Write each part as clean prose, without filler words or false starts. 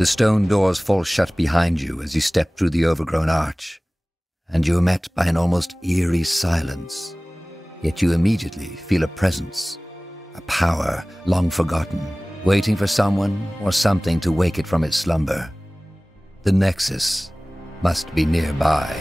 The stone doors fall shut behind you as you step through the overgrown arch, and you are met by an almost eerie silence. Yet you immediately feel a presence, a power long forgotten, waiting for someone or something to wake it from its slumber. The Nexus must be nearby.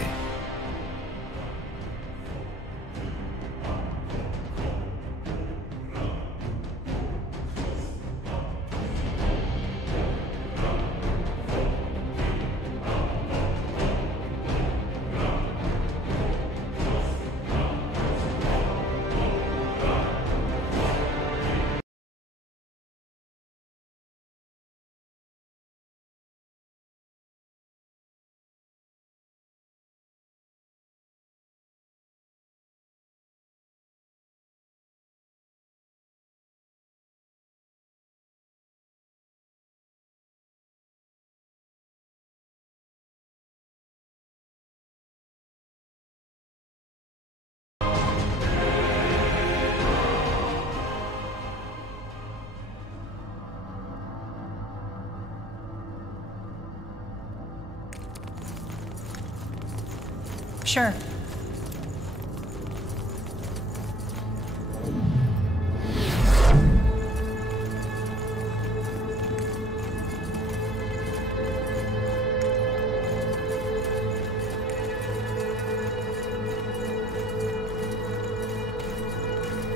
Sure.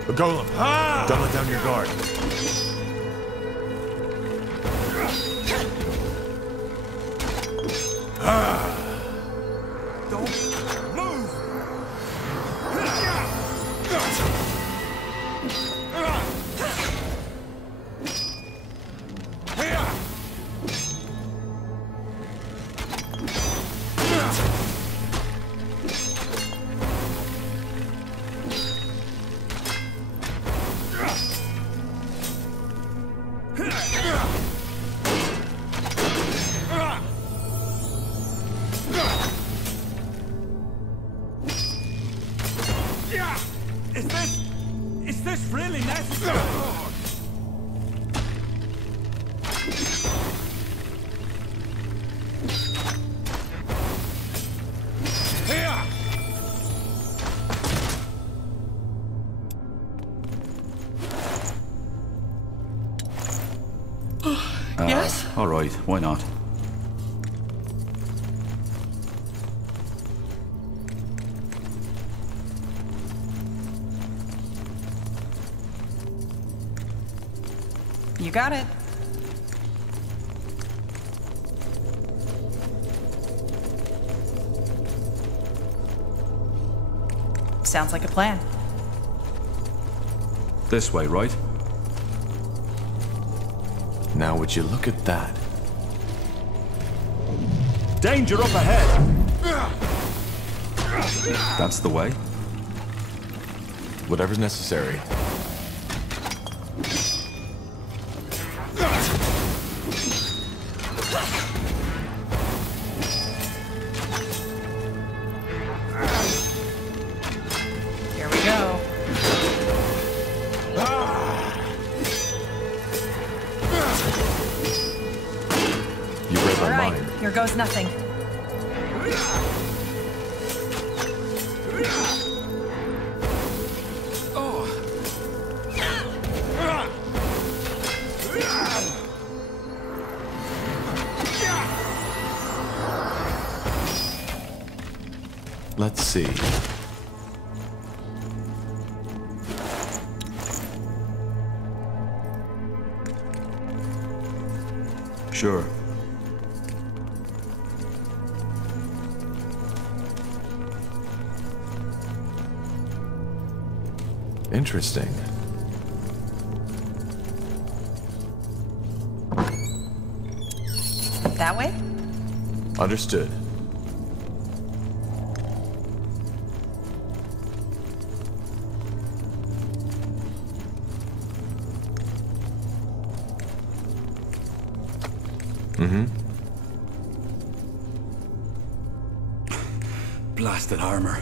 The golem! Ah! Don't let down your guard. Don't move! Is this really necessary? Yes? All right, why not? You got it. Sounds like a plan. This way, right? Now would you look at that? Danger up ahead! That's the way. Whatever's necessary. Here we go. You read All my right, mind. here goes nothing. Let's see. Sure. Interesting. That way? Understood. Blasted armor.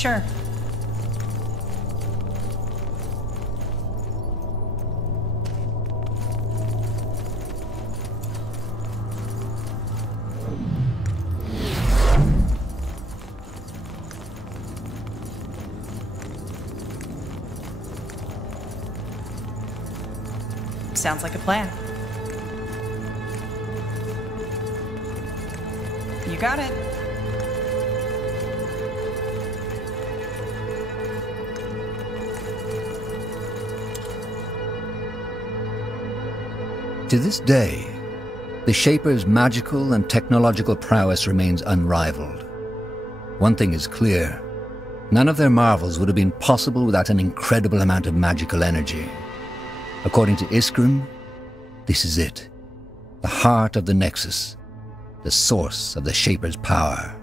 Sure. Sounds like a plan. You got it. To this day, the Shaper's magical and technological prowess remains unrivaled. One thing is clear: none of their marvels would have been possible without an incredible amount of magical energy. According to Iskrim, this is it, the heart of the Nexus, the source of the Shaper's power.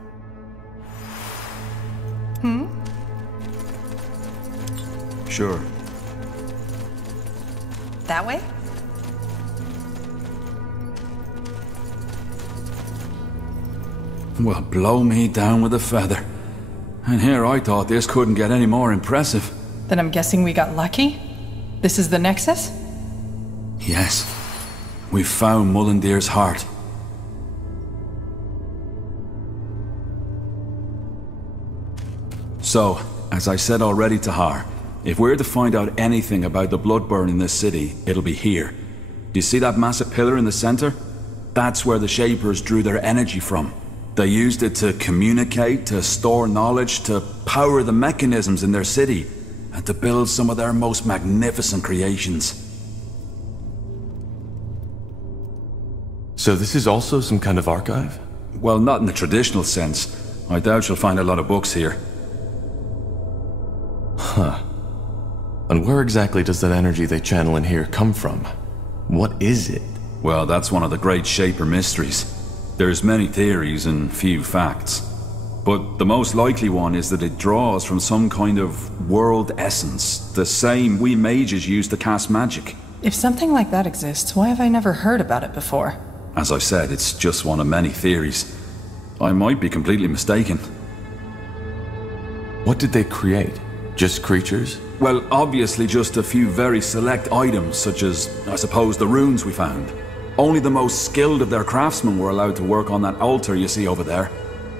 Sure. That way? Well, blow me down with a feather. And here I thought this couldn't get any more impressive. Then I'm guessing we got lucky? This is the Nexus? Yes. We found Mullendear's heart. So, as I said already to Har, if we're to find out anything about the Bloodburn in this city, it'll be here. Do you see that massive pillar in the center? That's where the Shapers drew their energy from. They used it to communicate, to store knowledge, to power the mechanisms in their city, and to build some of their most magnificent creations. So this is also some kind of archive? Well, not in the traditional sense. I doubt you'll find a lot of books here. Huh. And where exactly does that energy they channel in here come from? What is it? Well, that's one of the great Shaper mysteries. There's many theories and few facts. But the most likely one is that it draws from some kind of world essence, the same we mages use to cast magic. If something like that exists, why have I never heard about it before? As I said, it's just one of many theories. I might be completely mistaken. What did they create? Just creatures? Well, obviously just a few very select items, such as, I suppose, the runes we found. Only the most skilled of their craftsmen were allowed to work on that altar you see over there.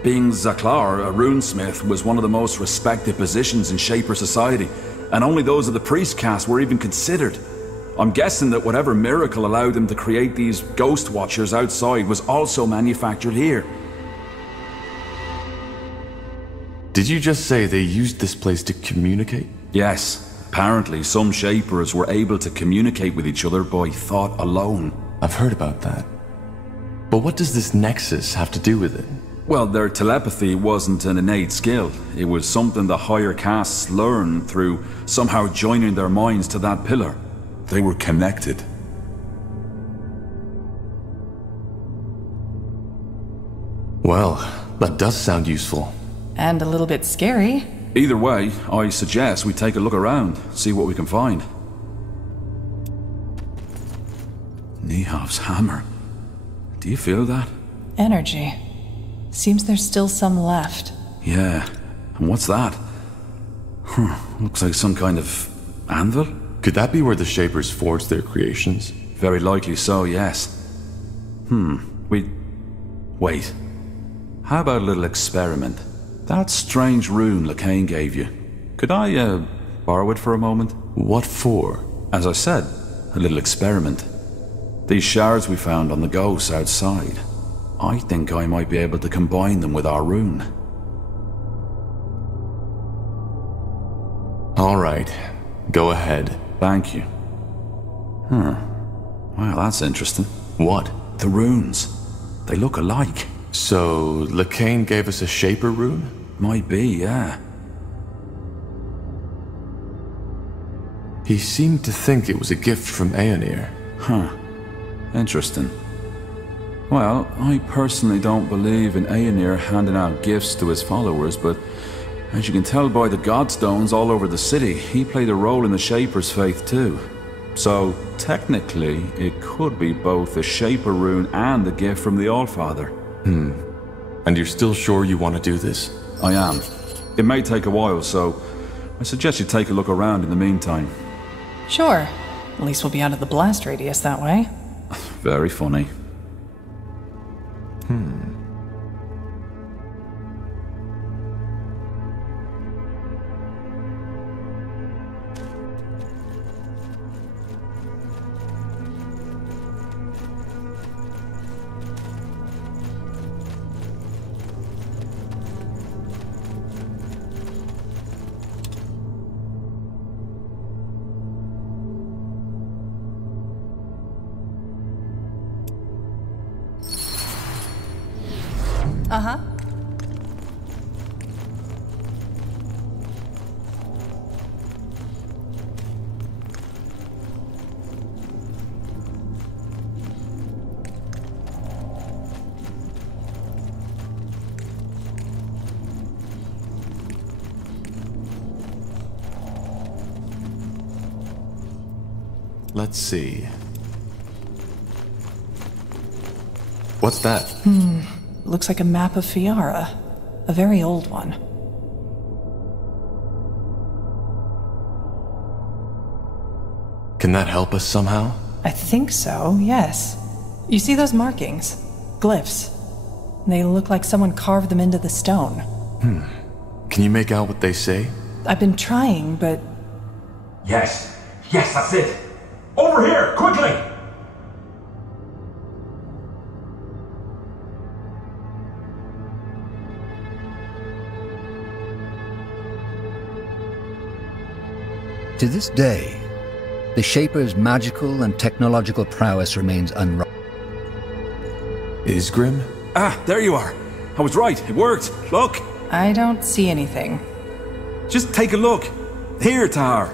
Being Zaklar, a runesmith, was one of the most respected positions in Shaper society, and only those of the priest caste were even considered. I'm guessing that whatever miracle allowed them to create these ghost watchers outside was also manufactured here. Did you just say they used this place to communicate? Yes. Apparently, some Shapers were able to communicate with each other by thought alone. I've heard about that. But what does this Nexus have to do with it? Well, their telepathy wasn't an innate skill. It was something the higher castes learned through somehow joining their minds to that pillar. They were connected. Well, that does sound useful. And a little bit scary. Either way, I suggest we take a look around, see what we can find. Nihav's hammer. Do you feel that? Energy. Seems there's still some left. Yeah. And what's that? Looks like some kind of anvil? Could that be where the Shapers forged their creations? Very likely so, yes. Wait. How about a little experiment? That strange rune Lacane gave you. Could I, borrow it for a moment? What for? As I said, a little experiment. These shards we found on the ghosts outside. I think I might be able to combine them with our rune. All right. Go ahead. Thank you. Wow, that's interesting. What? The runes. They look alike. So, Lacane gave us a Shaper rune? Might be, yeah. He seemed to think it was a gift from Aenir. Interesting. Well, I personally don't believe in Aenir handing out gifts to his followers, but as you can tell by the godstones all over the city, he played a role in the Shaper's faith too. So, technically, it could be both a Shaper rune and a gift from the Allfather. And you're still sure you want to do this? I am. It may take a while, so I suggest you take a look around in the meantime. Sure. At least we'll be out of the blast radius that way. Very funny. Uh-huh. Let's see. What's that? Looks like a map of Fiara. A very old one. Can that help us somehow? I think so, yes. You see those markings? Glyphs. They look like someone carved them into the stone. Can you make out what they say? I've been trying, but... Yes, that's it. Over here, quickly! To this day, the Shaper's magical and technological prowess remains unrivaled. Isgrim? Ah, there you are. I was right, it worked. Look, I don't see anything. just take a look. Here, Tahar.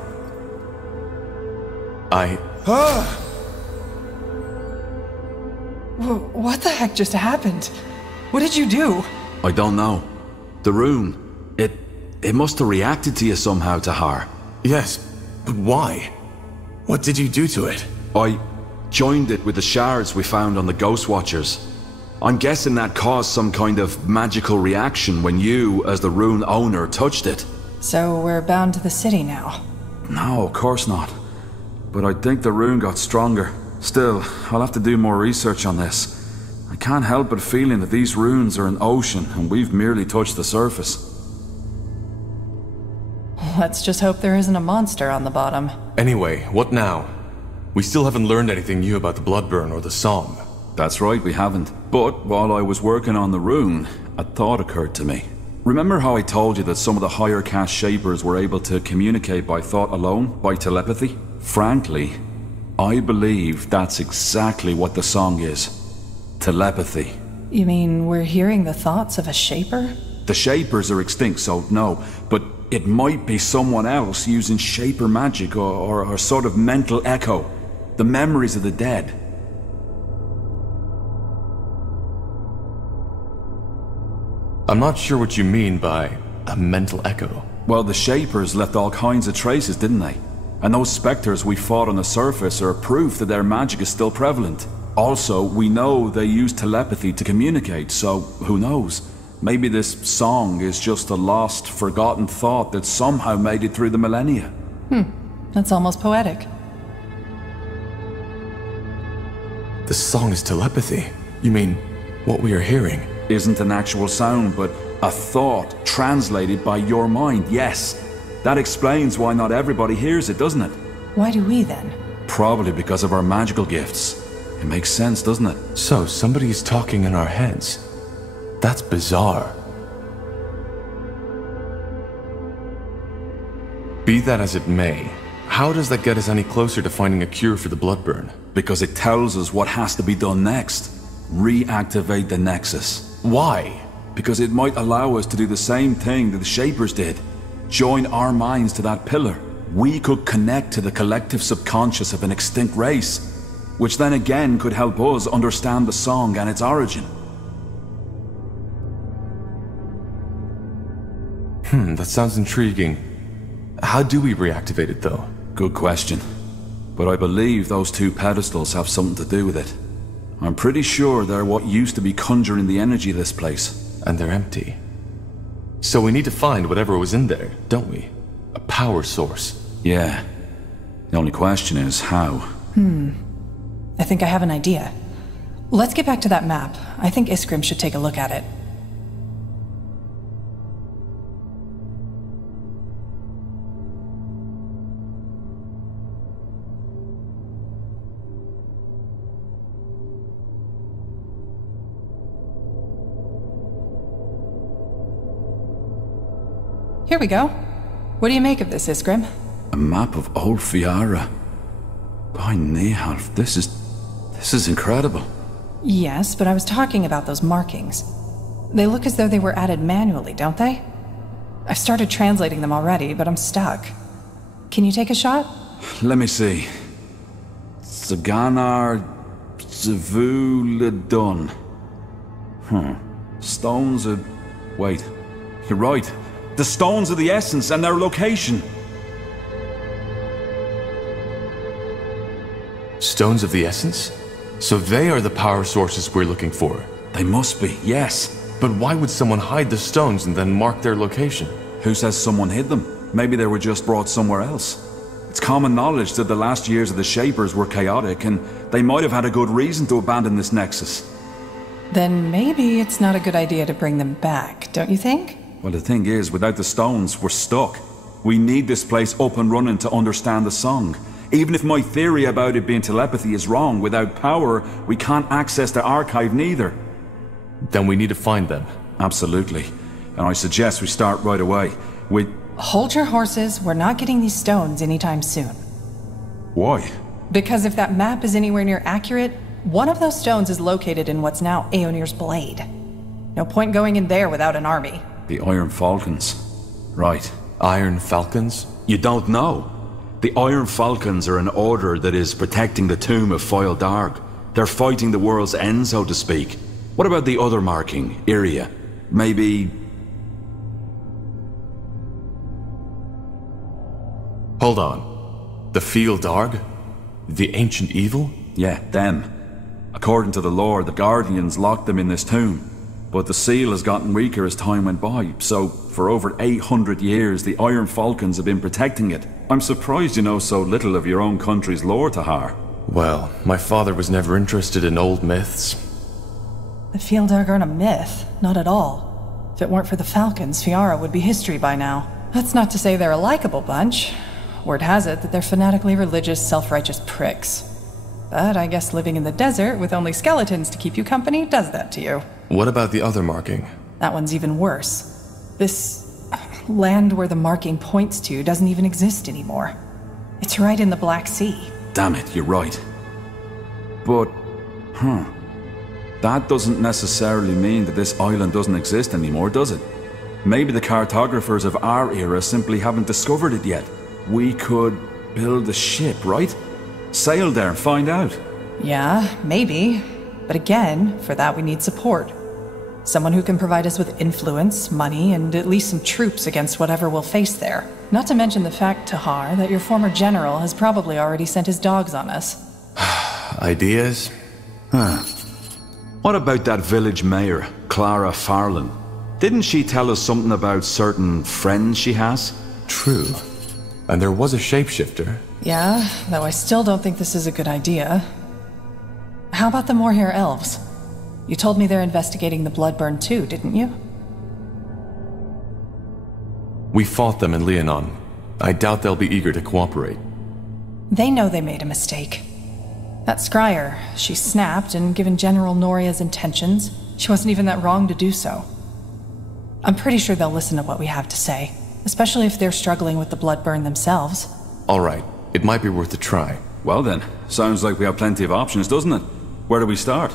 What the heck just happened? What did you do? I don't know. The rune, it must have reacted to you somehow, Tahar. Yes, but why? What did you do to it? I joined it with the shards we found on the Ghost Watchers. I'm guessing that caused some kind of magical reaction when you, as the rune owner, touched it. So we're bound to the city now. No, of course not. But I think the rune got stronger. Still, I'll have to do more research on this. I can't help but feeling that these runes are an ocean and we've merely touched the surface. Let's just hope there isn't a monster on the bottom. Anyway, what now? We still haven't learned anything new about the Bloodburn or the song. That's right, we haven't. But while I was working on the rune, a thought occurred to me. Remember how I told you that some of the higher caste Shapers were able to communicate by thought alone, by telepathy? Frankly, I believe that's exactly what the song is. Telepathy. You mean we're hearing the thoughts of a Shaper? The Shapers are extinct, so no, but it might be someone else using Shaper magic or sort of mental echo. The memories of the dead. I'm not sure what you mean by a mental echo. Well, the Shapers left all kinds of traces, didn't they? And those specters we fought on the surface are proof that their magic is still prevalent. Also, we know they use telepathy to communicate, so who knows? Maybe this song is just a lost, forgotten thought that somehow made it through the millennia. That's almost poetic. The song is telepathy. You mean, what we are hearing? Isn't an actual sound, but a thought translated by your mind, yes. That explains why not everybody hears it, doesn't it? Why do we then? Probably because of our magical gifts. It makes sense, doesn't it? So, somebody is talking in our heads. That's bizarre. Be that as it may, how does that get us any closer to finding a cure for the Bloodburn? Because it tells us what has to be done next. Reactivate the Nexus. Why? Because it might allow us to do the same thing that the Shapers did. Join our minds to that pillar. We could connect to the collective subconscious of an extinct race, which then again could help us understand the song and its origin. That sounds intriguing. How do we reactivate it, though? Good question. But I believe those two pedestals have something to do with it. I'm pretty sure they're what used to be conjuring the energy of this place. And they're empty. So we need to find whatever was in there, don't we? A power source. Yeah. The only question is how. I think I have an idea. Let's get back to that map. I think Iskrim should take a look at it. Here we go. What do you make of this, Iskrim? A map of Old Fiara. By Nehalf, this is incredible. Yes, but I was talking about those markings. They look as though they were added manually, don't they? I've started translating them already, but I'm stuck. Can you take a shot? Let me see. Zaganar Zavuladun. Stones of... Wait. You're right. The stones of the essence and their location. Stones of the essence? So they are the power sources we're looking for. They must be, yes. But why would someone hide the stones and then mark their location? Who says someone hid them? Maybe they were just brought somewhere else. It's common knowledge that the last years of the Shapers were chaotic, and they might have had a good reason to abandon this nexus. Then maybe it's not a good idea to bring them back, don't you think? Well, the thing is, without the stones, we're stuck. We need this place up and running to understand the song. Even if my theory about it being telepathy is wrong, without power, we can't access the archive neither. Then we need to find them. Absolutely. And I suggest we start right away. Hold your horses, we're not getting these stones anytime soon. Why? Because if that map is anywhere near accurate, one of those stones is located in what's now Aeonir's Blade. No point going in there without an army. The Iron Falcons. Right. Iron Falcons? You don't know. The Iron Falcons are an order that is protecting the tomb of Foil Darg. They're fighting the world's end, so to speak. What about the other marking, Iria? Maybe... Hold on. The Foil Darg? The ancient evil? Yeah, them. According to the lore, the Guardians locked them in this tomb. But the seal has gotten weaker as time went by, so for over 800 years the Iron Falcons have been protecting it. I'm surprised you know so little of your own country's lore, Tahar. Well, my father was never interested in old myths. The Fieldar aren't a myth, not at all. If it weren't for the Falcons, Fiara would be history by now. That's not to say they're a likable bunch. Word has it that they're fanatically religious, self-righteous pricks. But I guess living in the desert with only skeletons to keep you company does that to you. What about the other marking? That one's even worse. This land where the marking points to doesn't even exist anymore. It's right in the Black Sea. Damn it, you're right. But, that doesn't necessarily mean that this island doesn't exist anymore, does it? Maybe the cartographers of our era simply haven't discovered it yet. We could build a ship, right? Sail there and find out. Yeah, maybe. But again, for that we need support. Someone who can provide us with influence, money, and at least some troops against whatever we'll face there. Not to mention the fact, Tahar, that your former general has probably already sent his dogs on us. Ideas? What about that village mayor, Clara Farland? Didn't she tell us something about certain friends she has? True. And there was a shapeshifter. Yeah, though I still don't think this is a good idea. How about the Moorhair elves? You told me they're investigating the Bloodburn too, didn't you? We fought them in Leonon. I doubt they'll be eager to cooperate. They know they made a mistake. That scryer, she snapped, and given General Noria's intentions, she wasn't even that wrong to do so. I'm pretty sure they'll listen to what we have to say, especially if they're struggling with the Bloodburn themselves. All right, it might be worth a try. Well then, sounds like we have plenty of options, doesn't it? Where do we start?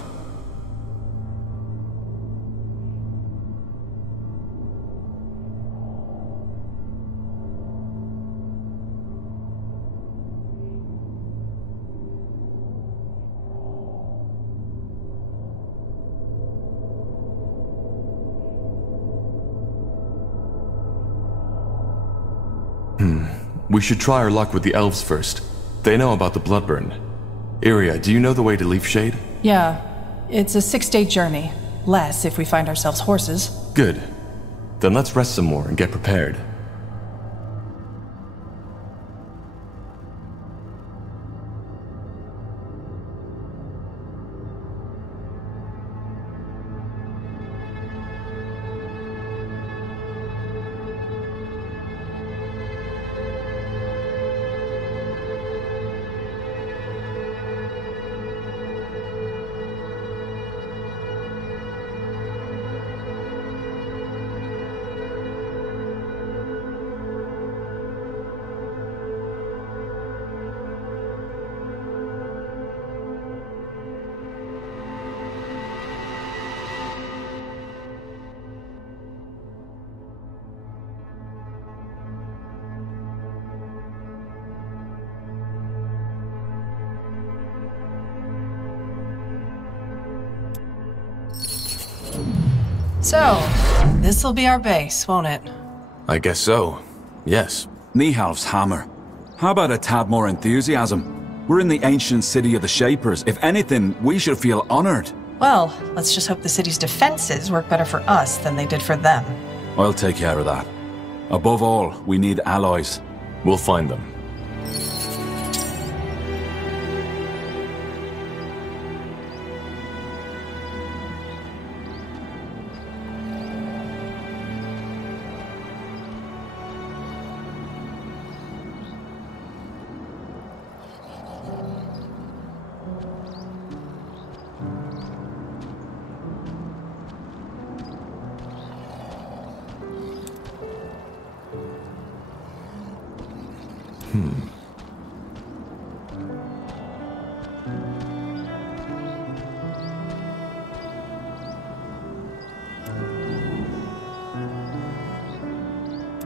We should try our luck with the elves first. They know about the Bloodburn. Iria, do you know the way to Leafshade? Yeah, it's a 6-day journey. Less if we find ourselves horses. Good. Then let's rest some more and get prepared. So, this'll be our base, won't it? I guess so. Yes. Nihalf's hammer. How about a tad more enthusiasm? We're in the ancient city of the Shapers. If anything, we should feel honored. Well, let's just hope the city's defenses work better for us than they did for them. I'll take care of that. Above all, we need allies. We'll find them.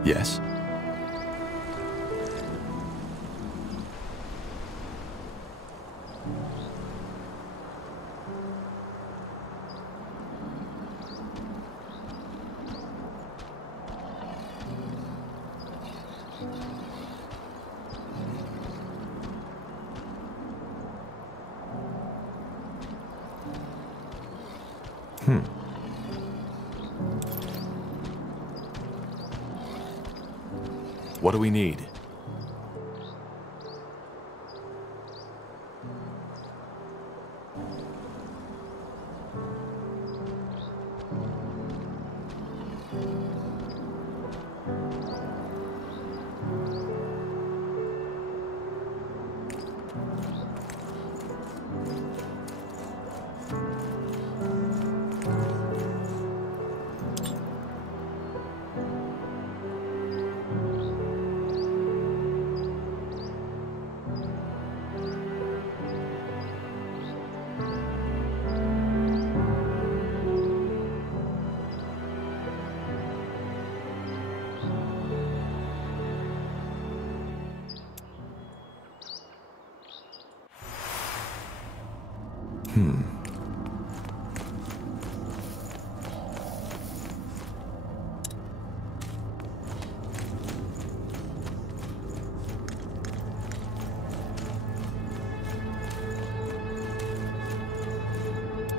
Yes? What do we need?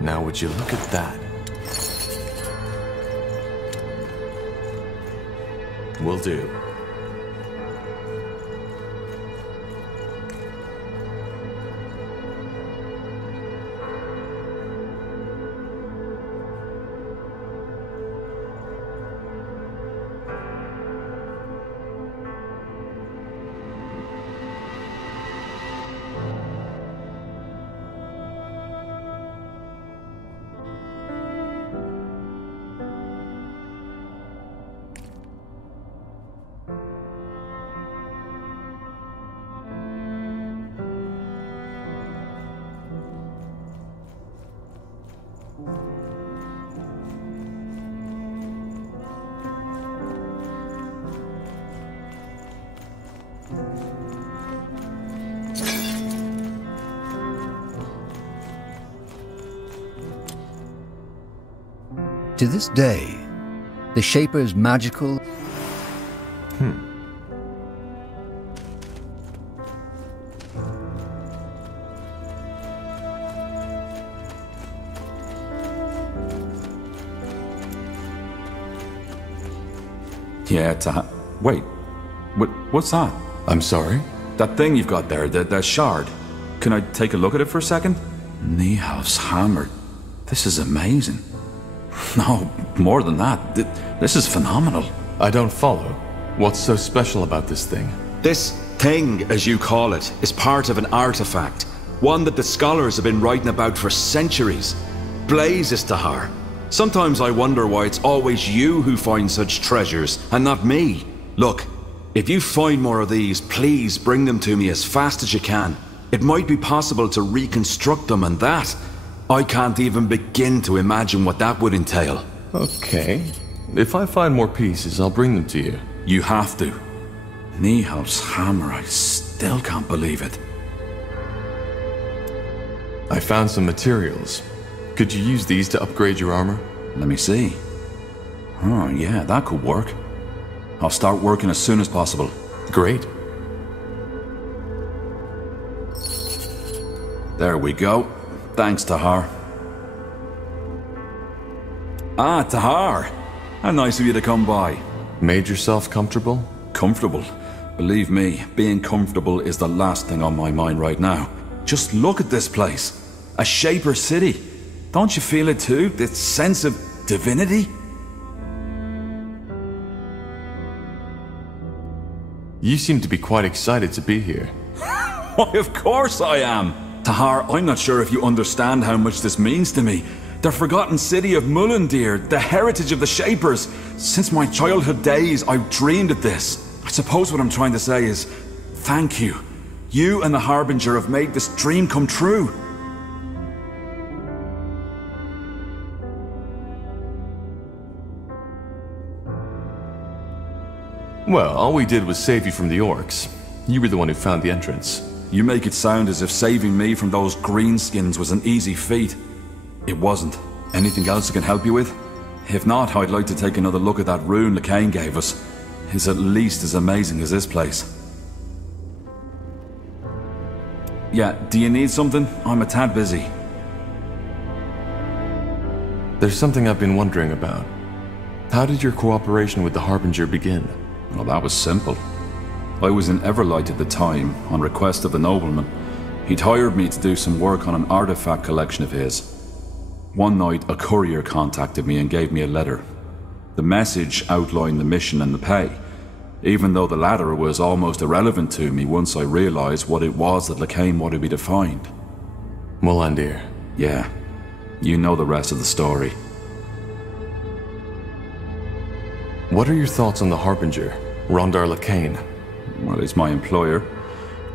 Now would you look at that? Will do. To this day, the Shaper's magical... Yeah, wait. What's that? I'm sorry? That thing you've got there, that shard. Can I take a look at it for a second? Nihal's hammer. This is amazing. No, more than that. This is phenomenal. I don't follow. What's so special about this thing? This thing, as you call it, is part of an artifact. One that the scholars have been writing about for centuries. Blazes, Tahar. Sometimes I wonder why it's always you who find such treasures, and not me. Look, if you find more of these, please bring them to me as fast as you can. It might be possible to reconstruct them, and that... I can't even begin to imagine what that would entail. Okay. If I find more pieces, I'll bring them to you. You have to. Nihal's hammer, I still can't believe it. I found some materials. Could you use these to upgrade your armor? Let me see. Oh, yeah, that could work. I'll start working as soon as possible. Great. There we go. Thanks, Tahar. Ah, Tahar! How nice of you to come by. Made yourself comfortable? Comfortable? Believe me, being comfortable is the last thing on my mind right now. Just look at this place. A Shaper city. Don't you feel it too? This sense of divinity? You seem to be quite excited to be here. Why, of course I am! Tahar, I'm not sure if you understand how much this means to me. The forgotten city of Mullendir, the heritage of the Shapers. Since my childhood days, I've dreamed of this. I suppose what I'm trying to say is, thank you. You and the Harbinger have made this dream come true. Well, all we did was save you from the orcs. You were the one who found the entrance. You make it sound as if saving me from those greenskins was an easy feat. It wasn't. Anything else I can help you with? If not, I'd like to take another look at that rune Lekain gave us. It's at least as amazing as this place. Yeah, do you need something? I'm a tad busy. There's something I've been wondering about. How did your cooperation with the Harbinger begin? Well, that was simple. I was in Everlight at the time, on request of the nobleman. He'd hired me to do some work on an artifact collection of his. One night, a courier contacted me and gave me a letter. The message outlined the mission and the pay, even though the latter was almost irrelevant to me once I realized what it was that Lekain wanted me to find. Mullendir. Yeah, you know the rest of the story. What are your thoughts on the Harbinger, Rondar Lekain? Well, he's my employer.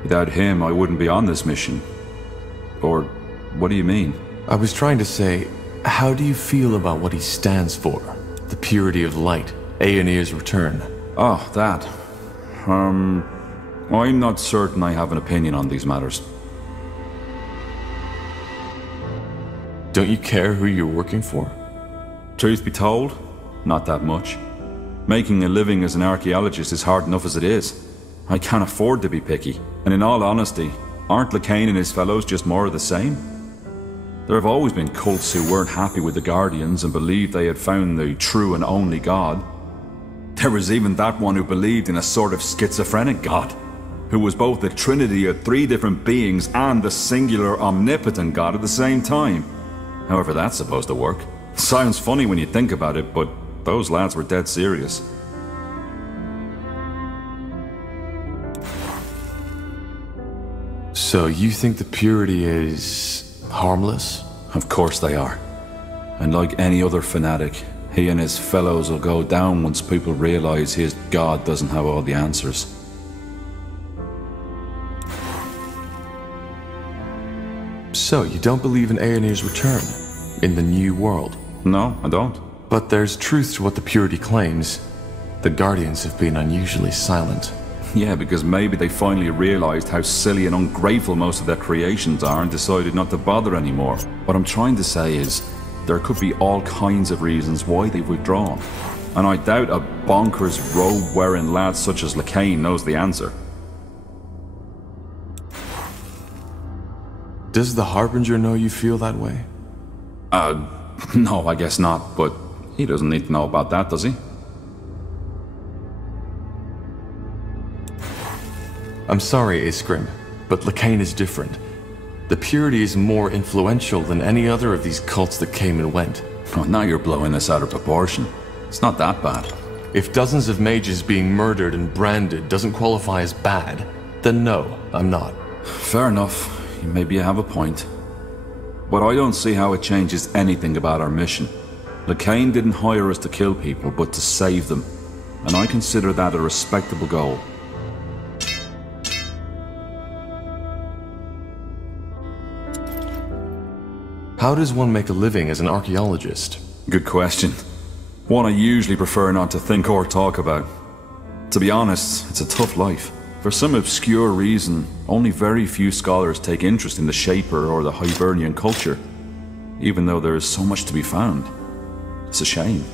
Without him, I wouldn't be on this mission. Or, what do you mean? I was trying to say, how do you feel about what he stands for? The purity of light, Aenir's return. Oh, that. I'm not certain I have an opinion on these matters. Don't you care who you're working for? Truth be told, not that much. Making a living as an archaeologist is hard enough as it is. I can't afford to be picky, and in all honesty, aren't Lekain and his fellows just more of the same? There have always been cults who weren't happy with the Guardians and believed they had found the true and only God. There was even that one who believed in a sort of schizophrenic God, who was both the trinity of three different beings and the singular omnipotent God at the same time. However that's supposed to work. Sounds funny when you think about it, but those lads were dead serious. So you think the purity is harmless? Of course they are. And like any other fanatic, he and his fellows will go down once people realize his God doesn't have all the answers. So you don't believe in Aenir's return? In the new world? No, I don't. But there's truth to what the purity claims. The Guardians have been unusually silent. Yeah, because maybe they finally realized how silly and ungrateful most of their creations are and decided not to bother anymore. What I'm trying to say is, there could be all kinds of reasons why they've withdrawn. And I doubt a bonkers robe-wearing lad such as Lekain knows the answer. Does the Harbinger know you feel that way? No, I guess not, but he doesn't need to know about that, does he? I'm sorry, Iskrim, but Lacane is different. The Purity is more influential than any other of these cults that came and went. Oh, now you're blowing this out of proportion. It's not that bad. If dozens of mages being murdered and branded doesn't qualify as bad, then no, I'm not. Fair enough. Maybe you have a point. But I don't see how it changes anything about our mission. Lacane didn't hire us to kill people, but to save them. And I consider that a respectable goal. How does one make a living as an archaeologist? Good question. One I usually prefer not to think or talk about. To be honest, it's a tough life. For some obscure reason, only very few scholars take interest in the Shaper or the Hibernian culture, even though there is so much to be found. It's a shame.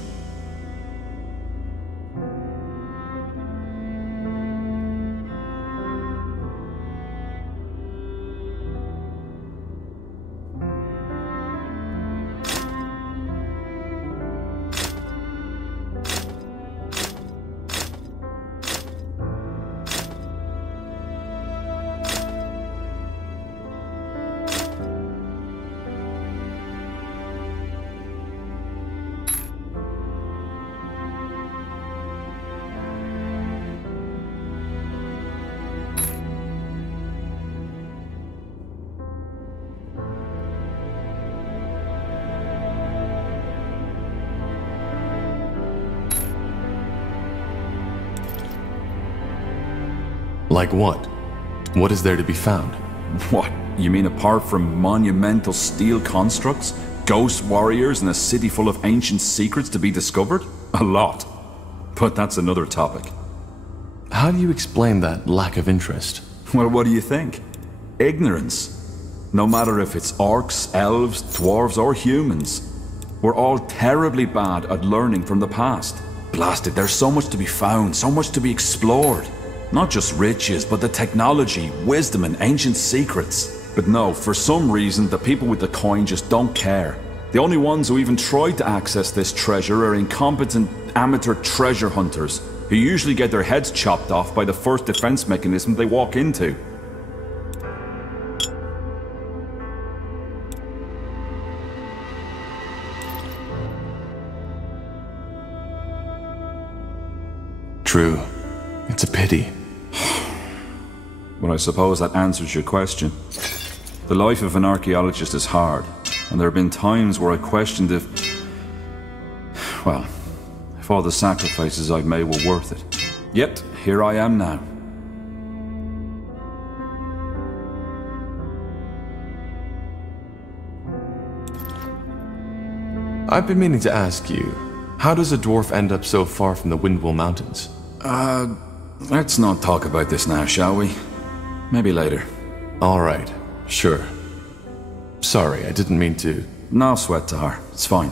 Like what? What is there to be found? What? You mean apart from monumental steel constructs, ghost warriors, and a city full of ancient secrets to be discovered? A lot. But that's another topic. How do you explain that lack of interest? Well, what do you think? Ignorance. No matter if it's orcs, elves, dwarves, or humans. We're all terribly bad at learning from the past. Blasted, there's so much to be found, so much to be explored. Not just riches, but the technology, wisdom, and ancient secrets. But no, for some reason, the people with the coin just don't care. The only ones who even try to access this treasure are incompetent amateur treasure hunters, who usually get their heads chopped off by the first defense mechanism they walk into. True. It's a pity. Well, I suppose that answers your question. The life of an archaeologist is hard, and there have been times where I questioned if all the sacrifices I've made were worth it. Yet, here I am now. I've been meaning to ask you, how does a dwarf end up so far from the Windwall Mountains? Let's not talk about this now, shall we? Maybe later. All right, sure. Sorry, I didn't mean to. No sweat, Tahar. It's fine.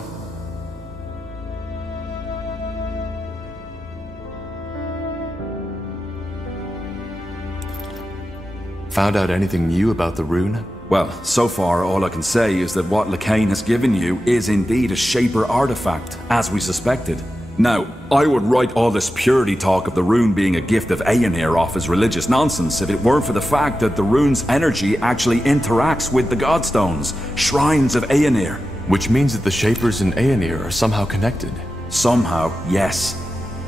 Found out anything new about the rune? Well, so far all I can say is that what Lacane has given you is indeed a Shaper artifact, as we suspected. Now, I would write all this purity talk of the rune being a gift of Aenir off as religious nonsense if it weren't for the fact that the rune's energy actually interacts with the Godstones, shrines of Aenir. Which means that the Shapers and Aenir are somehow connected. Somehow, yes.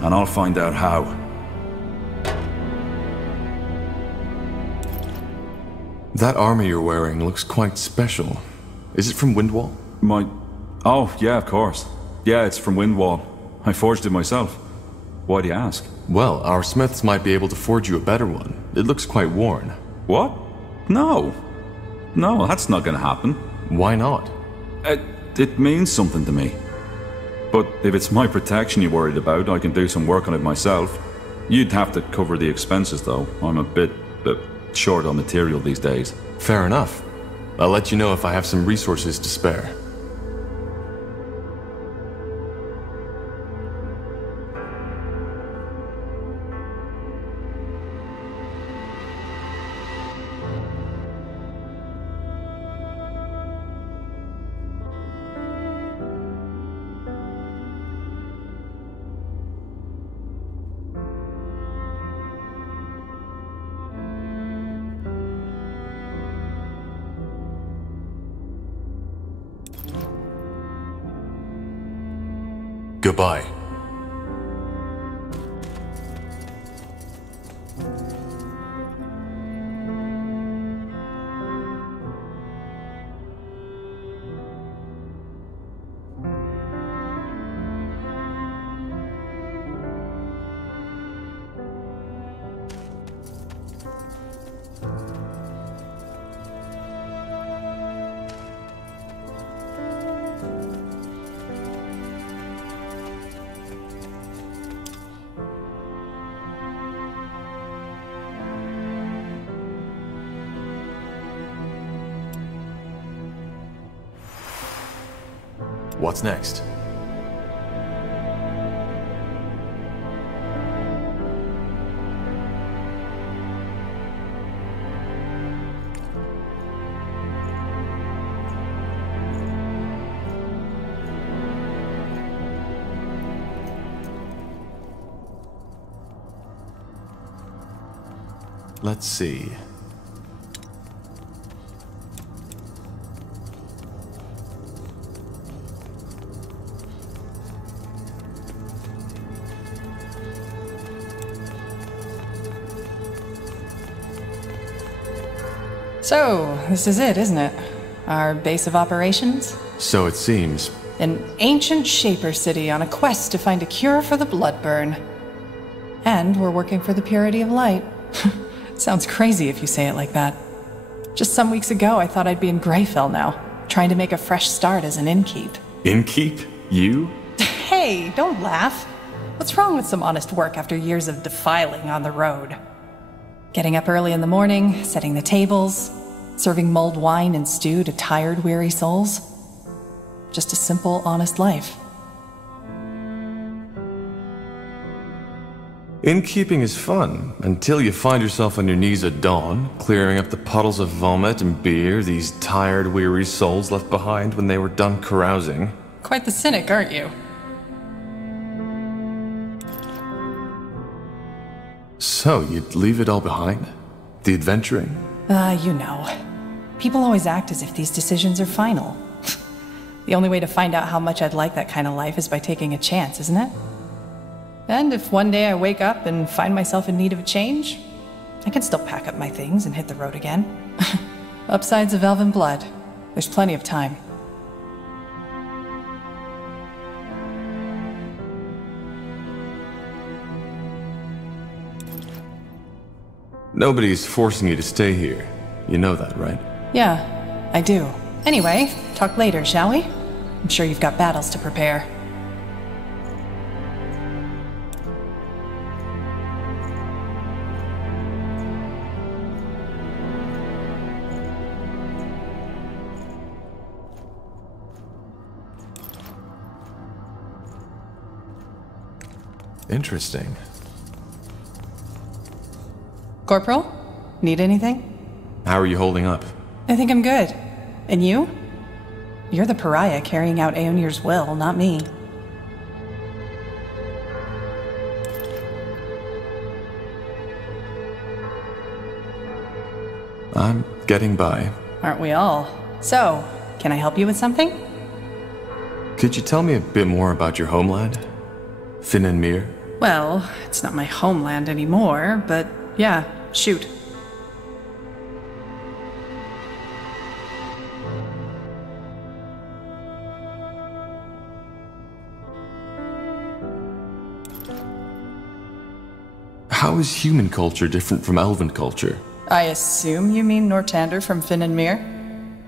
And I'll find out how. That armor you're wearing looks quite special. Is it from Windwall? Oh, yeah, of course. Yeah, it's from Windwall. I forged it myself. Why do you ask? Well, our smiths might be able to forge you a better one. It looks quite worn. What? No. No, that's not gonna happen. Why not? It means something to me. But if it's my protection you're worried about, I can do some work on it myself. You'd have to cover the expenses, though. I'm a bit short on material these days. Fair enough. I'll let you know if I have some resources to spare. Goodbye. What's next? Let's see. So, this is it, isn't it? Our base of operations? So it seems. An ancient Shaper city on a quest to find a cure for the bloodburn. And we're working for the purity of light. Sounds crazy if you say it like that. Just some weeks ago, I thought I'd be in Greyfell now, trying to make a fresh start as an innkeep. Innkeep? You? Hey, don't laugh. What's wrong with some honest work after years of defiling on the road? Getting up early in the morning, setting the tables, serving mulled wine and stew to tired, weary souls. Just a simple, honest life. Innkeeping is fun, until you find yourself on your knees at dawn, clearing up the puddles of vomit and beer these tired, weary souls left behind when they were done carousing. Quite the cynic, aren't you? So, you'd leave it all behind? The adventuring? You know. People always act as if these decisions are final. The only way to find out how much I'd like that kind of life is by taking a chance, isn't it? And if one day I wake up and find myself in need of a change, I can still pack up my things and hit the road again. Upsides of elven blood. There's plenty of time. Nobody's forcing you to stay here. You know that, right? Yeah, I do. Anyway, talk later, shall we? I'm sure you've got battles to prepare. Interesting. Corporal? Need anything? How are you holding up? I think I'm good. And you? You're the pariah carrying out Aeonir's will, not me. I'm getting by. Aren't we all? So, can I help you with something? Could you tell me a bit more about your homeland? Finn and Mir? Well, it's not my homeland anymore, but yeah, shoot. How is human culture different from elven culture? I assume you mean Nortander from Finn and Mir?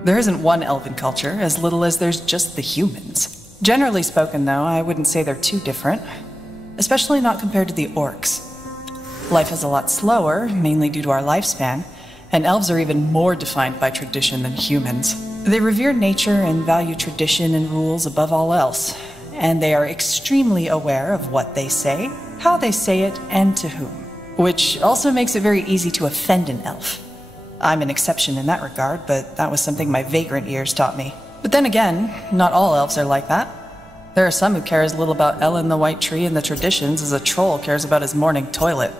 There isn't one elven culture, as little as there's just the humans. Generally spoken, though, I wouldn't say they're too different. Especially not compared to the orcs. Life is a lot slower, mainly due to our lifespan, and elves are even more defined by tradition than humans. They revere nature and value tradition and rules above all else, and they are extremely aware of what they say, how they say it, and to whom. Which also makes it very easy to offend an elf. I'm an exception in that regard, but that was something my vagrant years taught me. But then again, not all elves are like that. There are some who care as little about Ellen the White Tree and the traditions as a troll cares about his morning toilet.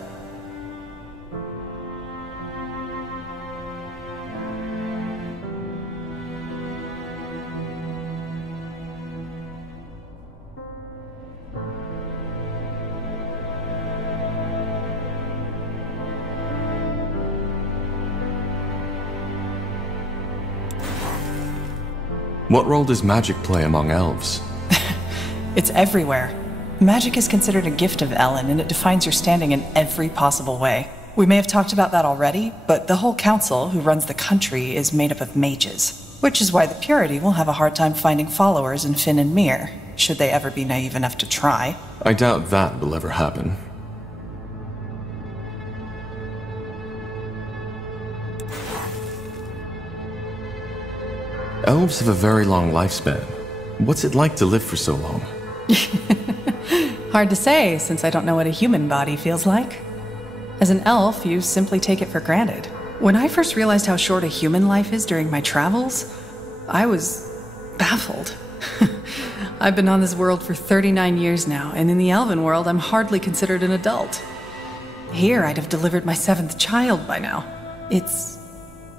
What role does magic play among elves? It's everywhere. Magic is considered a gift of Ellen, and it defines your standing in every possible way. We may have talked about that already, but the whole council who runs the country is made up of mages, which is why the Purity will have a hard time finding followers in Finn and Mir, should they ever be naive enough to try. I doubt that will ever happen. Elves have a very long lifespan. What's it like to live for so long? Hard to say, since I don't know what a human body feels like. As an elf, you simply take it for granted. When I first realized how short a human life is during my travels, I was baffled. I've been on this world for 39 years now, and in the elven world, I'm hardly considered an adult. Here, I'd have delivered my 7th child by now. It's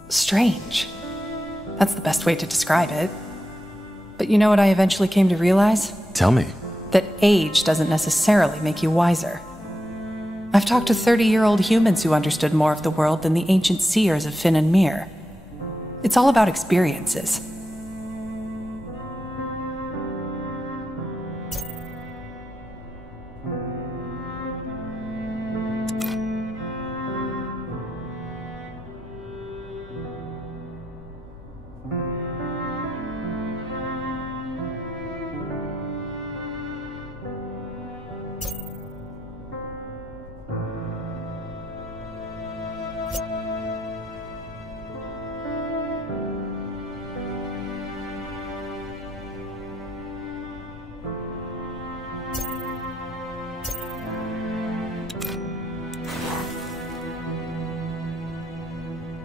strange. That's the best way to describe it. But you know what I eventually came to realize? Tell me. That age doesn't necessarily make you wiser. I've talked to 30-year-old humans who understood more of the world than the ancient seers of Finn and Mir. It's all about experiences.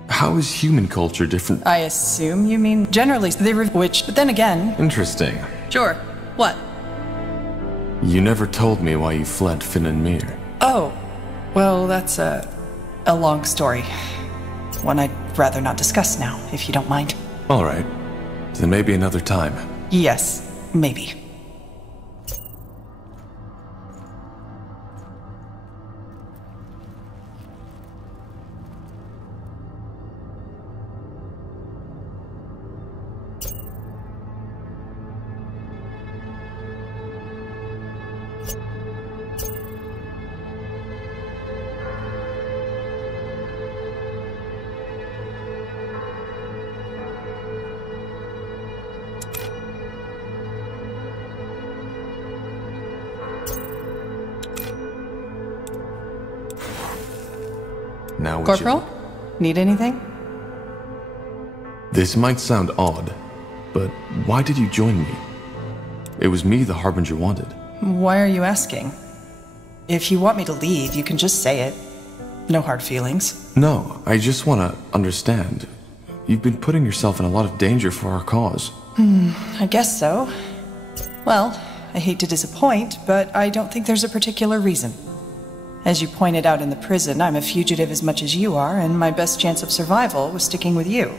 How is human culture different? I assume you mean generally but then again... Interesting. Sure. What? You never told me why you fled Finn and Mir. Oh, well, that's a long story. One I'd rather not discuss now, if you don't mind. All right. Then maybe another time. Yes, maybe. Now we Corporal? Need anything? This might sound odd, but why did you join me? It was me the Harbinger wanted. Why are you asking? If you want me to leave, you can just say it. No hard feelings. No, I just want to understand. You've been putting yourself in a lot of danger for our cause. I guess so. Well, I hate to disappoint, but I don't think there's a particular reason. As you pointed out in the prison, I'm a fugitive as much as you are, and my best chance of survival was sticking with you.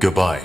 Goodbye.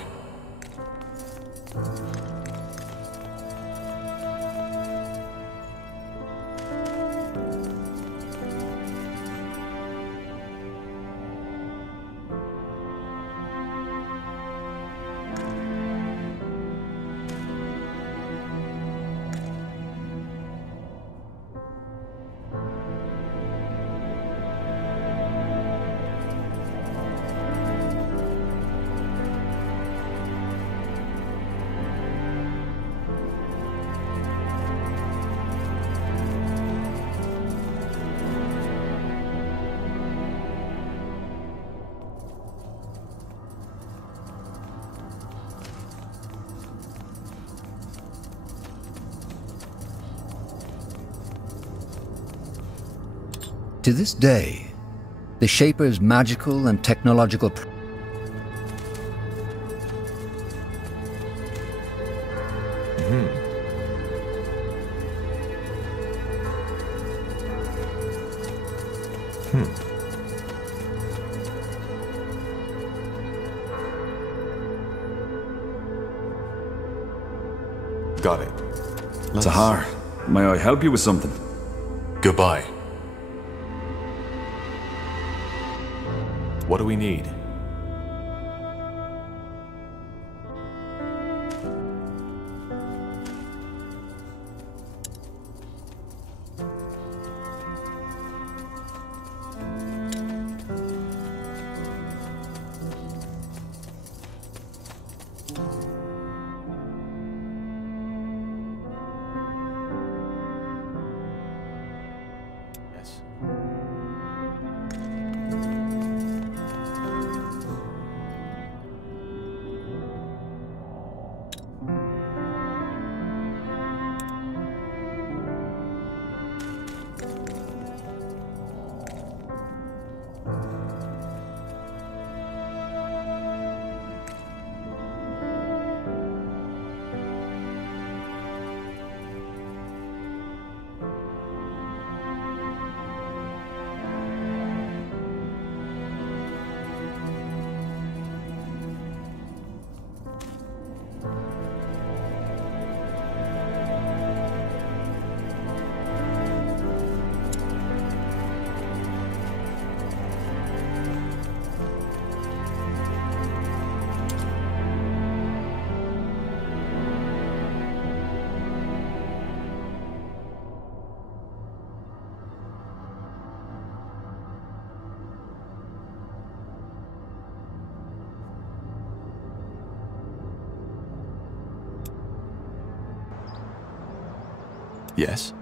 To this day, the Shaper's magical and technological Got it. Tahar, may I help you with something? Goodbye. What do we need? Yes. Yes?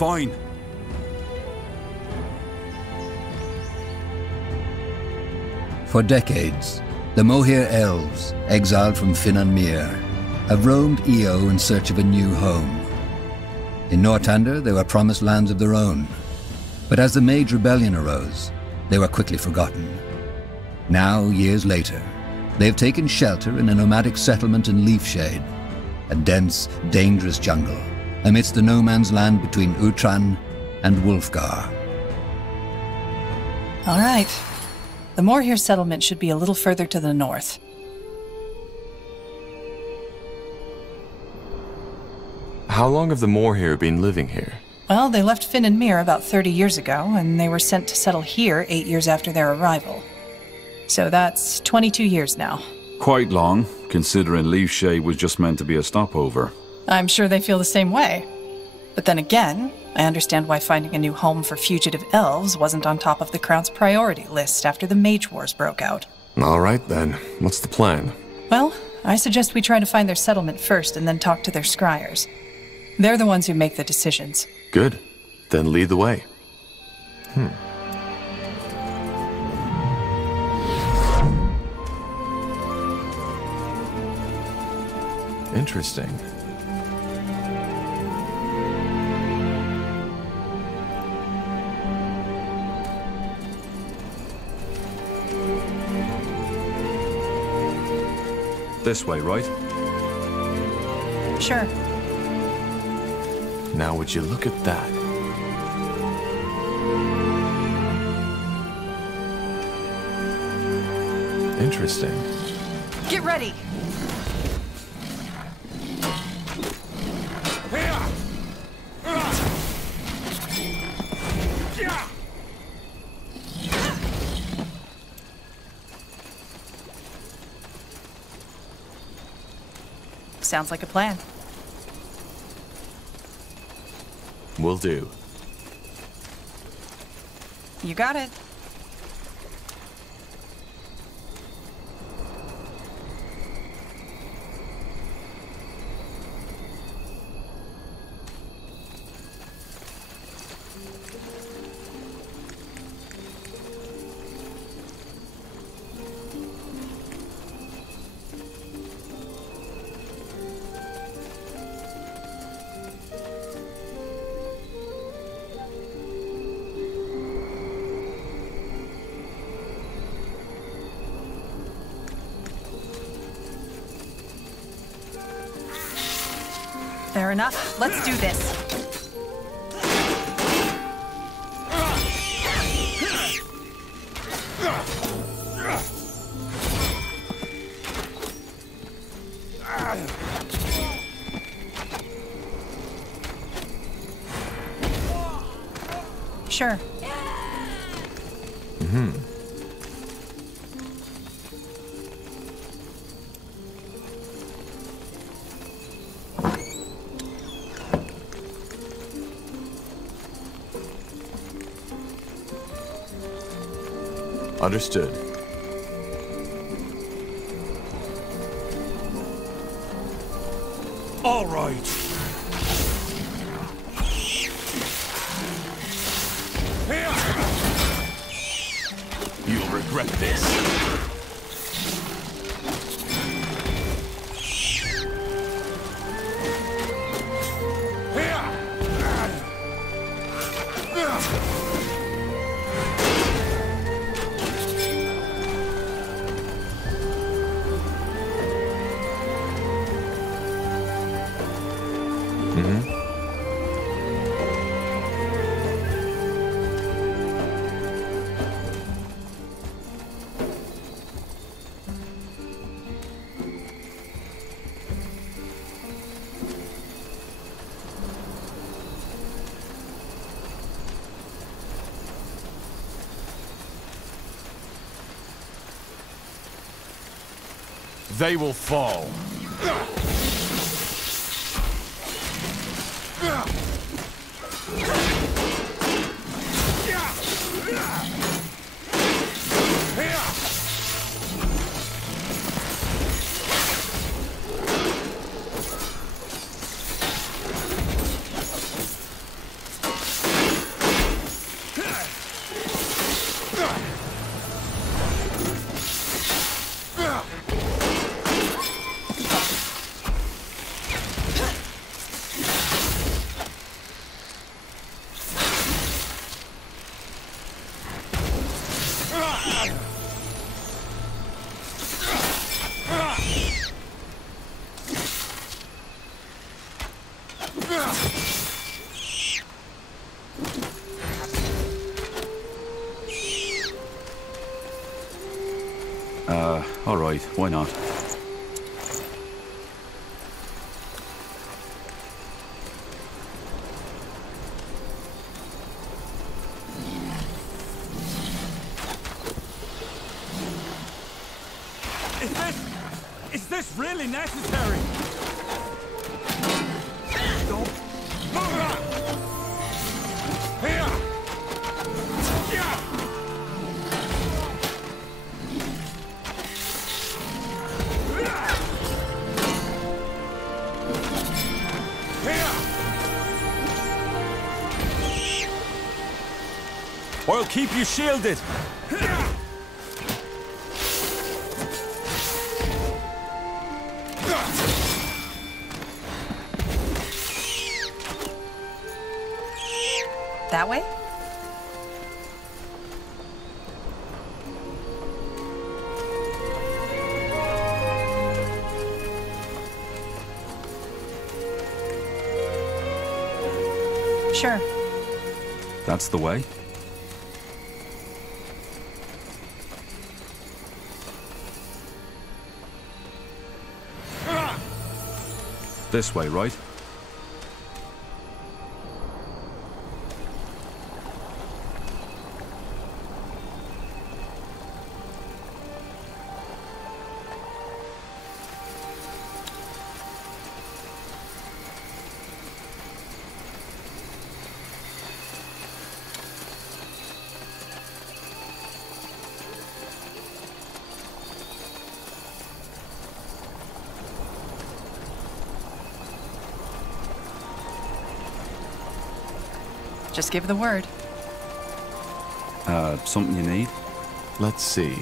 fine. For decades, the Mohir elves, exiled from Finan Mir, have roamed Io in search of a new home. In Nortander, they were promised lands of their own, but as the Mage Rebellion arose, they were quickly forgotten. Now, years later, they have taken shelter in a nomadic settlement in Leafshade, a dense, dangerous jungle amidst the no-man's land between Utran and Wulfgar. All right. The Morhir settlement should be a little further to the north. How long have the Morhir been living here? Well, they left Finan Mir about 30 years ago, and they were sent to settle here 8 years after their arrival. So that's 22 years now. Quite long, considering Leafshade was just meant to be a stopover. I'm sure they feel the same way. But then again, I understand why finding a new home for fugitive elves wasn't on top of the Crown's priority list after the Mage Wars broke out. All right then, what's the plan? Well, I suggest we try to find their settlement first and then talk to their scryers. They're the ones who make the decisions. Good. Then lead the way. Interesting. This way, right? Sure. Now would you look at that? Interesting. Get ready! Sounds like a plan. Will do. You got it. Fair enough. Let's do this. Sure. Understood. All right. You'll regret this. They will fall. Alright, why not? Is this really necessary? Don't move. Here. I'll keep you shielded. That way? Sure. That's the way? This way, right? Just give the word. Something you need? Let's see.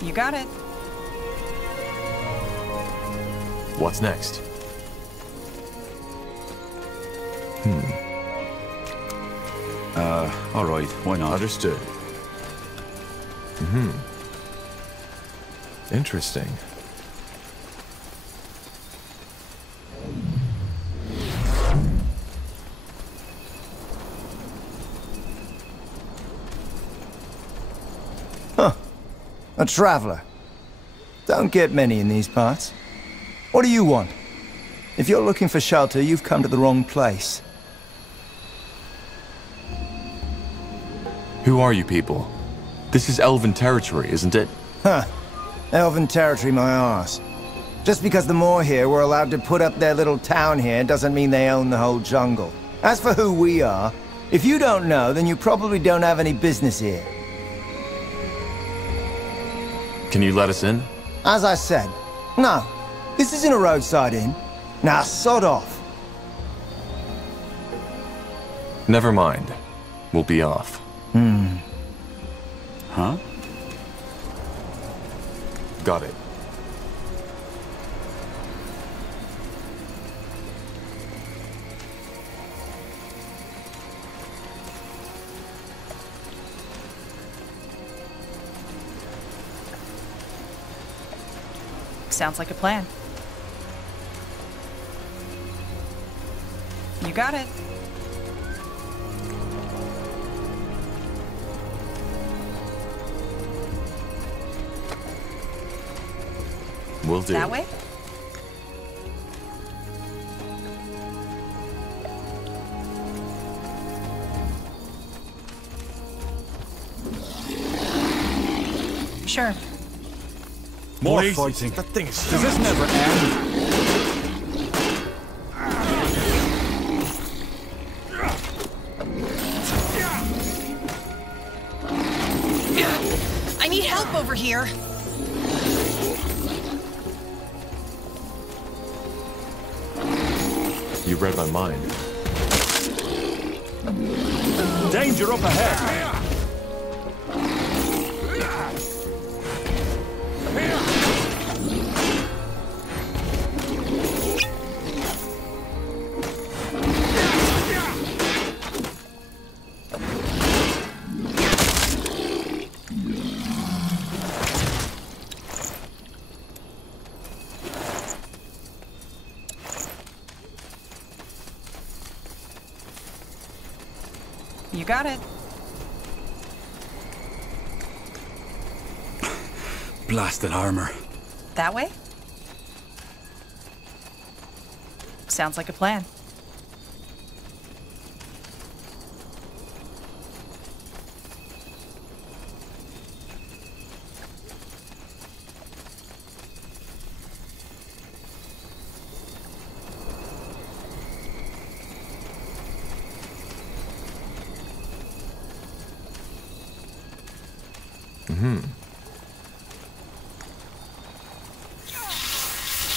You got it. What's next? Alright, why not? Understood. Interesting. Huh. A traveler. Don't get many in these parts. What do you want? If you're looking for shelter, you've come to the wrong place. Who are you people? This is Elven territory, isn't it? Huh. Elven territory, my arse. Just because the Moor here were allowed to put up their little town here doesn't mean they own the whole jungle. As for who we are, if you don't know, then you probably don't have any business here. Can you let us in? As I said, no. This isn't a roadside inn. Now, sod off. Never mind. We'll be off. Huh? Got it. Sounds like a plan. You got it. Will do. That way? Sure. More Blazes. fighting. That thing is Does this never end? I need help over here. You read my mind. Danger up ahead. You got it. Blasted armor. That way? Sounds like a plan.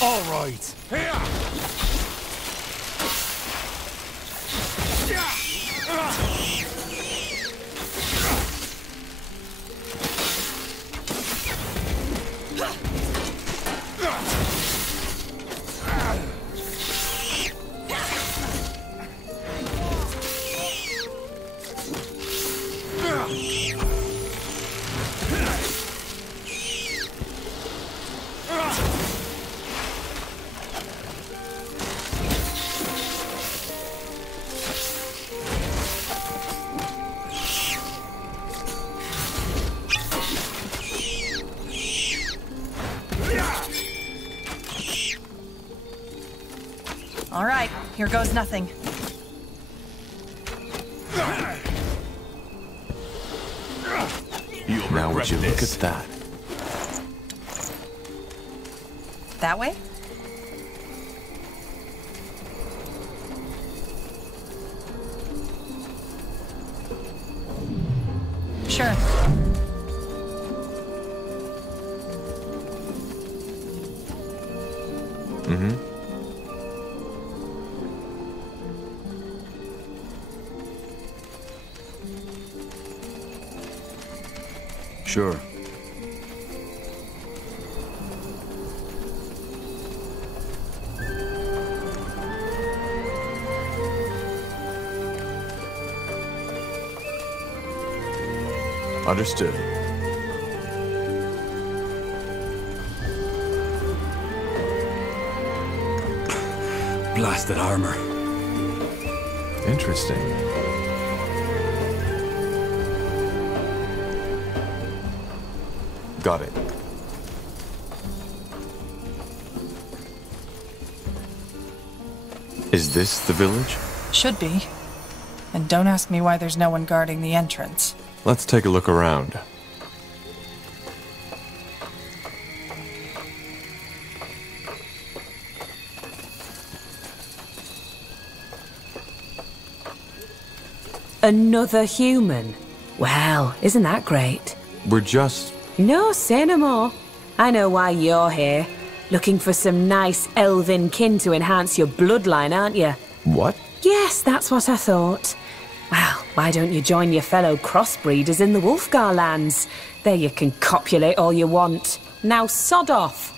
All right. Here. All right, here goes nothing. Now would you look at that? That way? Sure. Sure. Understood. Blasted armor. Interesting. Got it. Is this the village? Should be. And don't ask me why there's no one guarding the entrance. Let's take a look around. Another human? Well, isn't that great? We're just... No, say no more. I know why you're here. Looking for some nice elven kin to enhance your bloodline, aren't you? What? Yes, that's what I thought. Well, why don't you join your fellow crossbreeders in the Wolfgar lands? There you can copulate all you want. Now sod off.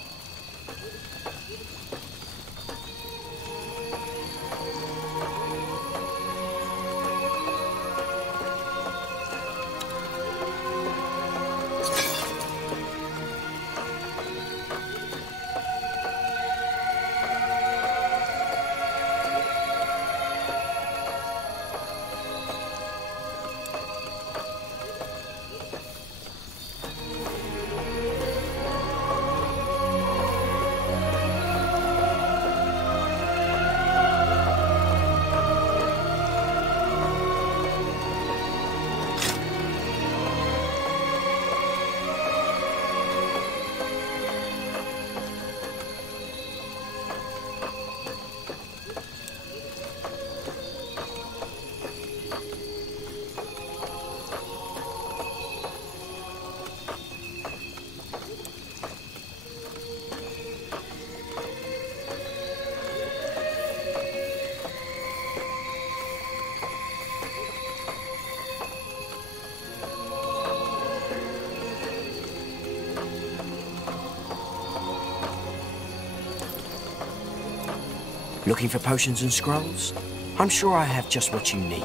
Looking for potions and scrolls? I'm sure I have just what you need.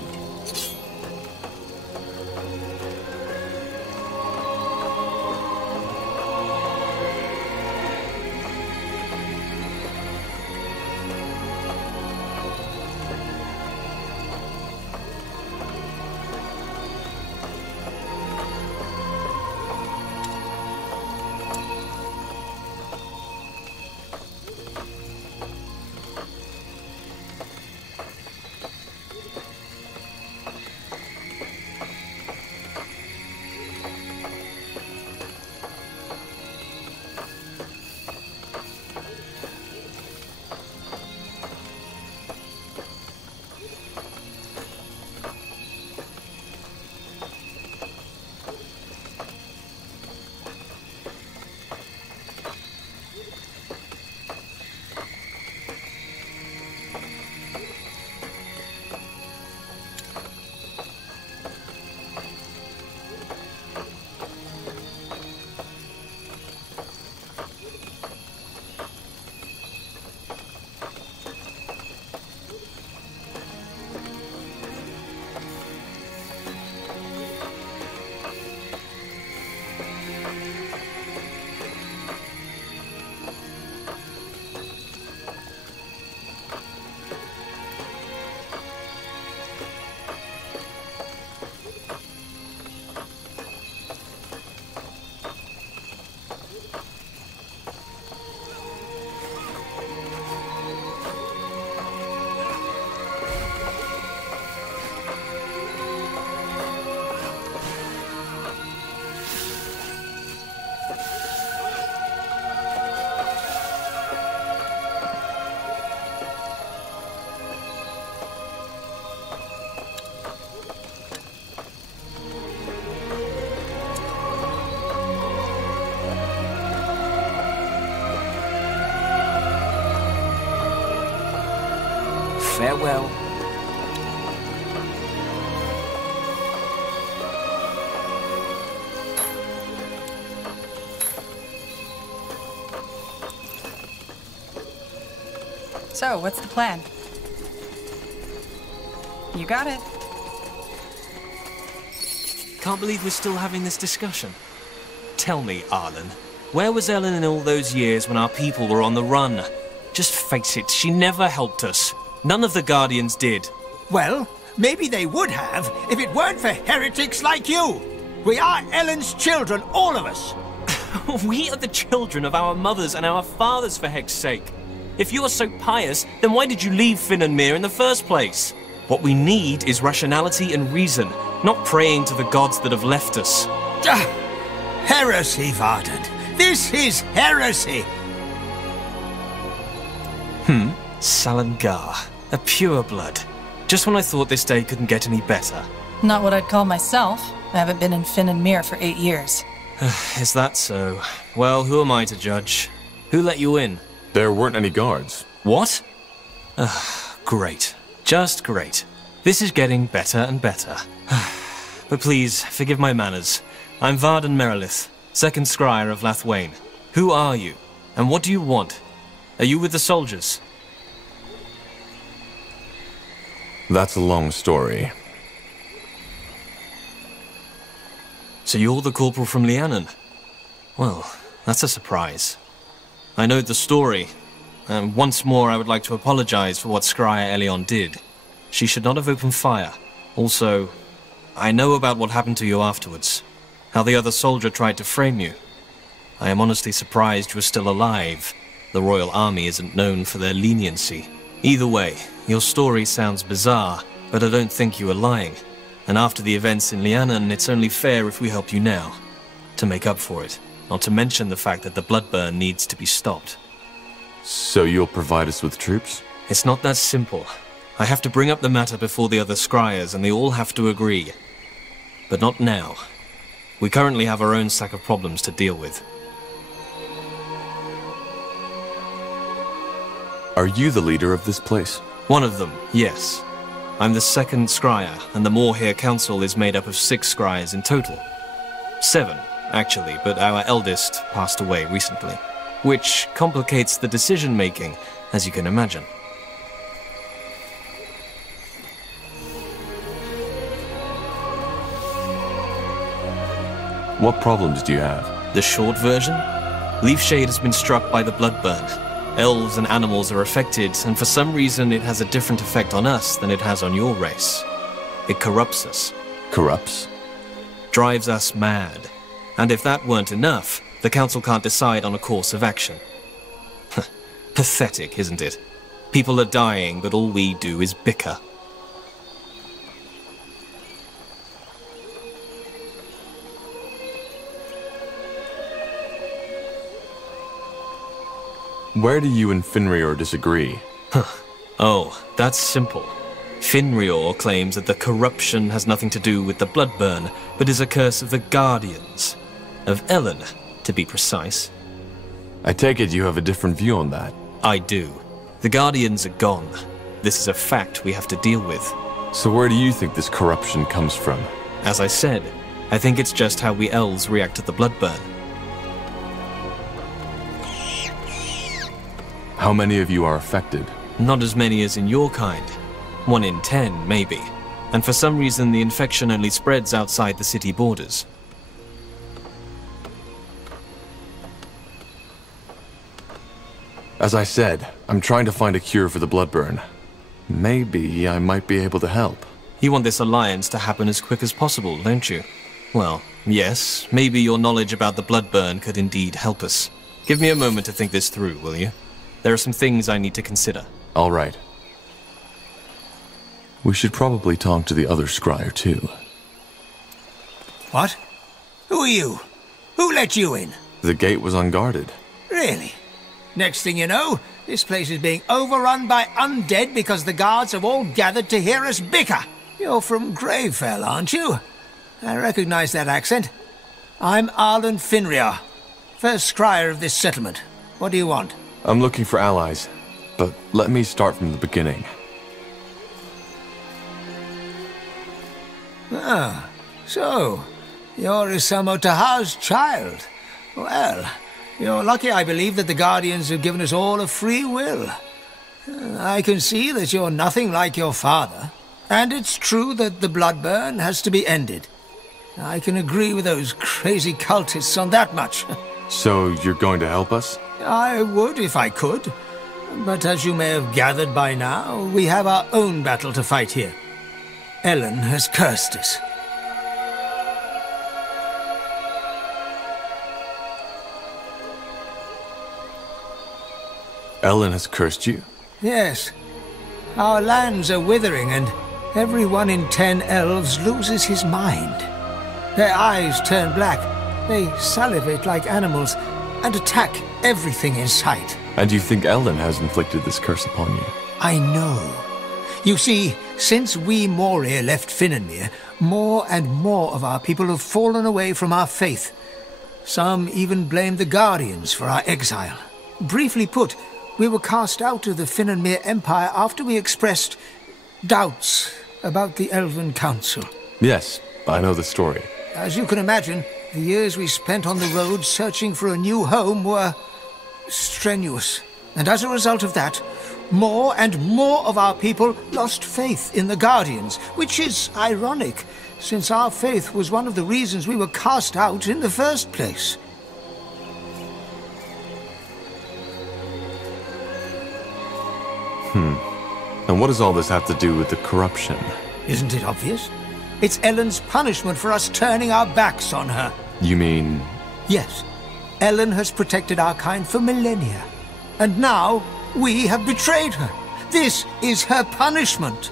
Farewell. So, what's the plan? You got it. Can't believe we're still having this discussion. Tell me, Arlen, where was Ellen in all those years when our people were on the run? Just face it, she never helped us. None of the Guardians did. Well, maybe they would have if it weren't for heretics like you. We are Ellen's children, all of us. We are the children of our mothers and our fathers, for heck's sake. If you are so pious, then why did you leave Finn and Mir in the first place? What we need is rationality and reason, not praying to the gods that have left us. Heresy, Varden. This is heresy. Salangar, a pure blood. Just when I thought this day couldn't get any better. Not what I'd call myself. I haven't been in Finn and Mir for 8 years. Is that so? Well, who am I to judge? Who let you in? There weren't any guards. What? Great. Just great. This is getting better and better. But please, forgive my manners. I'm Varden Merilith, second scryer of Lathwain. Who are you? And what do you want? Are you with the soldiers? That's a long story. So you're the corporal from Lianon? Well, that's a surprise. I know the story, and once more I would like to apologize for what Scryer Elion did. She should not have opened fire. Also, I know about what happened to you afterwards. How the other soldier tried to frame you. I am honestly surprised you are still alive. The Royal Army isn't known for their leniency. Either way, your story sounds bizarre, but I don't think you are lying. And after the events in Lianon, it's only fair if we help you now. To make up for it. Not to mention the fact that the bloodburn needs to be stopped. So you'll provide us with troops? It's not that simple. I have to bring up the matter before the other scryers, and they all have to agree. But not now. We currently have our own sack of problems to deal with. Are you the leader of this place? One of them, yes. I'm the second scryer, and the Moorhere Council is made up of 6 scryers in total. 7, actually, but our eldest passed away recently. Which complicates the decision-making, as you can imagine. What problems do you have? The short version? Leafshade has been struck by the bloodburn. Elves and animals are affected, and for some reason it has a different effect on us than it has on your race. It corrupts us. Corrupts? Drives us mad. And if that weren't enough, the Council can't decide on a course of action. Pathetic, isn't it? People are dying, but all we do is bicker. Where do you and Finrior disagree? Oh, that's simple. Finrior claims that the corruption has nothing to do with the bloodburn, but is a curse of the Guardians. Of Ellen, to be precise. I take it you have a different view on that. I do. The Guardians are gone. This is a fact we have to deal with. So where do you think this corruption comes from? As I said, I think it's just how we elves react to the bloodburn. How many of you are affected? Not as many as in your kind. 1 in 10, maybe. And for some reason the infection only spreads outside the city borders. As I said, I'm trying to find a cure for the bloodburn. Maybe I might be able to help. You want this alliance to happen as quick as possible, don't you? Well, yes, maybe your knowledge about the bloodburn could indeed help us. Give me a moment to think this through, will you? There are some things I need to consider. All right. We should probably talk to the other scryer, too. What? Who are you? Who let you in? The gate was unguarded. Really? Next thing you know, this place is being overrun by undead because the guards have all gathered to hear us bicker. You're from Gravefell, aren't you? I recognize that accent. I'm Arlen Finrior, first scryer of this settlement. What do you want? I'm looking for allies, but let me start from the beginning. Ah, so you're Isamo Taha's child. Well, you're lucky, I believe, that the Guardians have given us all a free will. I can see that you're nothing like your father, and it's true that the bloodburn has to be ended. I can agree with those crazy cultists on that much. So you're going to help us? I would if I could, but as you may have gathered by now, we have our own battle to fight here. Ellen has cursed us. Ellen has cursed you? Yes. Our lands are withering, and every 1 in 10 elves loses his mind. Their eyes turn black, they salivate like animals, and attack everything in sight. And you think Ellen has inflicted this curse upon you? I know. You see, since we Moria left Finnenmere, more and more of our people have fallen away from our faith. Some even blame the Guardians for our exile. Briefly put, we were cast out of the Finnenmere Empire after we expressed doubts about the Elven Council. Yes, I know the story. As you can imagine, the years we spent on the road searching for a new home were strenuous. And as a result of that, more and more of our people lost faith in the Guardians, which is ironic, since our faith was one of the reasons we were cast out in the first place. And what does all this have to do with the corruption? Isn't it obvious? It's Ellen's punishment for us turning our backs on her. You mean... Yes. Ellen has protected our kind for millennia. And now, we have betrayed her. This is her punishment.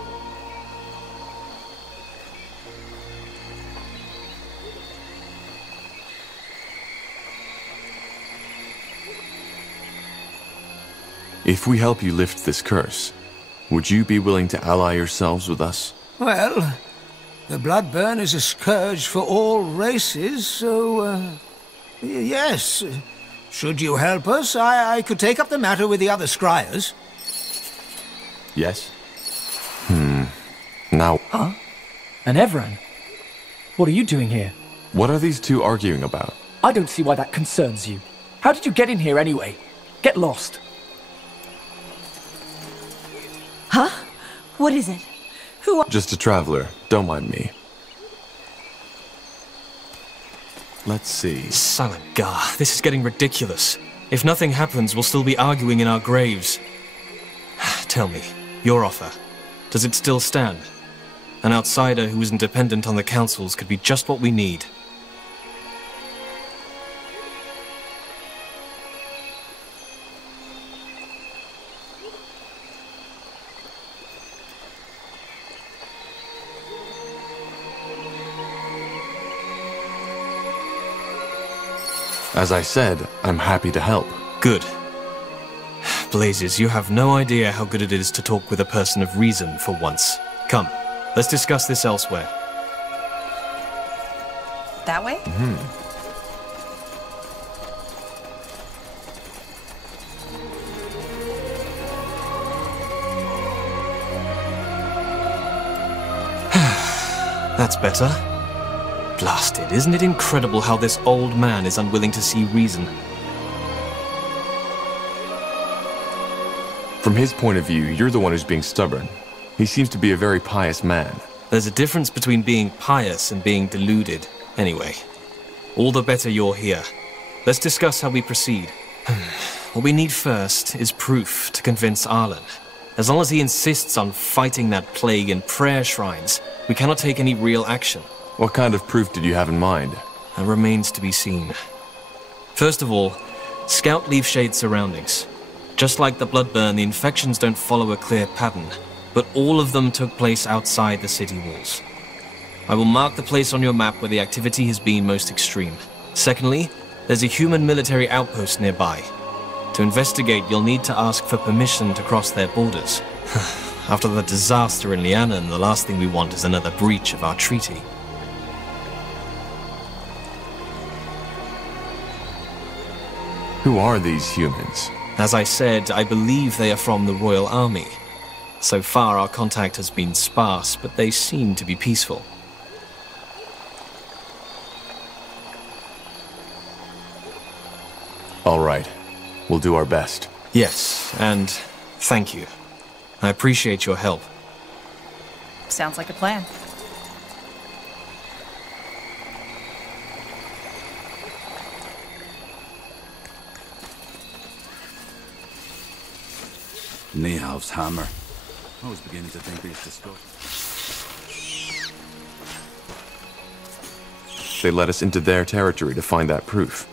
If we help you lift this curse, would you be willing to ally yourselves with us? Well, the bloodburn is a scourge for all races, so, yes. Should you help us, I could take up the matter with the other scryers. Yes? Now... Huh? And Evran? What are you doing here? What are these two arguing about? I don't see why that concerns you. How did you get in here anyway? Get lost. Huh? What is it? Who are— Just a traveler. Don't mind me. Let's see. Salagar, this is getting ridiculous. If nothing happens, we'll still be arguing in our graves. Tell me, your offer, does it still stand? An outsider who isn't dependent on the councils could be just what we need. As I said, I'm happy to help. Good. Blazes, you have no idea how good it is to talk with a person of reason for once. Come, let's discuss this elsewhere. That way? That's better. Blasted, isn't it incredible how this old man is unwilling to see reason? From his point of view, you're the one who's being stubborn. He seems to be a very pious man. There's a difference between being pious and being deluded. Anyway, all the better you're here. Let's discuss how we proceed. What we need first is proof to convince Arlen. As long as he insists on fighting that plague in prayer shrines, we cannot take any real action. What kind of proof did you have in mind? That remains to be seen. First of all, scout Leaf Shade's surroundings. Just like the bloodburn, the infections don't follow a clear pattern, but all of them took place outside the city walls. I will mark the place on your map where the activity has been most extreme. Secondly, there's a human military outpost nearby. To investigate, you'll need to ask for permission to cross their borders. After the disaster in Lianan, the last thing we want is another breach of our treaty. Who are these humans? As I said, I believe they are from the Royal Army. So far, our contact has been sparse, but they seem to be peaceful. All right. We'll do our best. Yes, and thank you. I appreciate your help. Sounds like a plan. Niehav's hammer. I was beginning to think we used to discuss. They led us into their territory to find that proof.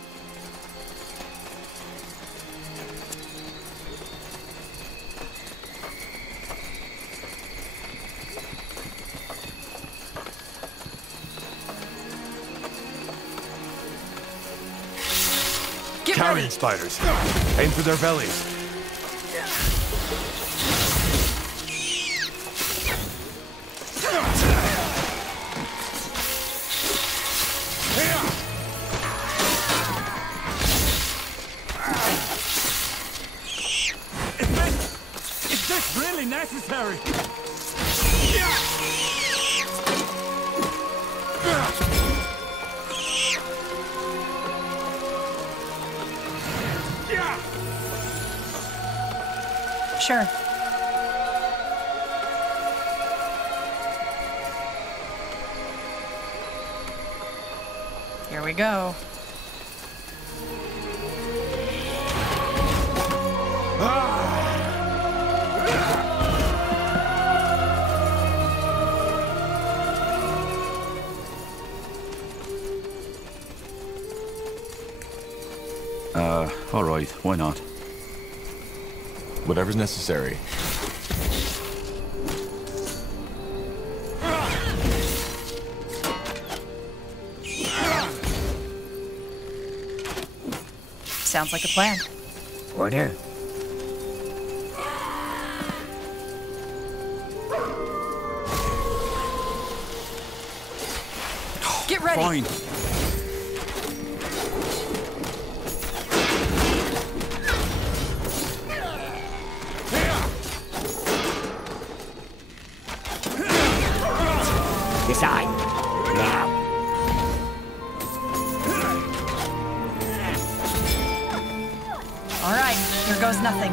Carrion spiders. Aim for their bellies. Is this really necessary? Sure. Here we go. All right, why not? Whatever's necessary. Sounds like a plan. Order. Get ready. Fine. Decide. Now. All right, here goes nothing.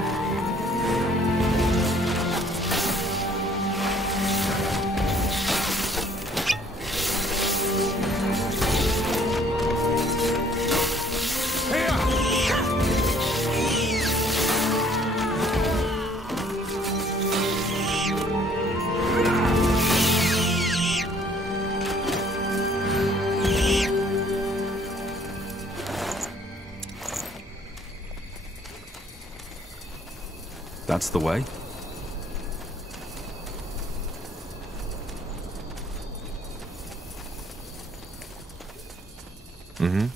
That's the way. Mm-hmm.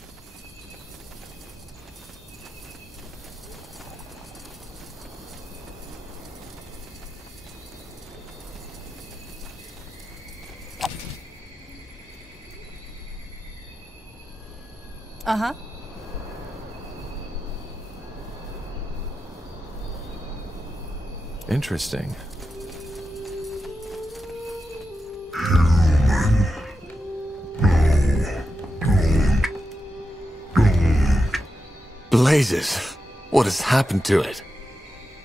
Uh-huh. Interesting. Blazes! What has happened to it?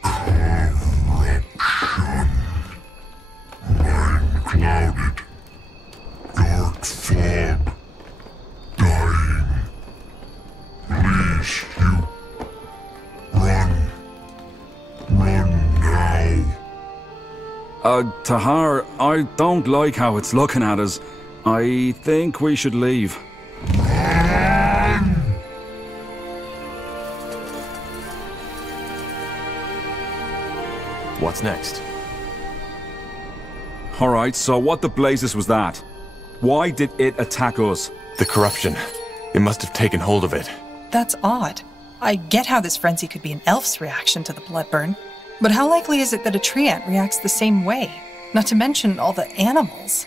Mind clouded. Dark fog. Dying. Please, you. Run. Run now. Tahar, I don't like how it's looking at us. I think we should leave. What's next? Alright, so what the blazes was that? Why did it attack us? The corruption. It must have taken hold of it. That's odd. I get how this frenzy could be an elf's reaction to the bloodburn, but how likely is it that a treant reacts the same way? Not to mention all the animals.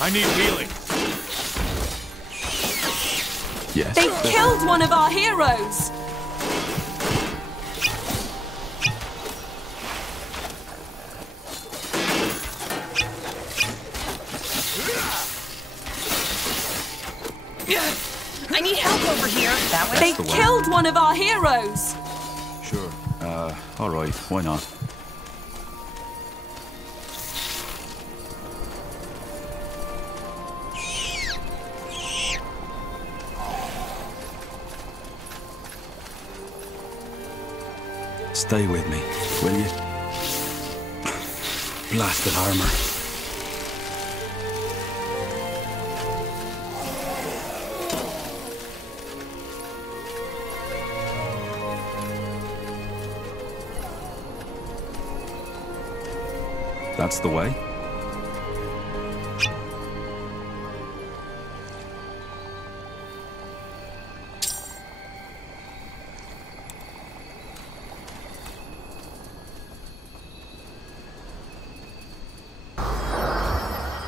I need healing. Yes? They've killed one of our heroes! I need help over here. That way? They've killed one of our heroes! Sure. Alright, why not? Stay with me, will you? Blasted armor. That's the way.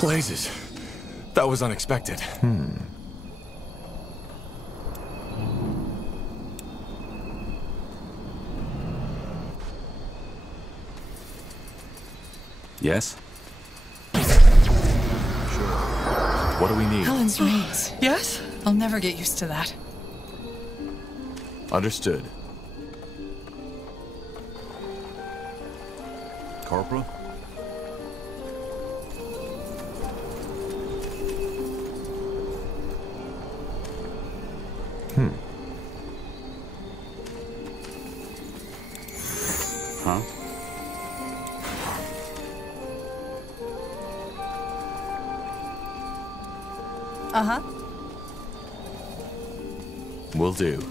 Blazes. That was unexpected. Yes? Sure. What do we need? Helen's rings. Yes? I'll never get used to that. Understood. Corporal? Huh? Uh-huh. Will do.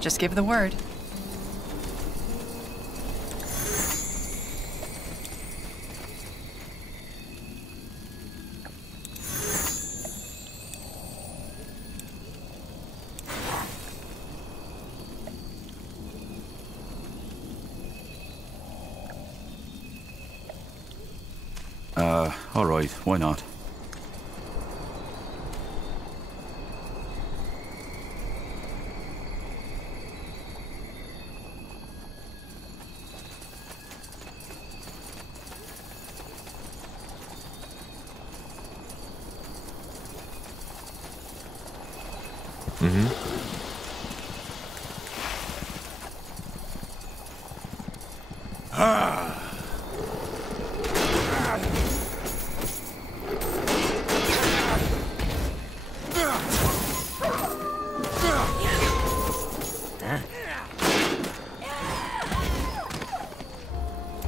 Just give the word. All right, why not?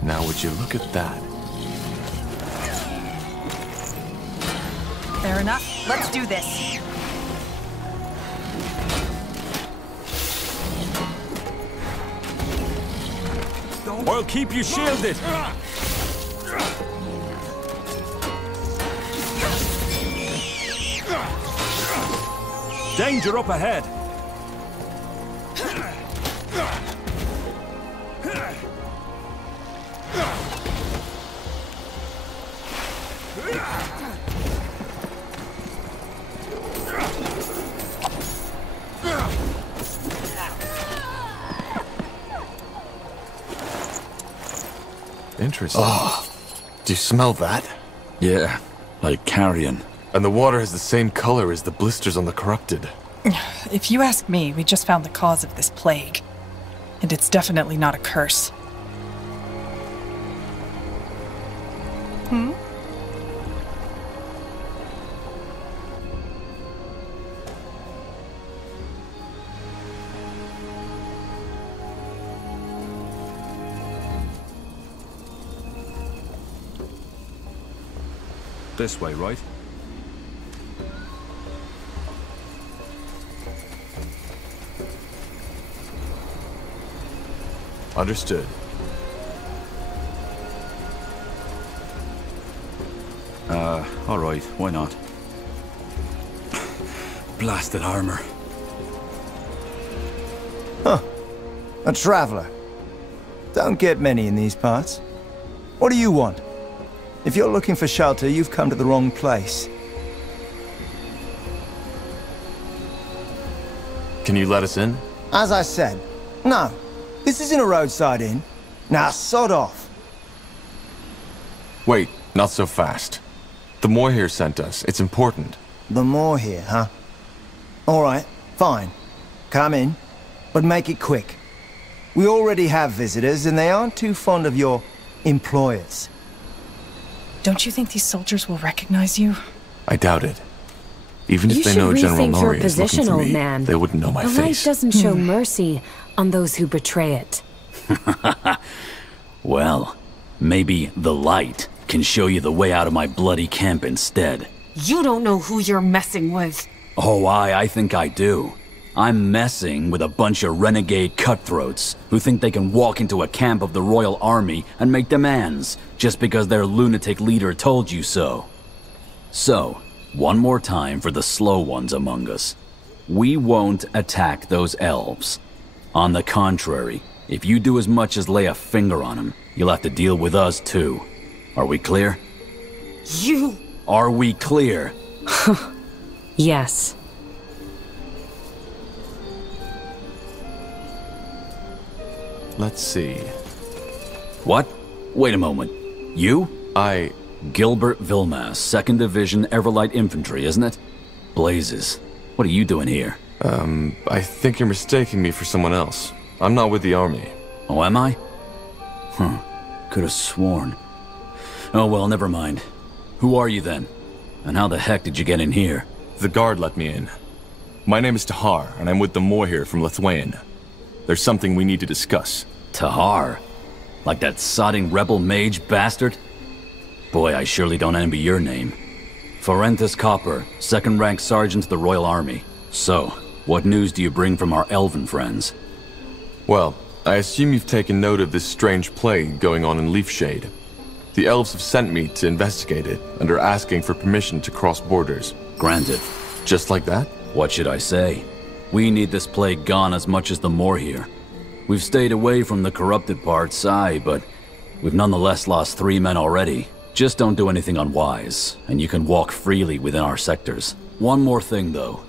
Now would you look at that? Fair enough. Let's do this. I'll keep you shielded. Danger up ahead. Interesting. Oh, do you smell that? Yeah, like carrion. And the water has the same color as the blisters on the corrupted. If you ask me, we just found the cause of this plague. And it's definitely not a curse. Hmm? This way, right? Understood. Alright, why not? Blasted armor. Huh. A traveler. Don't get many in these parts. What do you want? If you're looking for shelter, you've come to the wrong place. Can you let us in? As I said, no. This isn't a roadside inn. Now, sod off. Wait, not so fast. The Moor here sent us. It's important. The Moor here, huh? Alright, fine. Come in, but make it quick. We already have visitors, and they aren't too fond of your employers. Don't you think these soldiers will recognize you? I doubt it. Even if You they should know General rethink your Nori is looking position, for old me, man. they wouldn't know my The light face. doesn't show mercy on those who betray it. Well, maybe the light can show you the way out of my bloody camp instead. You don't know who you're messing with. Oh, I think I do. I'm messing with a bunch of renegade cutthroats who think they can walk into a camp of the Royal Army and make demands just because their lunatic leader told you so. So, one more time for the slow ones among us. We won't attack those elves. On the contrary, if you do as much as lay a finger on them, you'll have to deal with us too. Are we clear? You... Are we clear? Yes. Let's see. What? Wait a moment. You? I... Gilbert Vilmas, 2nd Division Everlight Infantry, isn't it? Blazes. What are you doing here? I think you're mistaking me for someone else. I'm not with the army. Oh, am I? Could have sworn. Oh, well, never mind. Who are you then? And how the heck did you get in here? The guard let me in. My name is Tahar, and I'm with the Moor here from Lithuania. There's something we need to discuss. Tahar? Like that sodding rebel mage bastard? Boy, I surely don't envy your name. Forenthus Copper, 2nd rank sergeant to the Royal Army. So, what news do you bring from our elven friends? Well, I assume you've taken note of this strange plague going on in Leafshade. The elves have sent me to investigate it, and are asking for permission to cross borders. Granted. Just like that? What should I say? We need this plague gone as much as the Moor here. We've stayed away from the corrupted parts, aye, but we've nonetheless lost 3 men already. Just don't do anything unwise, and you can walk freely within our sectors. One more thing, though.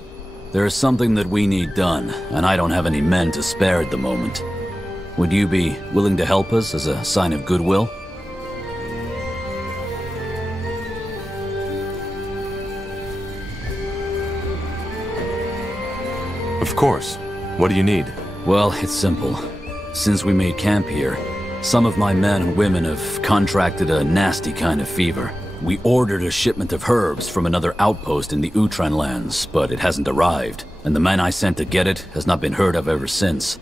There's something that we need done, and I don't have any men to spare at the moment. Would you be willing to help us as a sign of goodwill? Of course. What do you need? Well, it's simple. Since we made camp here, some of my men and women have contracted a nasty kind of fever. We ordered a shipment of herbs from another outpost in the Utran lands, but it hasn't arrived, and the man I sent to get it has not been heard of ever since.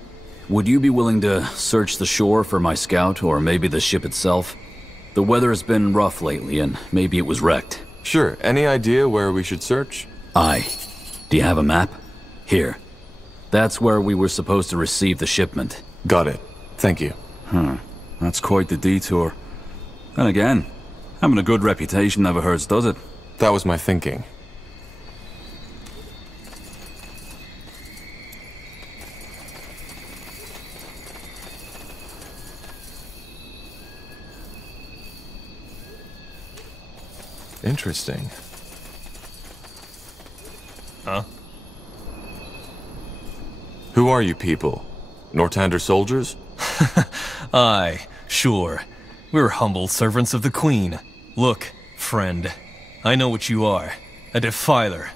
Would you be willing to search the shore for my scout, or maybe the ship itself? The weather's been rough lately, and maybe it was wrecked. Sure. Any idea where we should search? Aye. Do you have a map? Here. That's where we were supposed to receive the shipment. Got it. Thank you. That's quite the detour. Then again, having a good reputation never hurts, does it? That was my thinking. Interesting. Huh? Who are you people? Nortander soldiers? Aye, sure. We're humble servants of the Queen. Look, friend, I know what you are. A defiler.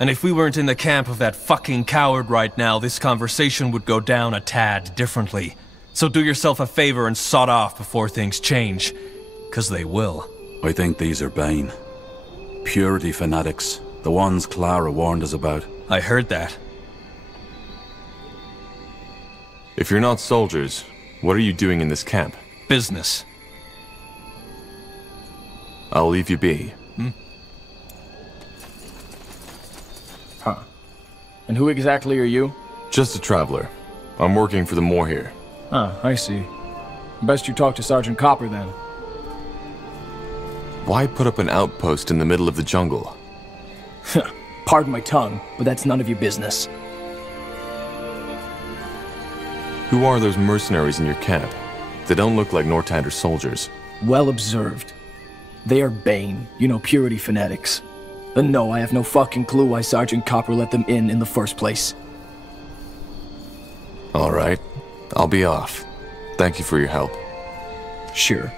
And if we weren't in the camp of that fucking coward right now, this conversation would go down a tad differently. So do yourself a favor and sod off before things change. 'Cause they will. I think these are Bane. Purity fanatics. The ones Clara warned us about. I heard that. If you're not soldiers, what are you doing in this camp? Business. I'll leave you be. Huh. And who exactly are you? Just a traveler. I'm working for the Moor here. Ah, I see. Best you talk to Sergeant Copper then. Why put up an outpost in the middle of the jungle? Pardon my tongue, but that's none of your business. Who are those mercenaries in your camp? They don't look like Nortander soldiers. Well observed. They are Bane, you know, purity fanatics. And no, I have no fucking clue why Sergeant Copper let them in the first place. Alright, I'll be off. Thank you for your help. Sure.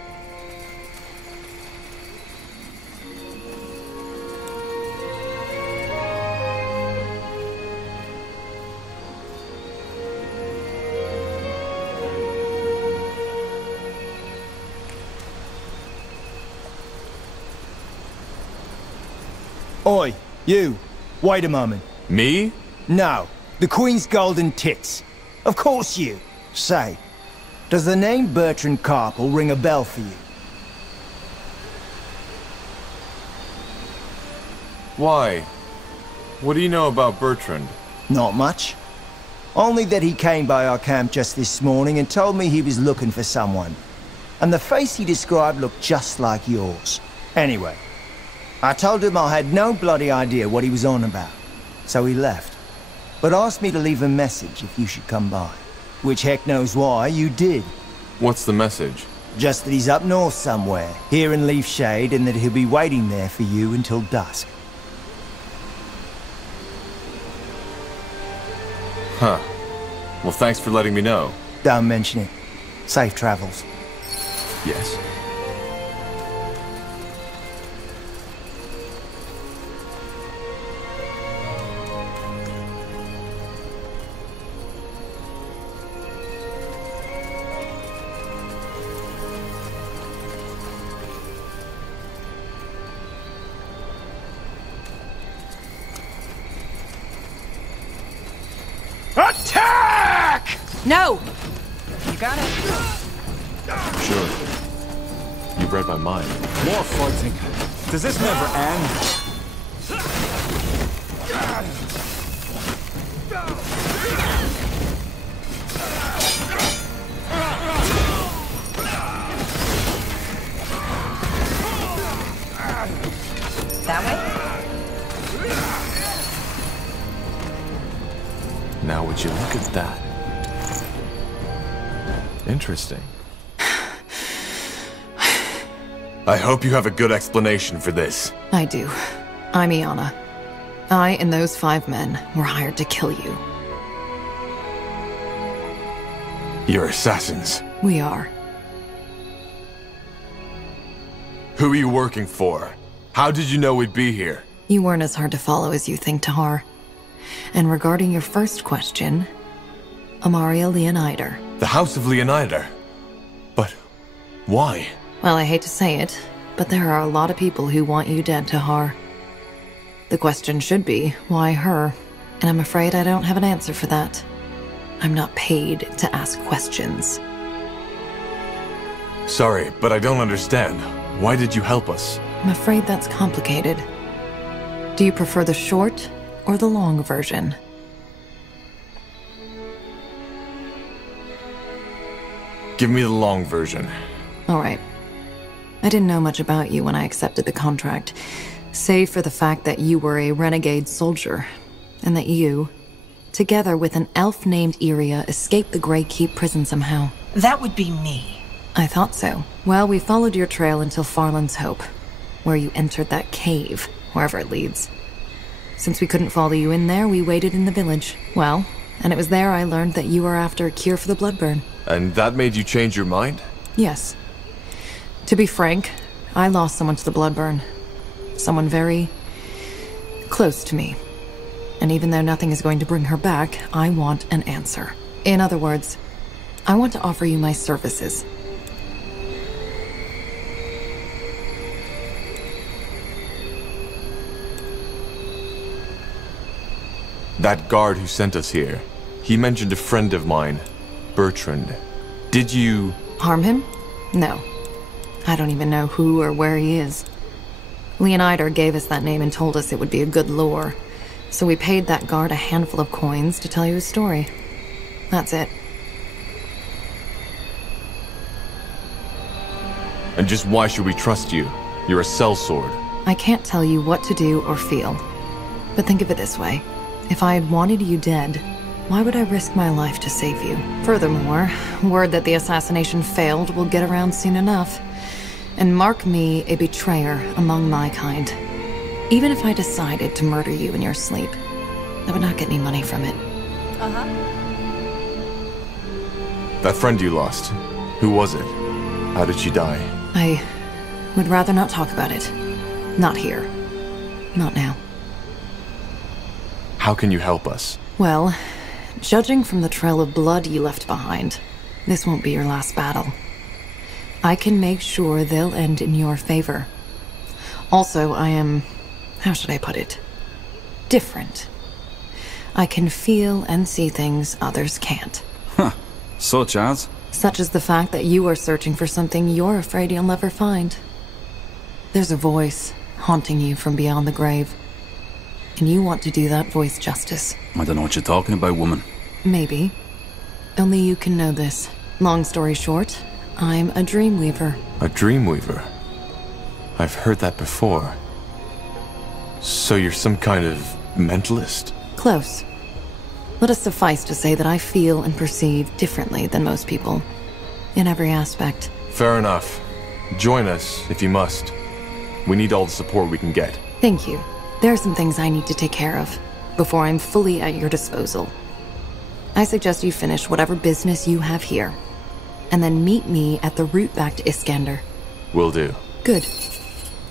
Oi, you. Wait a moment. Me? No, the Queen's golden tits. Of course you. Say, does the name Bertrand Carpel ring a bell for you? Why? What do you know about Bertrand? Not much. Only that he came by our camp just this morning and told me he was looking for someone. And the face he described looked just like yours. Anyway, I told him I had no bloody idea what he was on about. So he left. But asked me to leave a message if you should come by. Which heck knows why you did. What's the message? Just that he's up north somewhere, here in Leaf Shade, and that he'll be waiting there for you until dusk. Huh. Well, thanks for letting me know. Don't mention it. Safe travels. Yes. Attack! No! You got it. Sure. You read my mind. More fighting. Does this never end? That way? Now would you look at that? Interesting. I hope you have a good explanation for this. I do. I'm Iana. I and those 5 men were hired to kill you. You're assassins. We are. Who are you working for? How did you know we'd be here? You weren't as hard to follow as you think, Tahar. And regarding your first question, Amaria Leonider. The House of Leonider? But why? Well, I hate to say it, but there are a lot of people who want you dead, Tahar. The question should be, why her? And I'm afraid I don't have an answer for that. I'm not paid to ask questions. Sorry, but I don't understand. Why did you help us? I'm afraid that's complicated. Do you prefer the short or the long version? Give me the long version. All right. I didn't know much about you when I accepted the contract, save for the fact that you were a renegade soldier, and that you, together with an elf named Iria, escaped the Grey Keep prison somehow. That would be me. I thought so. Well, we followed your trail until Farland's Hope. where you entered that cave, wherever it leads. Since we couldn't follow you in there, we waited in the village. Well, and it was there I learned that you were after a cure for the bloodburn. And that made you change your mind? Yes. To be frank, I lost someone to the bloodburn. Someone very close to me. And even though nothing is going to bring her back, I want an answer. In other words, I want to offer you my services. That guard who sent us here, he mentioned a friend of mine, Bertrand. Did you... Harm him? No. I don't even know who or where he is. Leonider gave us that name and told us it would be a good lure. So we paid that guard a handful of coins to tell you his story. That's it. And just why should we trust you? You're a sellsword. I can't tell you what to do or feel. But think of it this way. If I had wanted you dead, why would I risk my life to save you? Furthermore, word that the assassination failed will get around soon enough. And mark me a betrayer among my kind. Even if I decided to murder you in your sleep, I would not get any money from it. That friend you lost, who was it? How did she die? I would rather not talk about it. Not here. Not now. How can you help us? Well, judging from the trail of blood you left behind, this won't be your last battle. I can make sure they'll end in your favor. Also, I am... how should I put it? Different. I can feel and see things others can't. Huh. Such as? Such as the fact that you are searching for something you're afraid you'll never find. There's a voice haunting you from beyond the grave. And you want to do that voice justice. I don't know what you're talking about, woman. Maybe. Only you can know this. Long story short, I'm a dreamweaver. A dreamweaver? I've heard that before. So you're some kind of mentalist? Close. Let us suffice to say that I feel and perceive differently than most people. In every aspect. Fair enough. Join us, if you must. We need all the support we can get. Thank you. There are some things I need to take care of before I'm fully at your disposal. I suggest you finish whatever business you have here, and then meet me at the route back to Iskander. Will do. Good.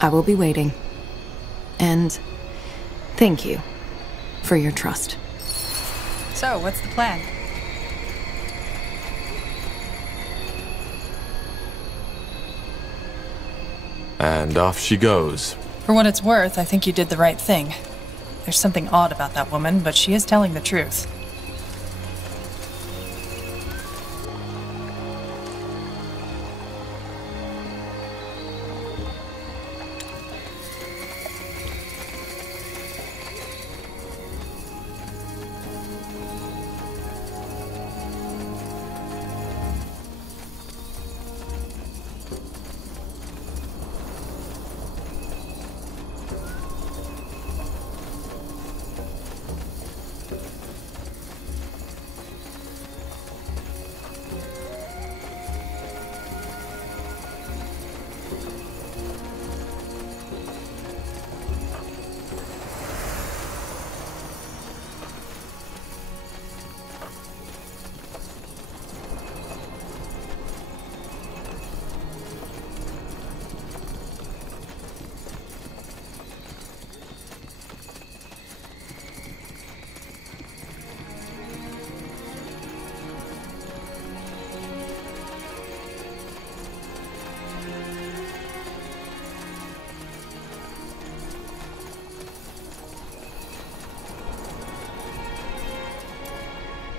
I will be waiting. And thank you for your trust. So, what's the plan? And off she goes. For what it's worth, I think you did the right thing. There's something odd about that woman, but she is telling the truth.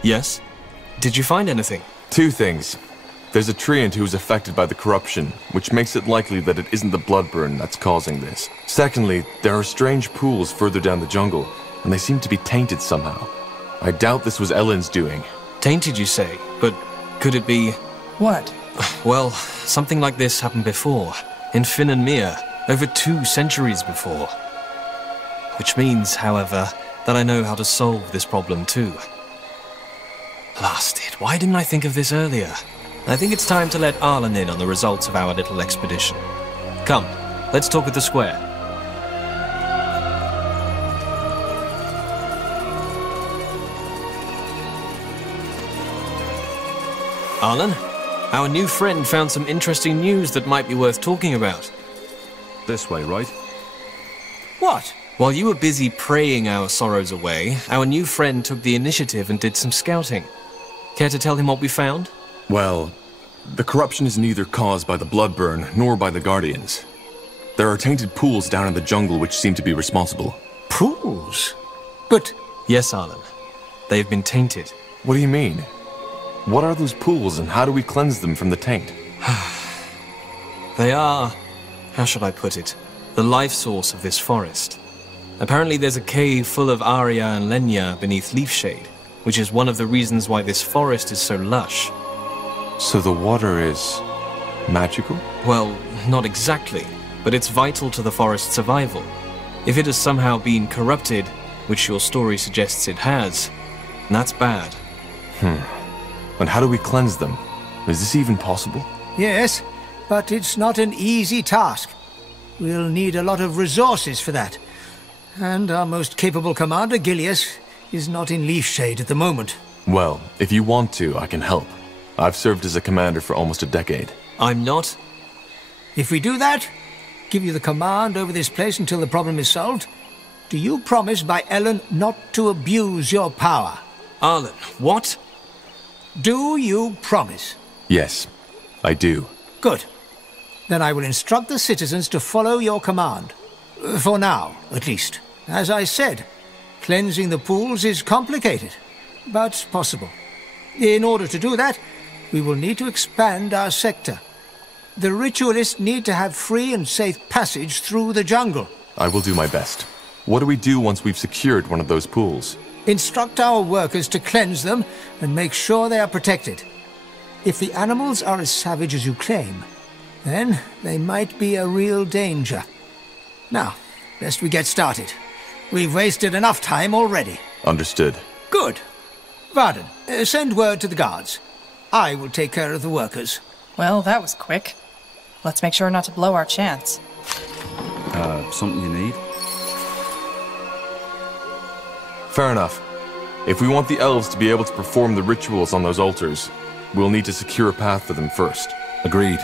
Yes? Did you find anything? Two things. There's a treant who is affected by the corruption, which makes it likely that it isn't the bloodburn that's causing this. Secondly, there are strange pools further down the jungle, and they seem to be tainted somehow. I doubt this was Ellen's doing. Tainted, you say? But could it be... What? Well, something like this happened before. In Finn and Mir, over 2 centuries before. Which means, however, that I know how to solve this problem too. Blasted, why didn't I think of this earlier? I think it's time to let Arlen in on the results of our little expedition. Come, Let's talk at the square. Arlen, our new friend found some interesting news that might be worth talking about. This way, right? What? While you were busy praying our sorrows away, our new friend took the initiative and did some scouting. Care to tell him what we found? Well, the corruption is neither caused by the Bloodburn nor by the Guardians. There are tainted pools down in the jungle which seem to be responsible. Pools? But... Yes, Arlen. They have been tainted. What do you mean? What are those pools and how do we cleanse them from the taint? They are... how should I put it? The life source of this forest. Apparently there's a cave full of Aria and Lenya beneath leaf shade, which is one of the reasons why this forest is so lush. So the water is... magical? Well, not exactly, but it's vital to the forest's survival. If it has somehow been corrupted, which your story suggests it has, that's bad. And how do we cleanse them? Is this even possible? Yes, but it's not an easy task. We'll need a lot of resources for that. And our most capable commander, Gilius, is not in leaf shade at the moment. Well, if you want to, I can help. I've served as a commander for almost a decade. I'm not? If we do that, give you the command over this place until the problem is solved, do you promise by Ellen not to abuse your power? Arlen, what? Do you promise? Yes, I do. Good. Then I will instruct the citizens to follow your command. For now, at least. As I said, cleansing the pools is complicated, but possible. In order to do that, we will need to expand our sector. The ritualists need to have free and safe passage through the jungle. I will do my best. What do we do once we've secured one of those pools? Instruct our workers to cleanse them and make sure they are protected. If the animals are as savage as you claim, then they might be a real danger. Now, best we get started. We've wasted enough time already. Understood. Good. Varden, send word to the guards. I will take care of the workers. Well, that was quick. Let's make sure not to blow our chance. Something you need? Fair enough. If we want the elves to be able to perform the rituals on those altars, we'll need to secure a path for them first. Agreed.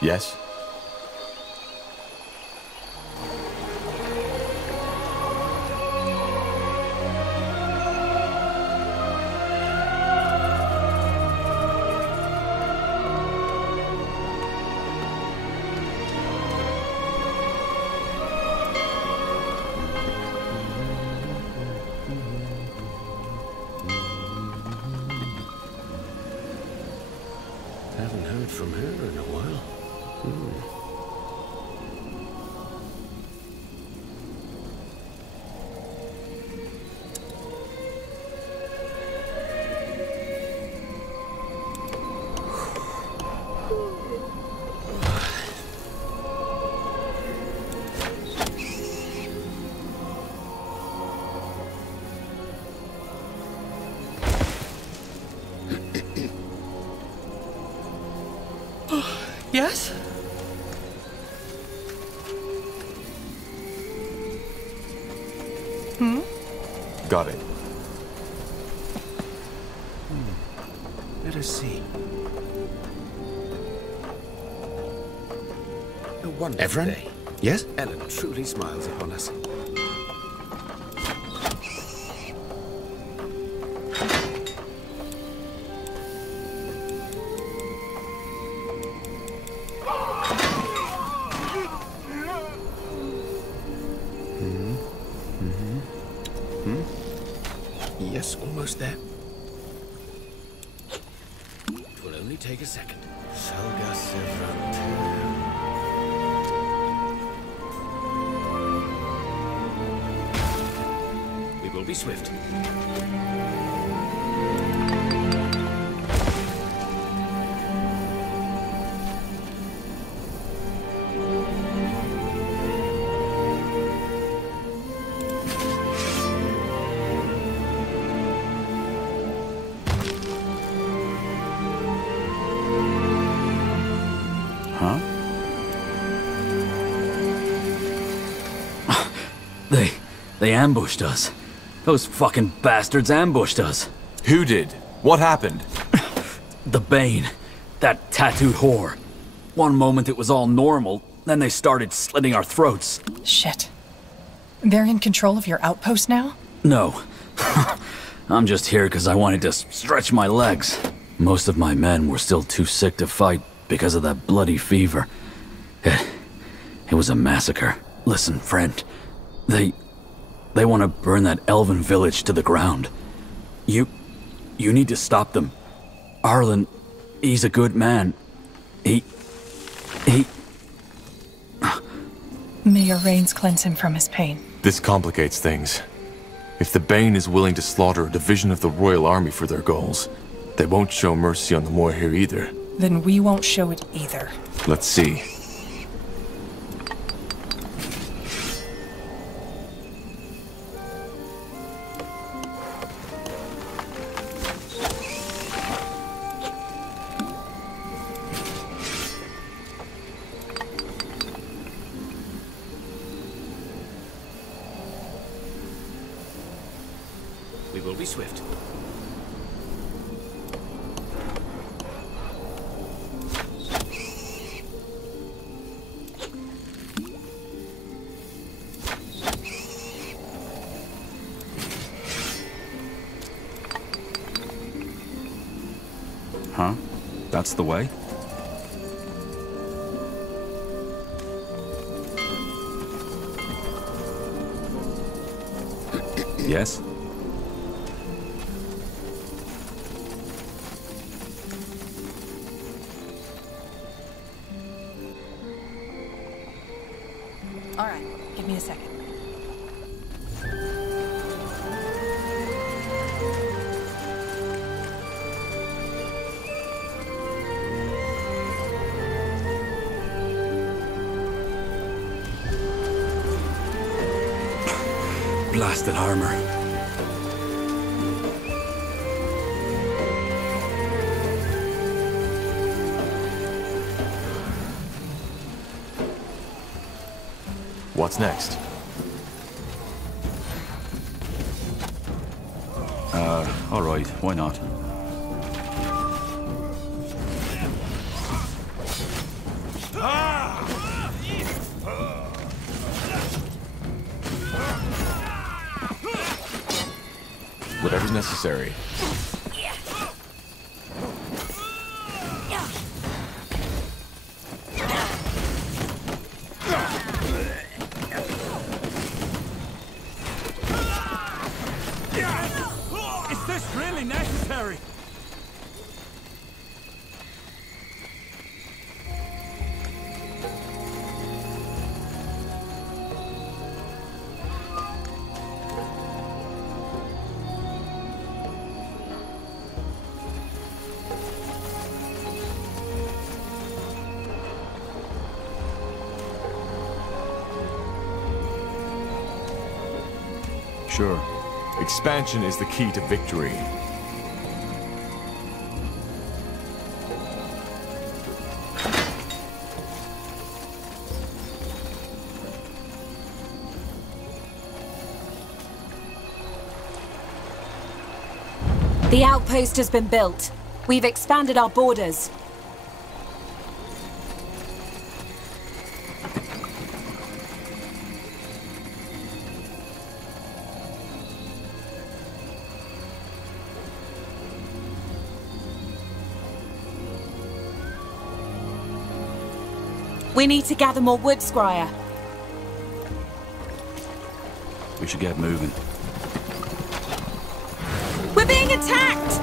Yes? Haven't heard from her in a while. Yes? Got it. Let us see. A wonderful day. Yes? Ellen truly smiles upon us. Yes, almost there. It will only take a second. Salga We will be swift. Huh? They ambushed us. Those fucking bastards ambushed us. Who did? What happened? The Bane. That tattooed whore. One moment it was all normal, then they started slitting our throats. Shit. They're in control of your outpost now? No. I'm just here because I wanted to stretch my legs. Most of my men were still too sick to fight because of that bloody fever. It was a massacre. Listen, friend. They want to burn that elven village to the ground. You need to stop them. Arlen, he's a good man. He... May your rains cleanse him from his pain. This complicates things. If the Bane is willing to slaughter a division of the Royal Army for their goals, they won't show mercy on the Moor here either. Then we won't show it either. Let's see. We will be swift. Huh? That's the way? Yes? All right, give me a second. Blasted armor. What's next? All right, why not? Whatever's necessary. Is this really necessary? Sure. Expansion is the key to victory. The outpost has been built. We've expanded our borders. We need to gather more wood, Squire. We should get moving. We're being attacked!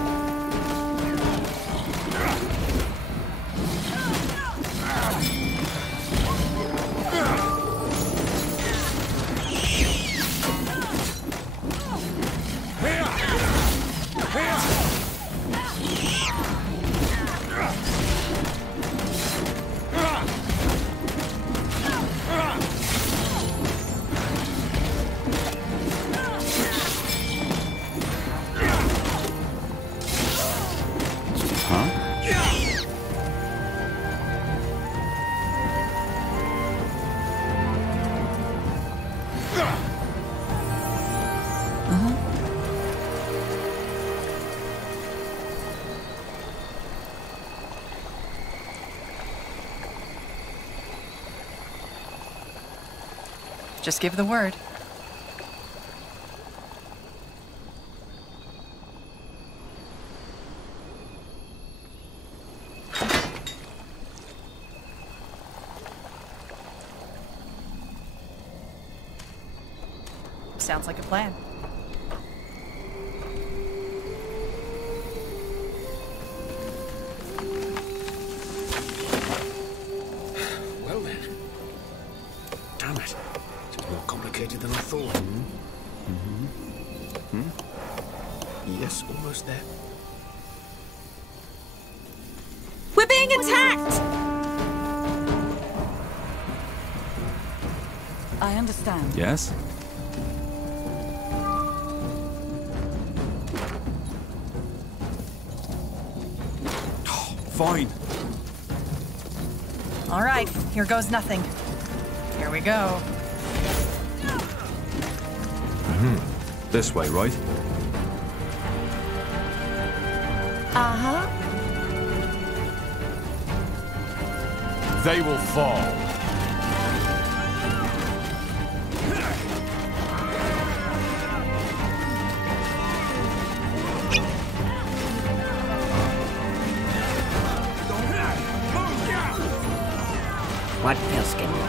Just give the word. Sounds like a plan. Well then. Damn it. It's more complicated than I thought. Yes, almost there. We're being attacked! I understand. Yes? Fine. All right, here goes nothing. Here we go. This way, right? Uh-huh. They will fall. What else can you?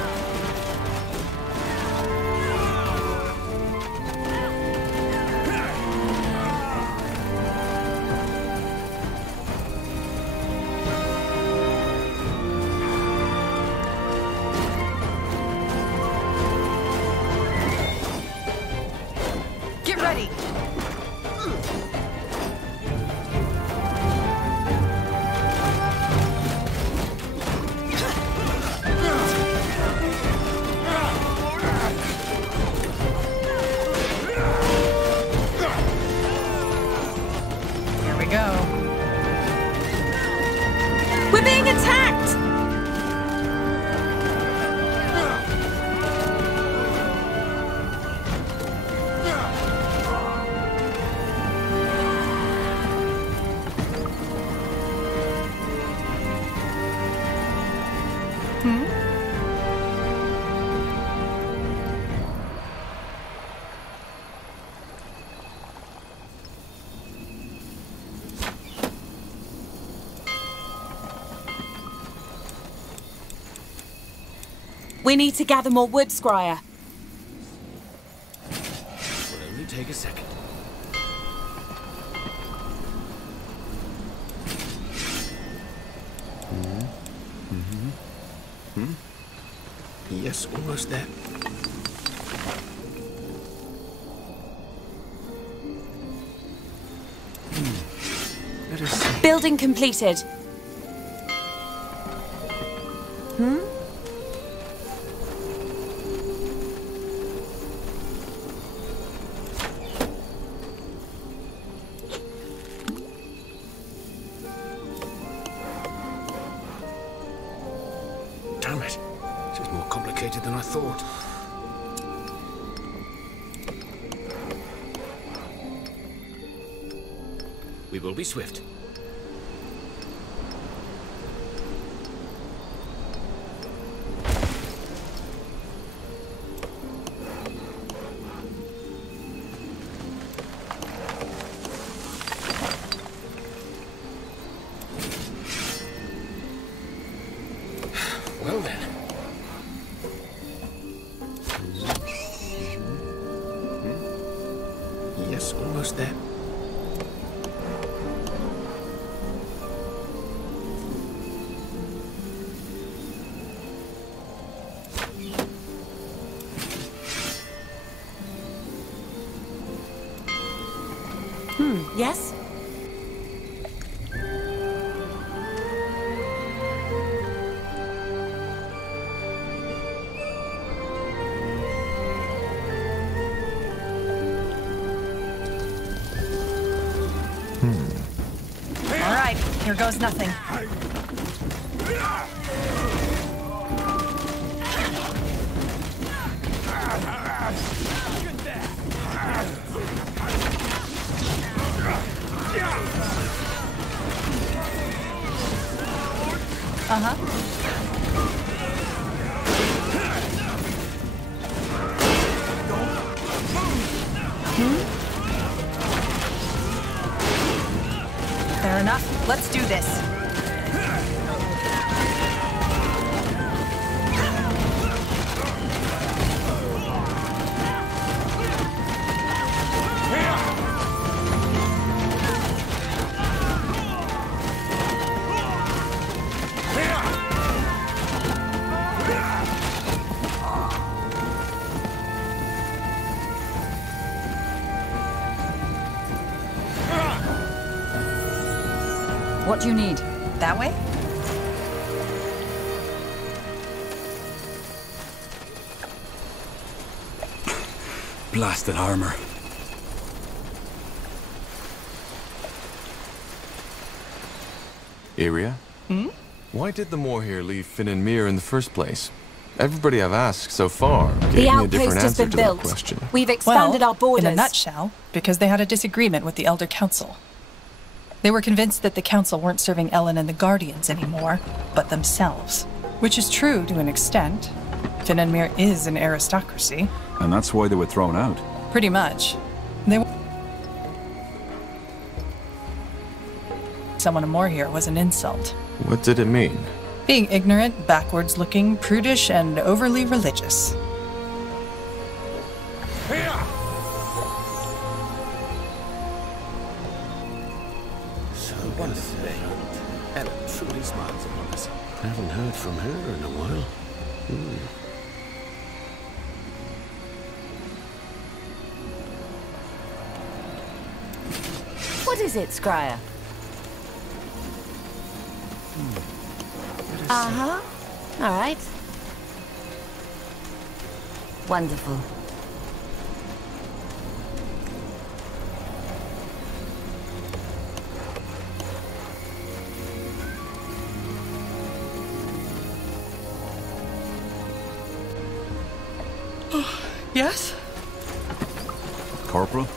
Get ready! Here we go. We're being attacked! We need to gather more wood, Scryer. Will only take a second. Yes, almost there. Let us see. Building completed. Damn it. This is more complicated than I thought. We will be swift. Well then. Yes, almost there. Yes? All right, here goes nothing. Uh-huh. let's do this. What do you need? That way? Blasted armor. Iria? Why did the Moor here leave Finn and Mir in the first place? Everybody I've asked so far gave me a different answer to that question. We've expanded our borders. In a nutshell, because they had a disagreement with the Elder Council. They were convinced that the Council weren't serving Ellen and the Guardians anymore, but themselves. Which is true to an extent. Finn and Mir is an aristocracy. And that's why they were thrown out. Pretty much. Someone more here was an insult. What did it mean? Being ignorant, backwards-looking, prudish, and overly religious. What a thing. Ellen truly smiles upon us. Haven't heard from her in a while. What is it, Scryer? Uh-huh. All right. Wonderful. Yes? Corporal?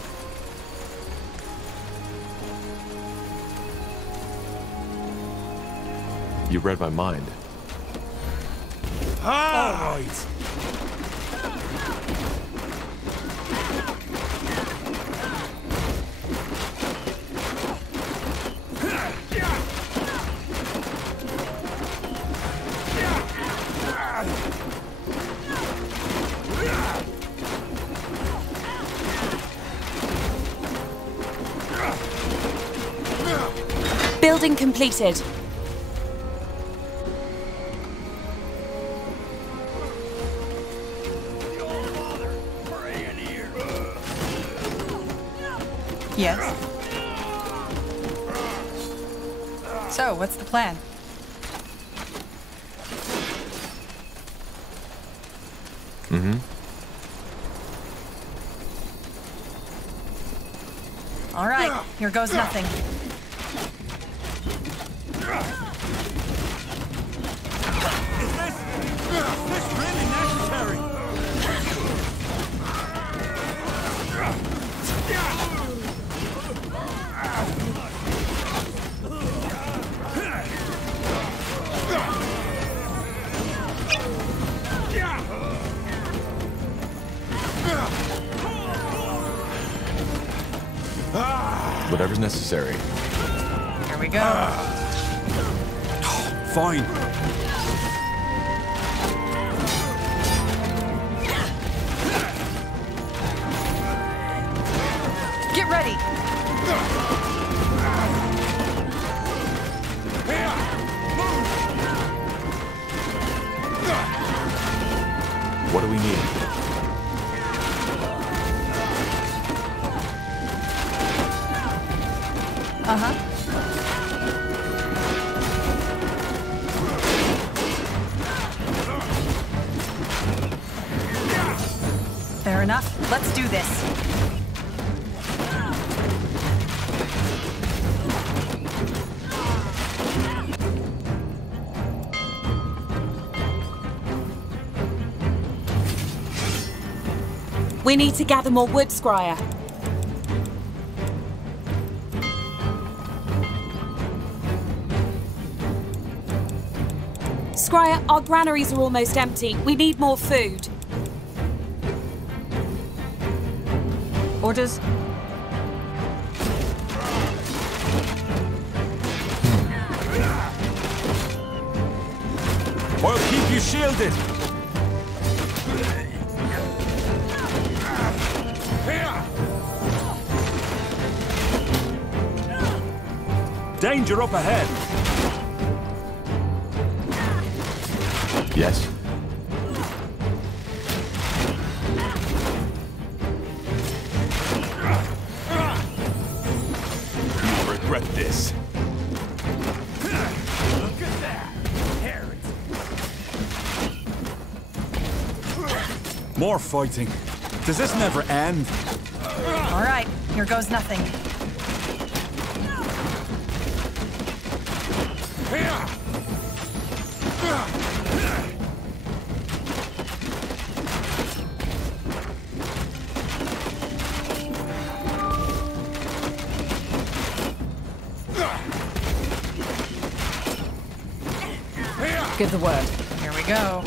You read my mind. All right. Building completed. Yes. So, what's the plan? All right, here goes nothing. Is this really necessary? Whatever's necessary. Here we go. Fine. Get ready! What do we need? Fair enough. Let's do this. We need to gather more wood, Scryer. Scryer, our granaries are almost empty. We need more food. Orders? I'll keep you shielded. Danger up ahead. Yes. You'll regret this. Look at that. More fighting. Does this never end? All right, here goes nothing. Give the word. Here we go.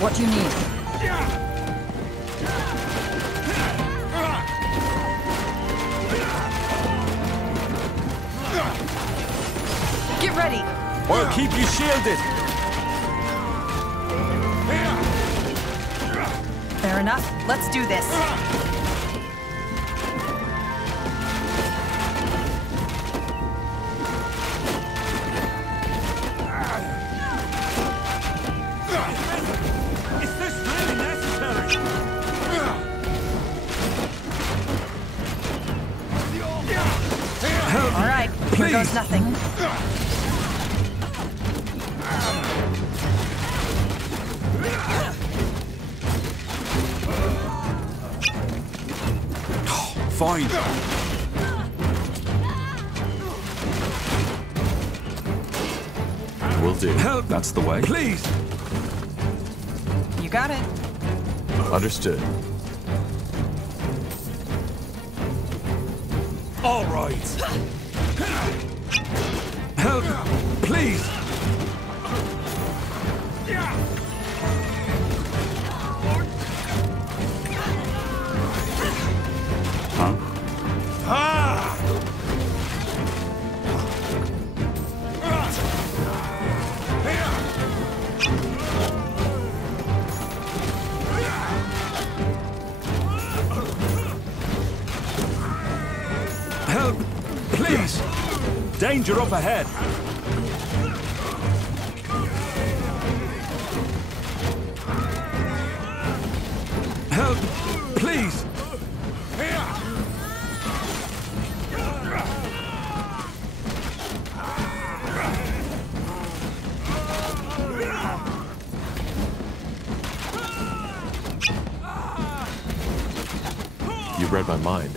What do you need? Get ready. I'll keep you shielded. Fair enough. Let's do this. Is this really necessary? All right, here goes nothing. Fine. Will do. Help. That's the way. Please. You got it. Understood. All right. Help. Please. Huh? Ah! Help! Please! Danger up ahead! Help! Please! You read my mind.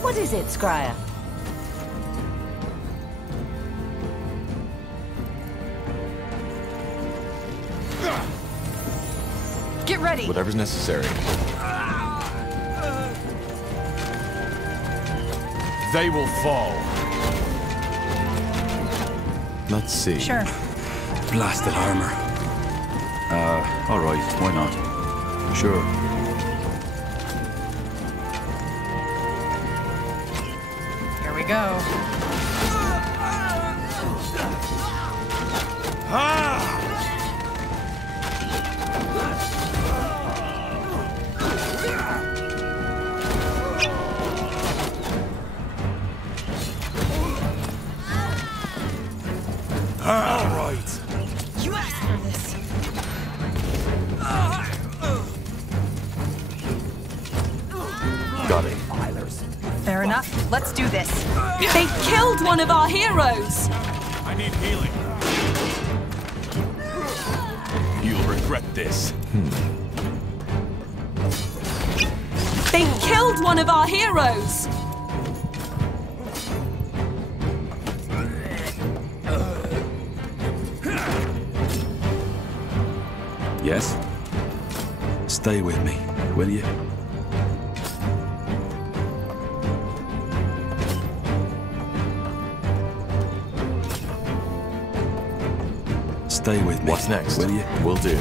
What is it, Scryer? Get ready. Whatever's necessary. They will fall. Let's see. Sure. Blasted armor. All right, why not? Sure. Here we go. All right. You asked for this. Got it. Fair enough. Let's do this. They killed one of our heroes! I need healing. You'll regret this. They killed one of our heroes! Yes? Stay with me, will you? Stay with me. What's next? Will you? Will do.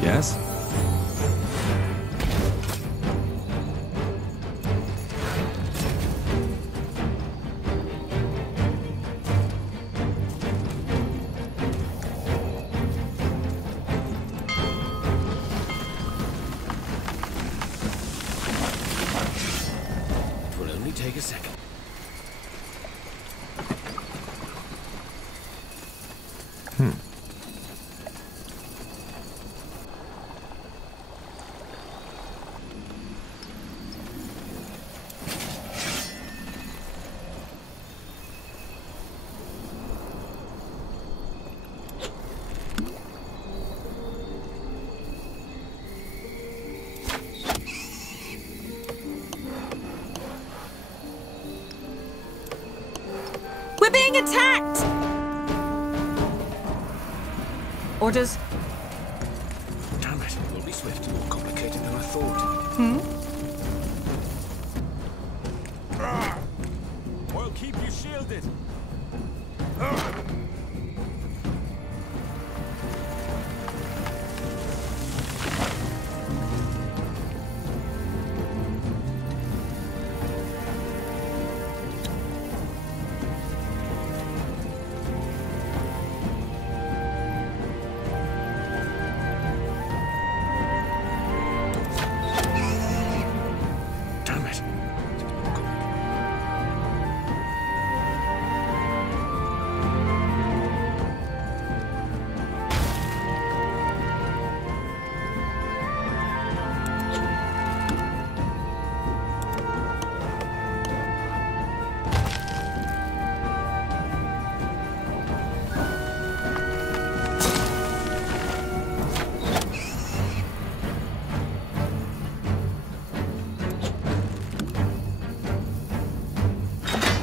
Yes? It will only take a second. We're being attacked! Orders? Damn it, it will be swift. More complicated than I thought. I'll keep you shielded. Damn it.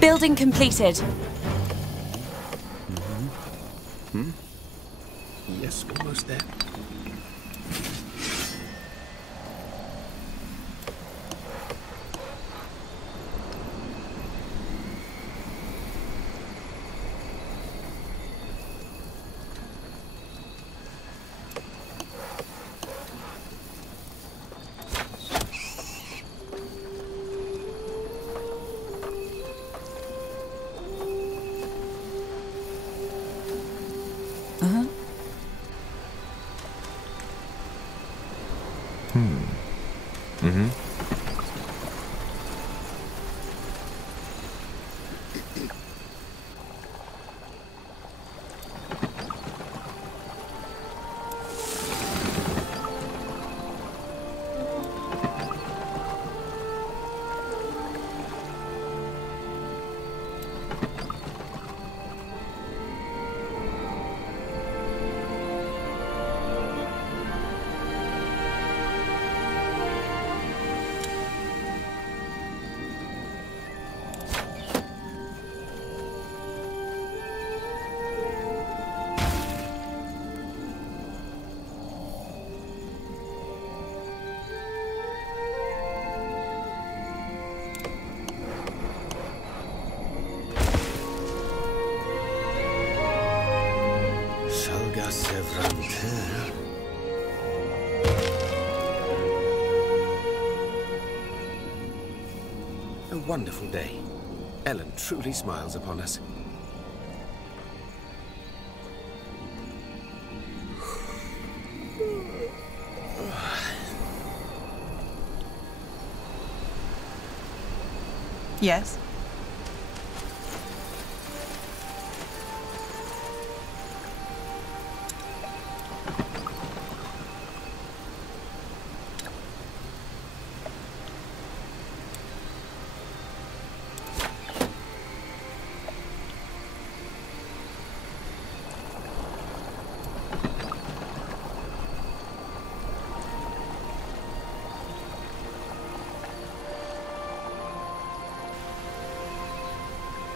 Building completed. Yes, almost there. A wonderful day. Ellen truly smiles upon us. Yes?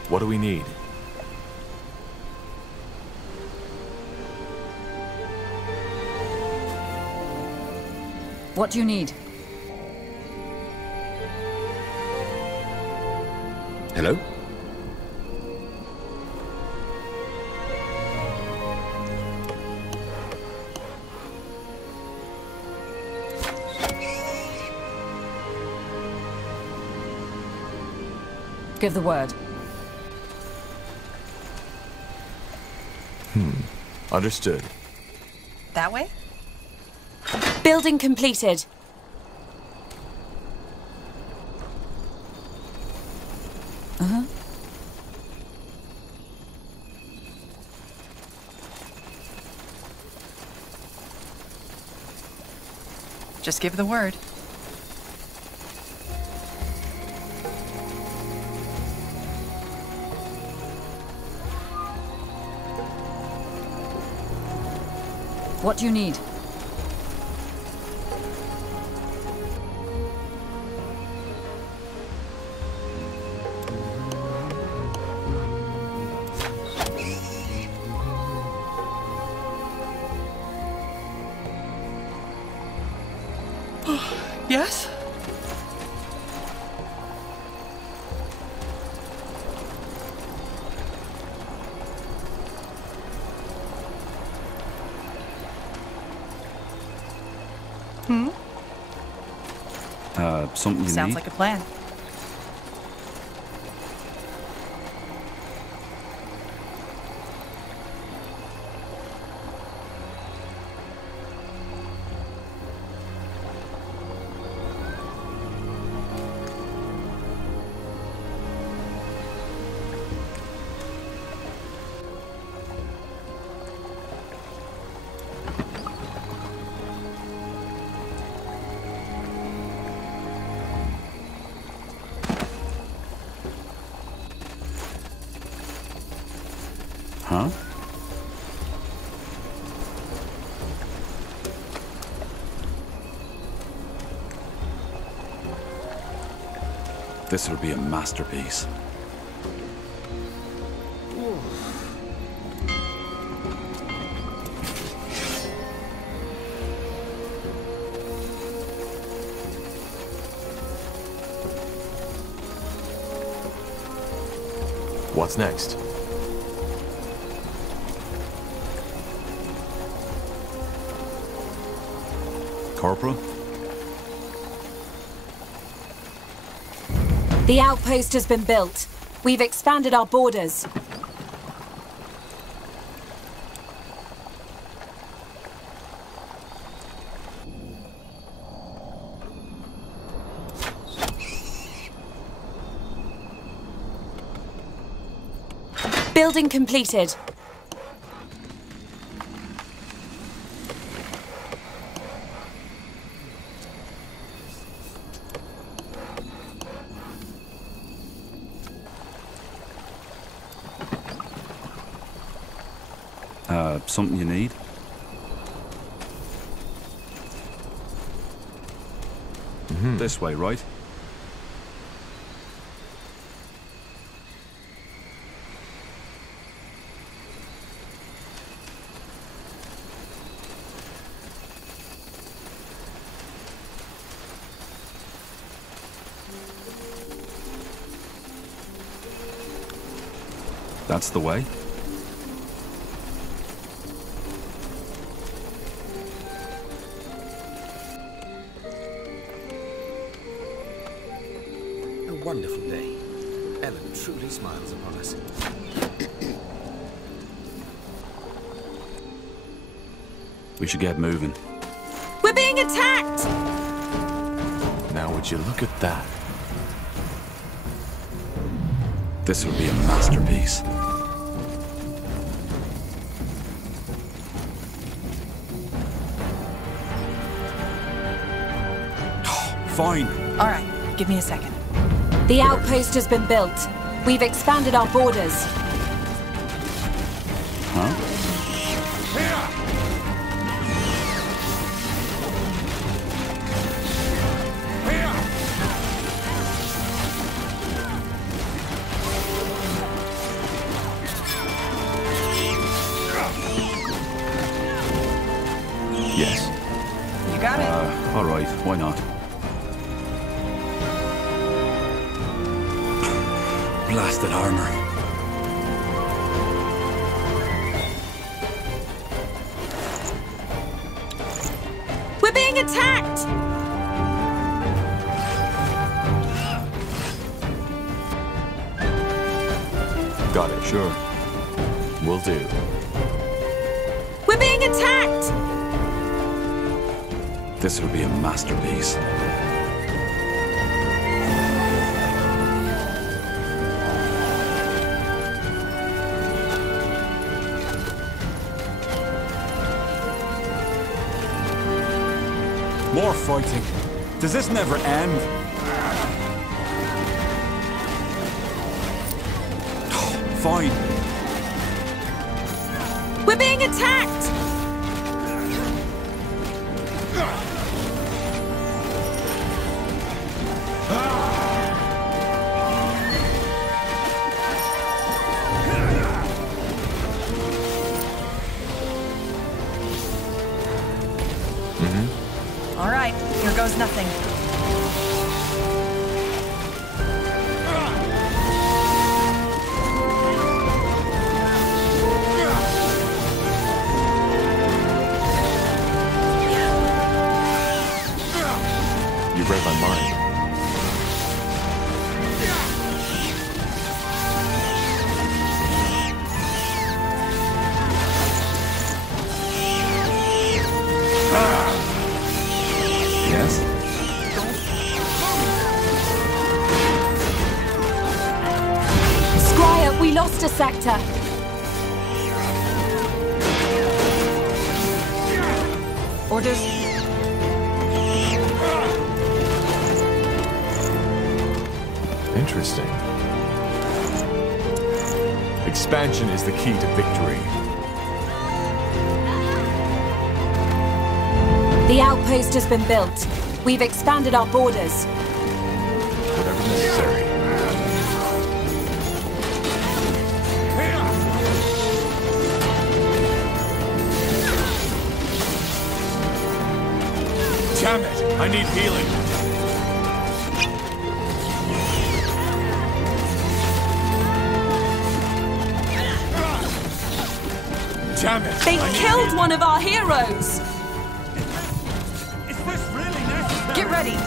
What do we need? What do you need? Hello? Give the word. Understood. That way? Building completed. Uh-huh. Just give the word. What do you need? Yes? Something you Sounds need? like a plan. Huh? This'll be a masterpiece. What's next? Corporal? The outpost has been built. We've expanded our borders. Building completed. Something you need? This way, right? That's the way. Wonderful day. Ellen truly smiles upon us. We should get moving. We're being attacked! Now would you look at that? This will be a masterpiece. Fine. All right, give me a second. The outpost has been built. We've expanded our borders. Huh? Yes. You got it. All right. Why not? Blasted armor. We're being attacked! Got it, sure. Will do. We're being attacked! This would be a masterpiece. More fighting. Does this never end? Fine. We're being attacked! All right, here goes nothing. You read my mind. Yes? Squire, we lost a sector. Orders. Interesting. Expansion is the key to victory. The outpost has been built. We've expanded our borders. Whatever's necessary. Damn it! I need healing. Damn it! They killed one of our heroes! Is this really necessary? Get ready.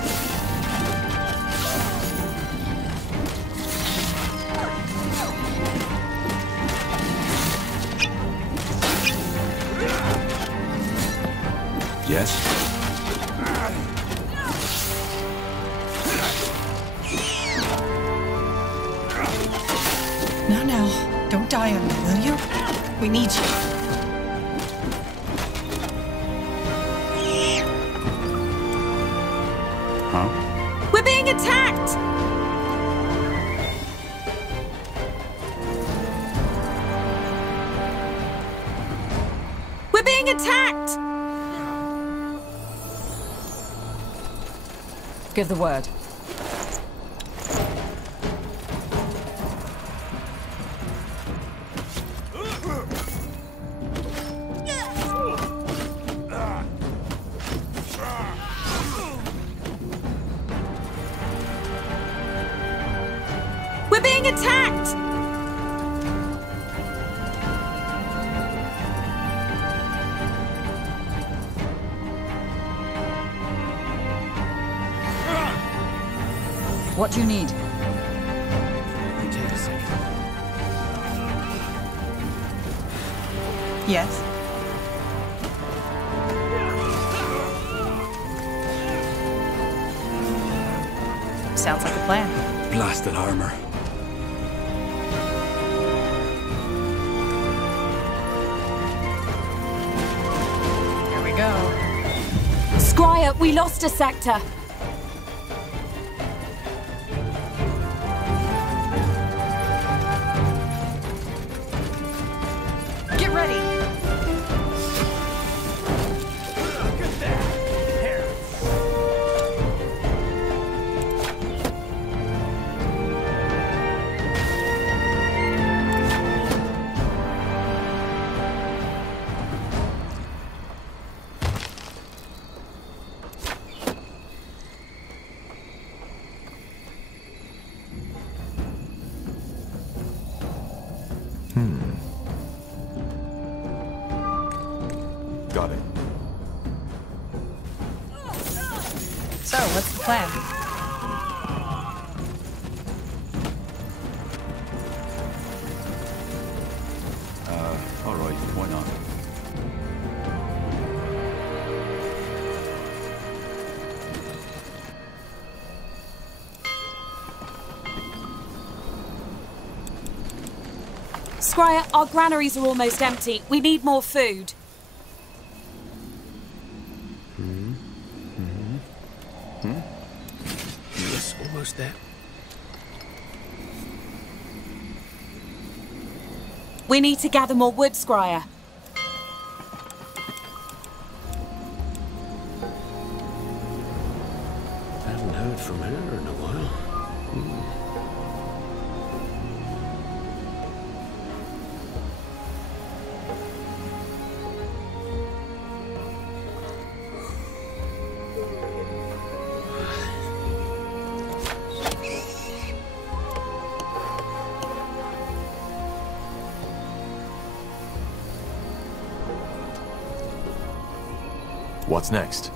Yes? Now, don't die on me, will you? We need you. Huh? We're being attacked! We're being attacked! Give the word. We're being attacked! What do you need? Take a second. Yes? Sounds like a plan. Blasted armor. Here we go. Squire, we lost a sector. Get ready. Got it. So, what's the plan? Alright, why not? Scryer, our granaries are almost empty. We need more food. Yes, almost there. We need to gather more wood, Scryer. Haven't heard from her in a while. What's next?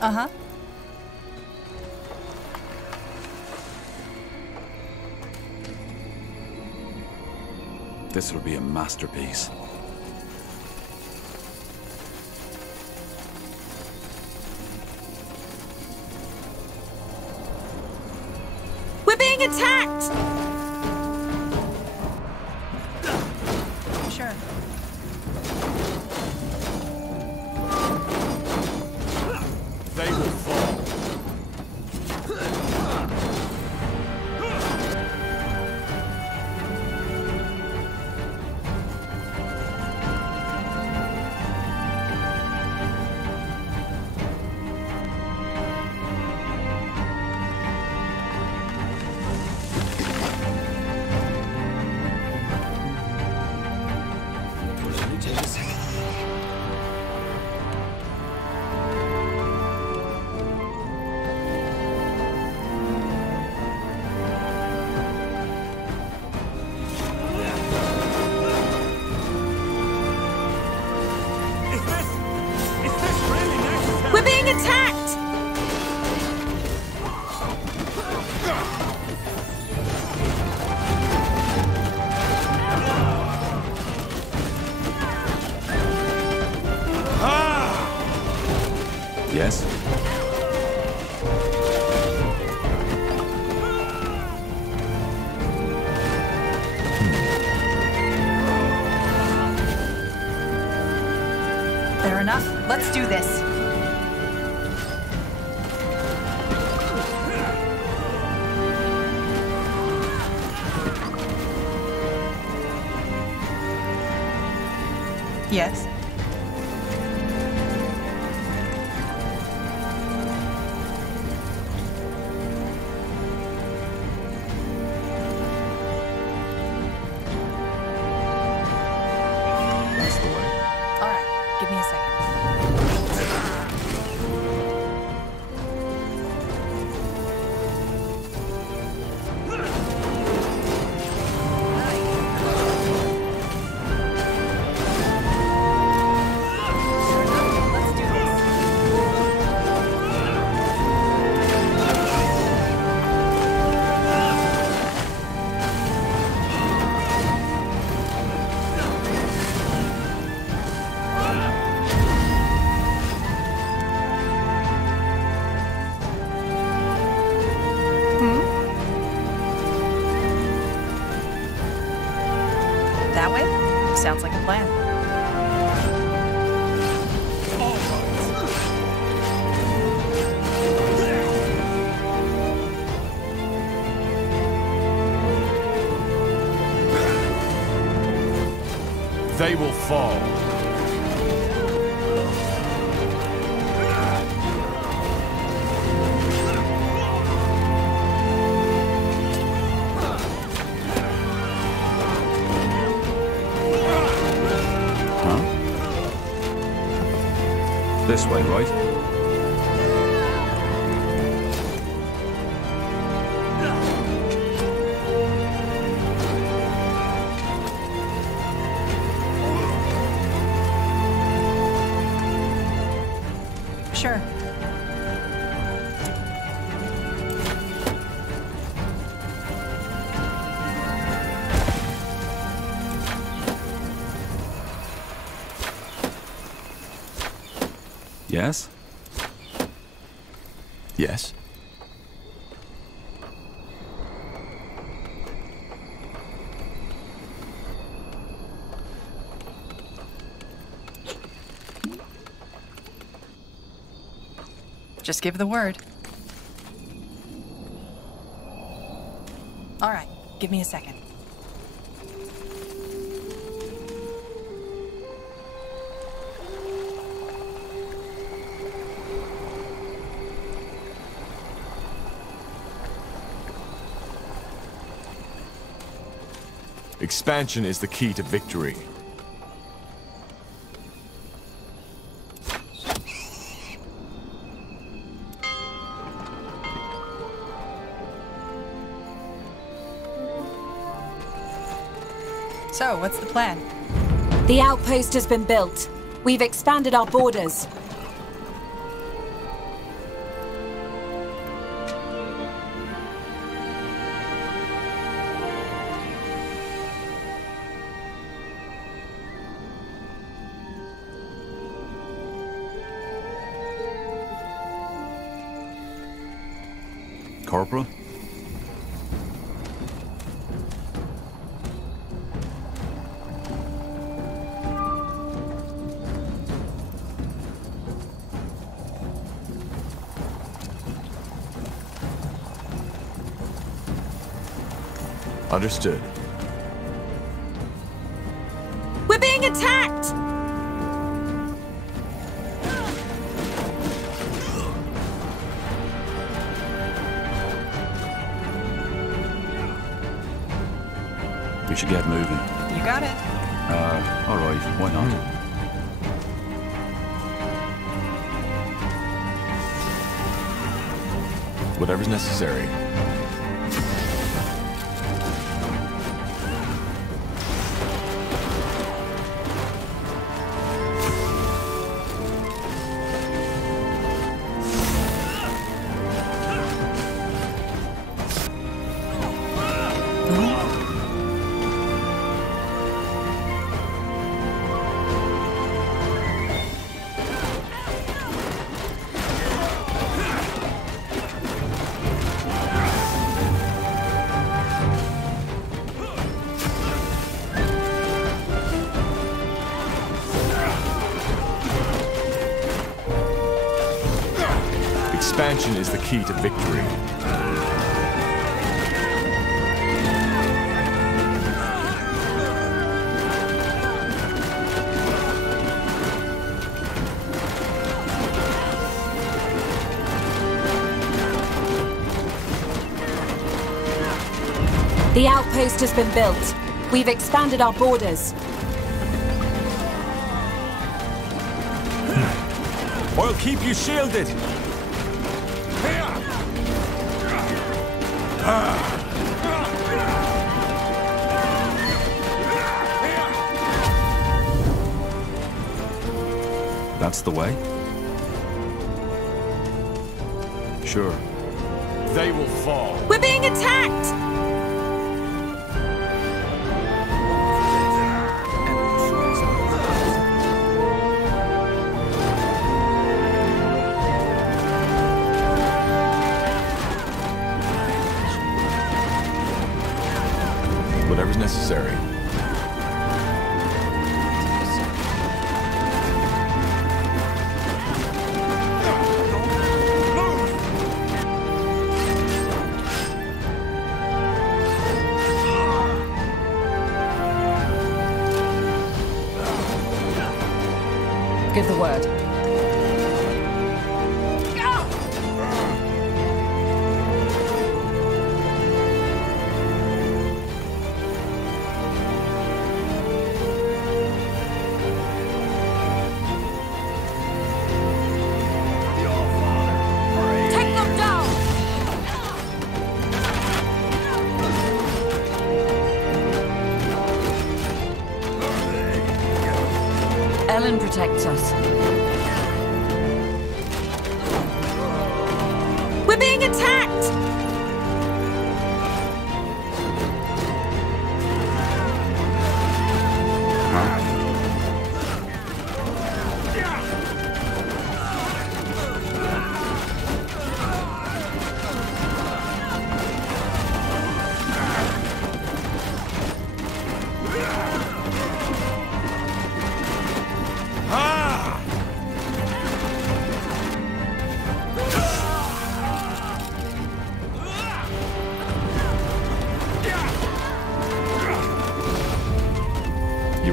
Uh-huh. This will be a masterpiece. We're being attacked! Sure. They will fall. We're being attacked! Yes? Fair enough. Let's do this. Yes. That's the way. All right. Give me a second. Let's do this. That way? Sounds like a plan. They will fall. This way, right? Sure. Yes? Yes? Just give the word. All right, give me a second. Expansion is the key to victory. So, what's the plan? The outpost has been built. We've expanded our borders. Corporal? Understood. We're being attacked! We should get moving. You got it. Alright, why not? Whatever's necessary. Expansion is the key to victory. The outpost has been built. We've expanded our borders. I'll keep you shielded. That's the way? Sure. They will fall. We're being attacked! Whatever's necessary. Give the word. Take them down! Ellen protects us.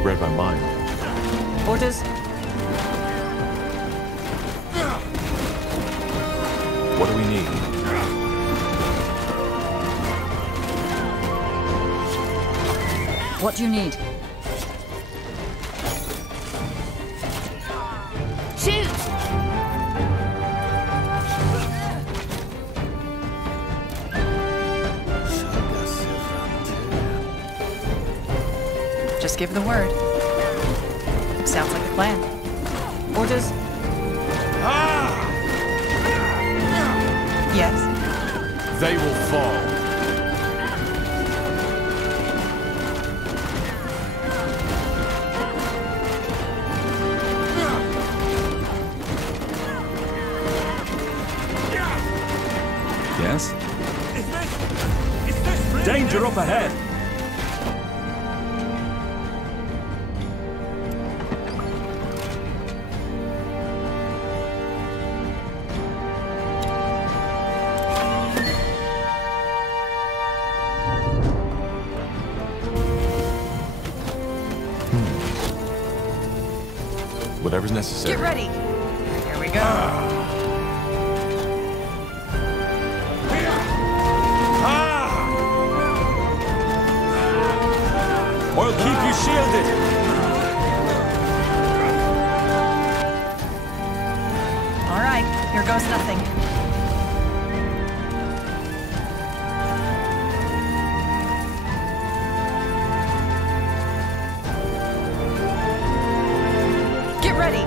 read my mind. Orders? What do we need? What do you need? Shoot! Just give the word. Sounds like a plan. Orders? Yes. They will fall. Yes? Danger up ahead! Whatever's necessary. Get ready. Here we go. I'll keep you shielded! All right, here goes nothing. Get ready.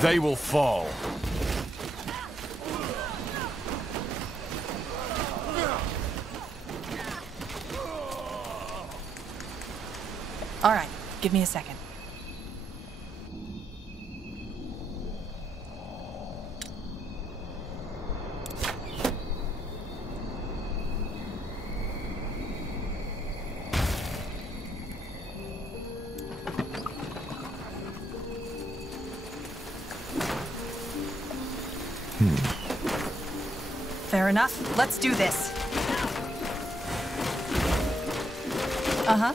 They will fall. All right, give me a second. Fair enough. Let's do this. Uh-huh.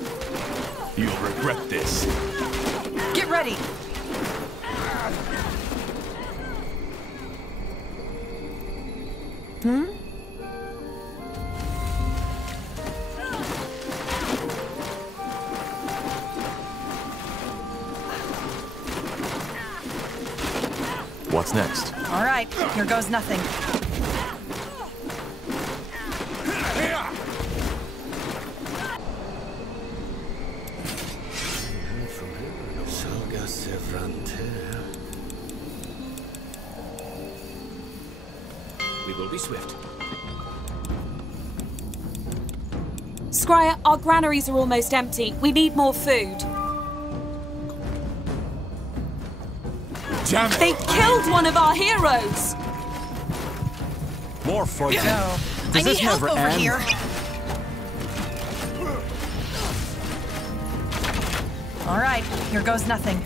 You'll regret this. Get ready. What's next? All right, here goes nothing. We will be swift. Scryer, our granaries are almost empty. We need more food. Damn it! They killed one of our heroes! More fighting. No. Does I this need help never over end? here. All right, here goes nothing.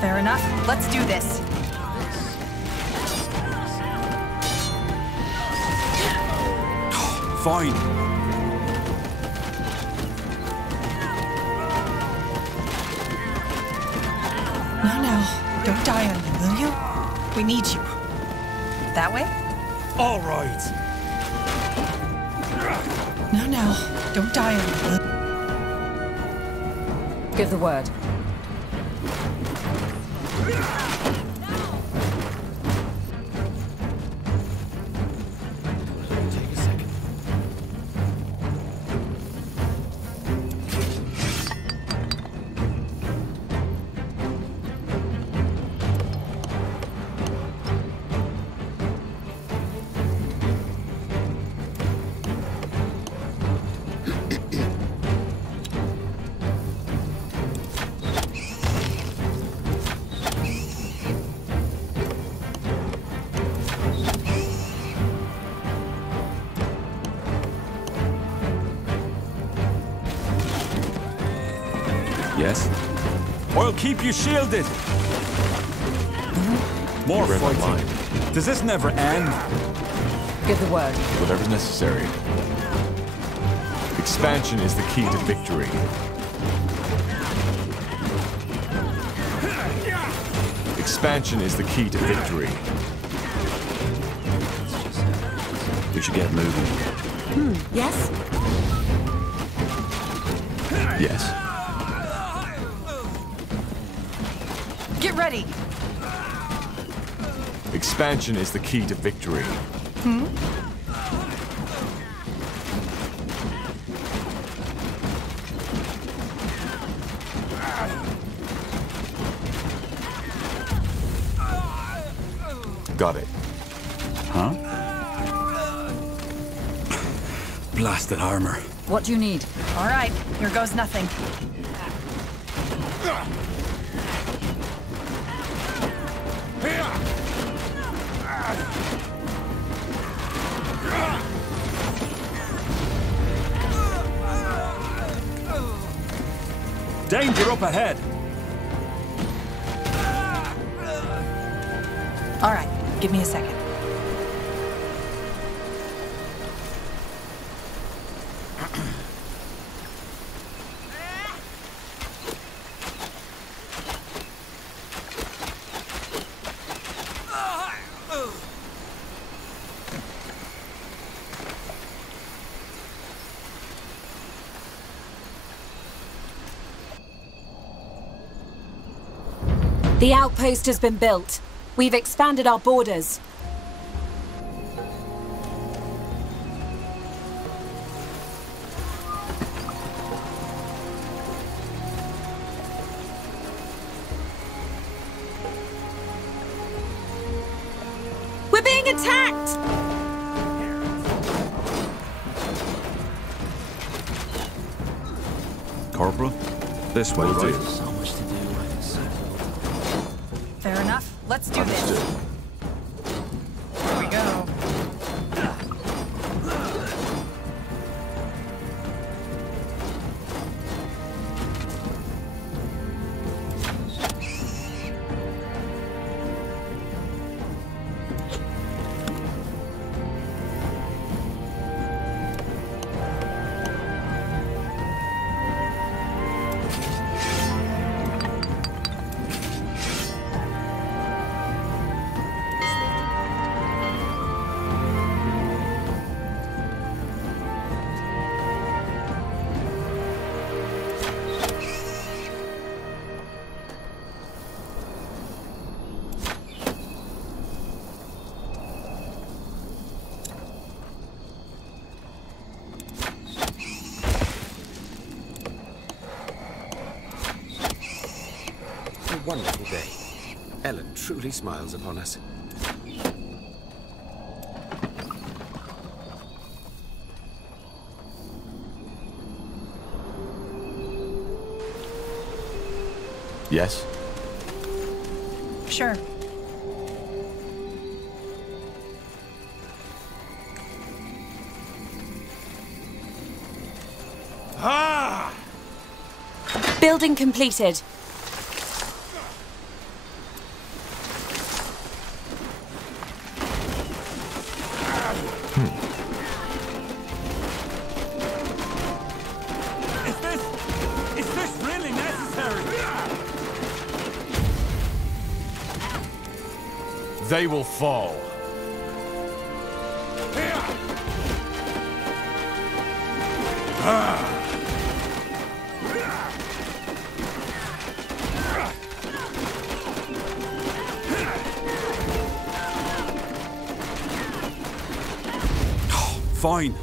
Fair enough. Let's do this. Fine. Now, don't die on me, will you? We need you. That way? All right. Now, don't die on me. Give the word. Yes? I'll keep you shielded! More Read my fighting. mind. Does this never end? Give the word. Whatever's necessary. Expansion is the key to victory. Expansion is the key to victory. We should get moving. Yes? Yes. Get ready! Expansion is the key to victory. Got it. Huh? Blasted armor. What do you need? All right, here goes nothing. Danger up ahead! All right, give me a second. The outpost has been built. We've expanded our borders. We're being attacked! Corporal, this will do. So much to do. Fair enough. Let's do this. Here we go. A wonderful day. Ellen truly smiles upon us. Yes? Sure. Building completed. Is this really necessary? They will fall. Fine.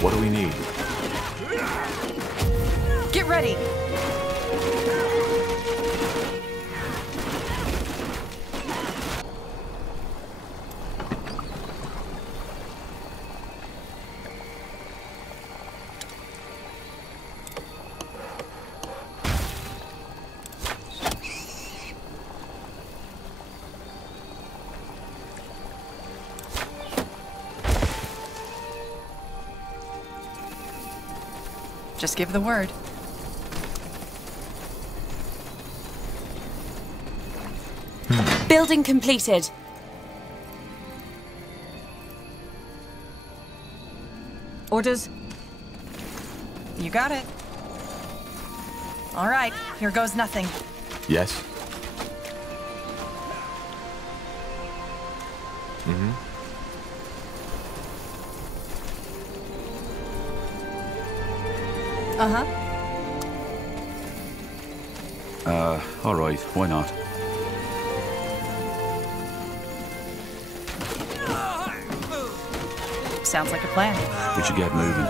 What do we need? Get ready! Just give the word. Building completed. Orders? You got it. All right, here goes nothing. Yes? Mm-hmm. Uh-huh. Alright, why not? Sounds like a plan. We should get moving.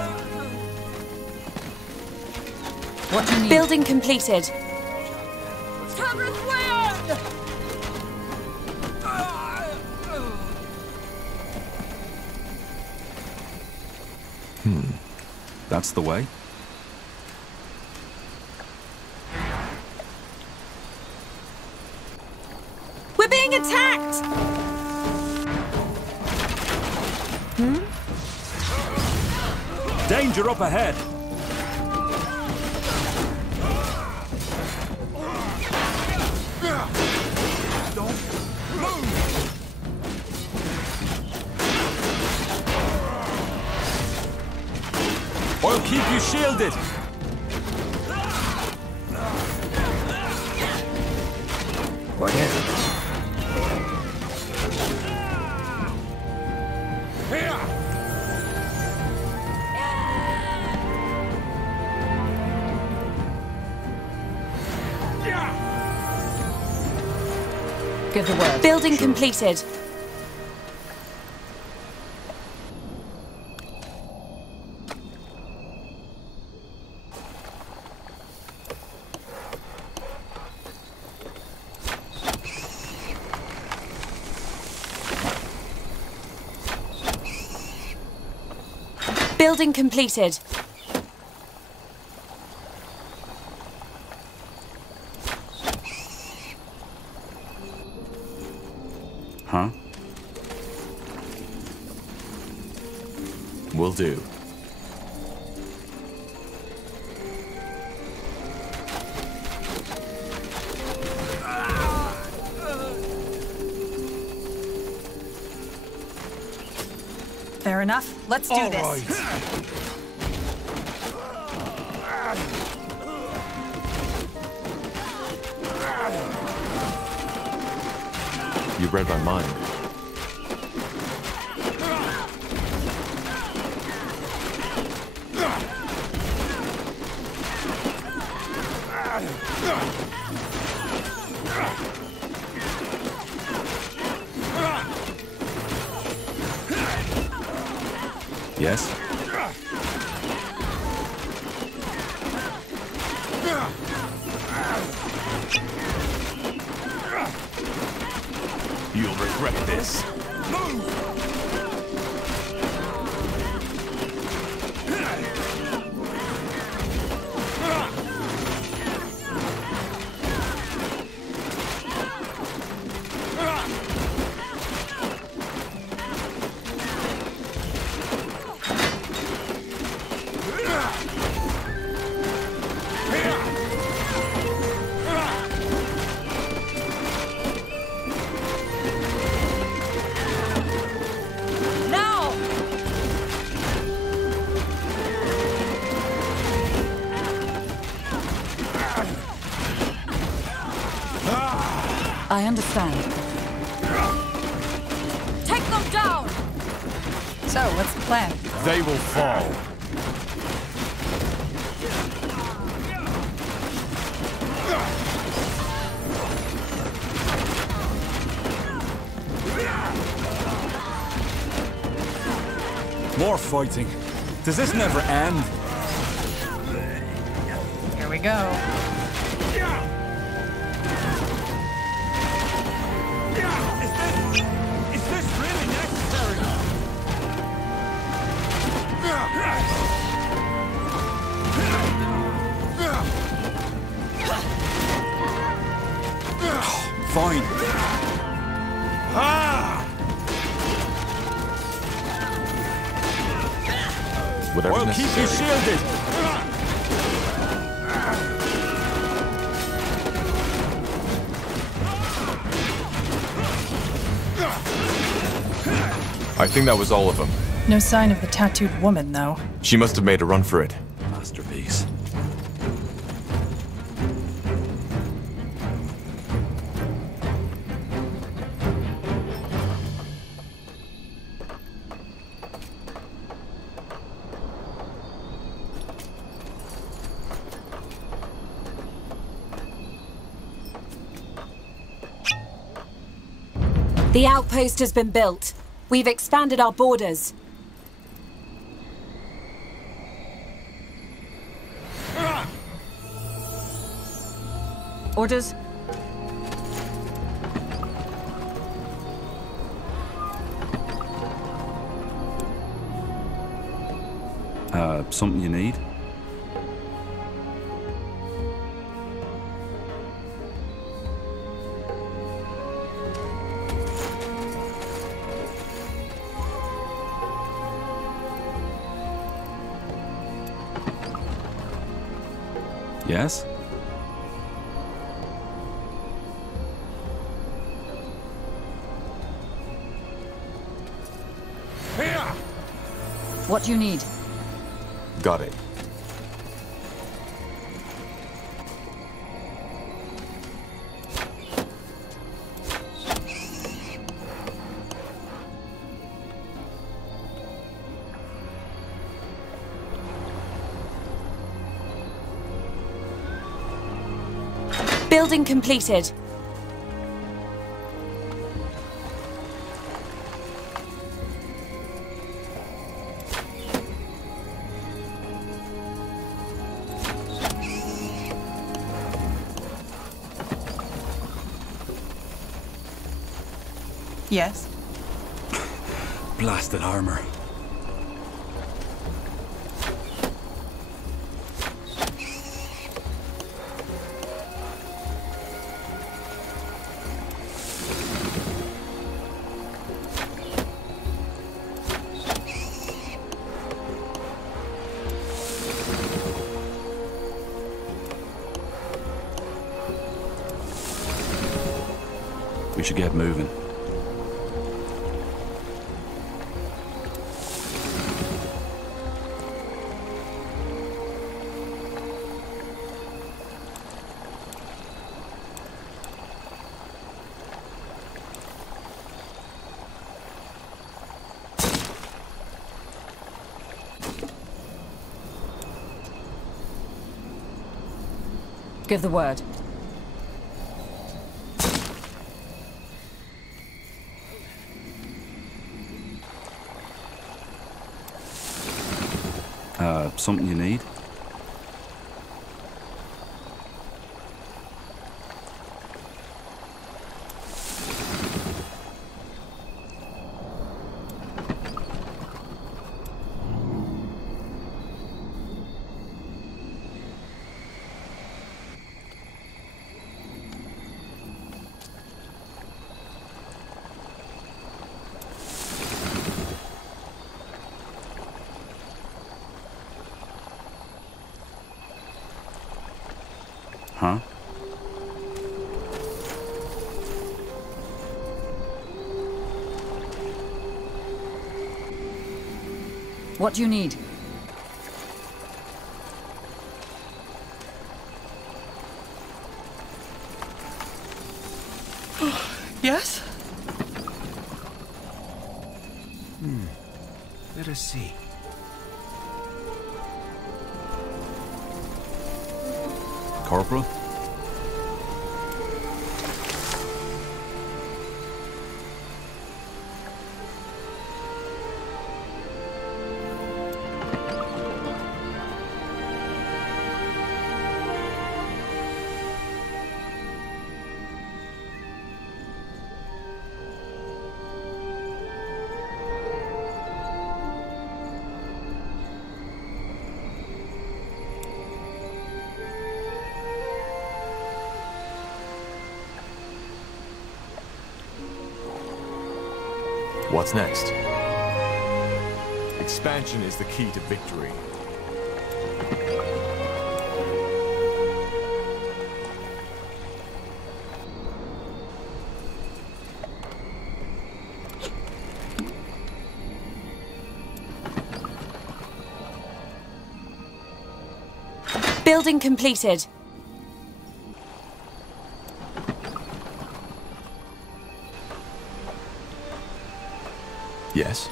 What do you need? Building completed. That's the way? We're being attacked! Danger up ahead! I'll keep you shielded! What is it? Give the word. Building completed. Building completed. Huh? Will do. Fair enough. Let's do this. You read my mind. Yes? You'll regret this. I understand. Take them down! So, what's the plan? They will fall. More fighting. Does this never end? Here we go. Is this really necessary? Fine. Whatever's I'll keep you necessary. shielded. I think that was all of them. No sign of the tattooed woman, though. She must have made a run for it. Masterpiece. The outpost has been built. We've expanded our borders. Orders? Something you need? Yes? What do you need? Got it. Building completed. Yes? Blasted armor. We should get moving. Give the word. Something you need? Huh? What do you need? Yes? Let us see. Corporal? What's next? Expansion is the key to victory. Building completed. Yes?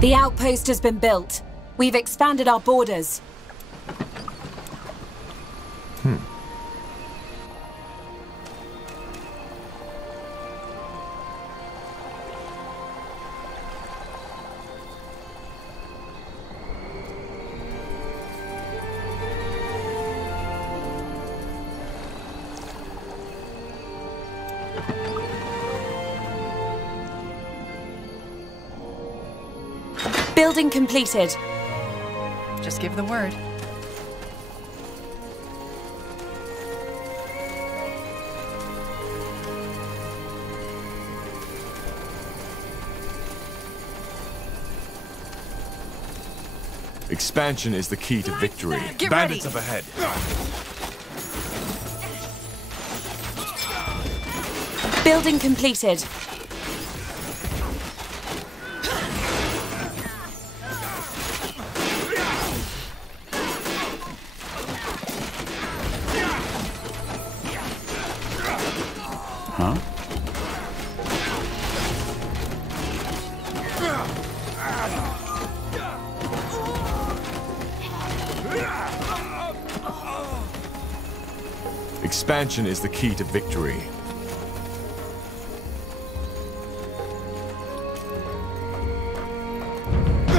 The outpost has been built. We've expanded our borders. Building completed. Just give the word. Expansion is the key to victory. Get Bandits ready. up ahead. Building completed. Huh? Expansion is the key to victory.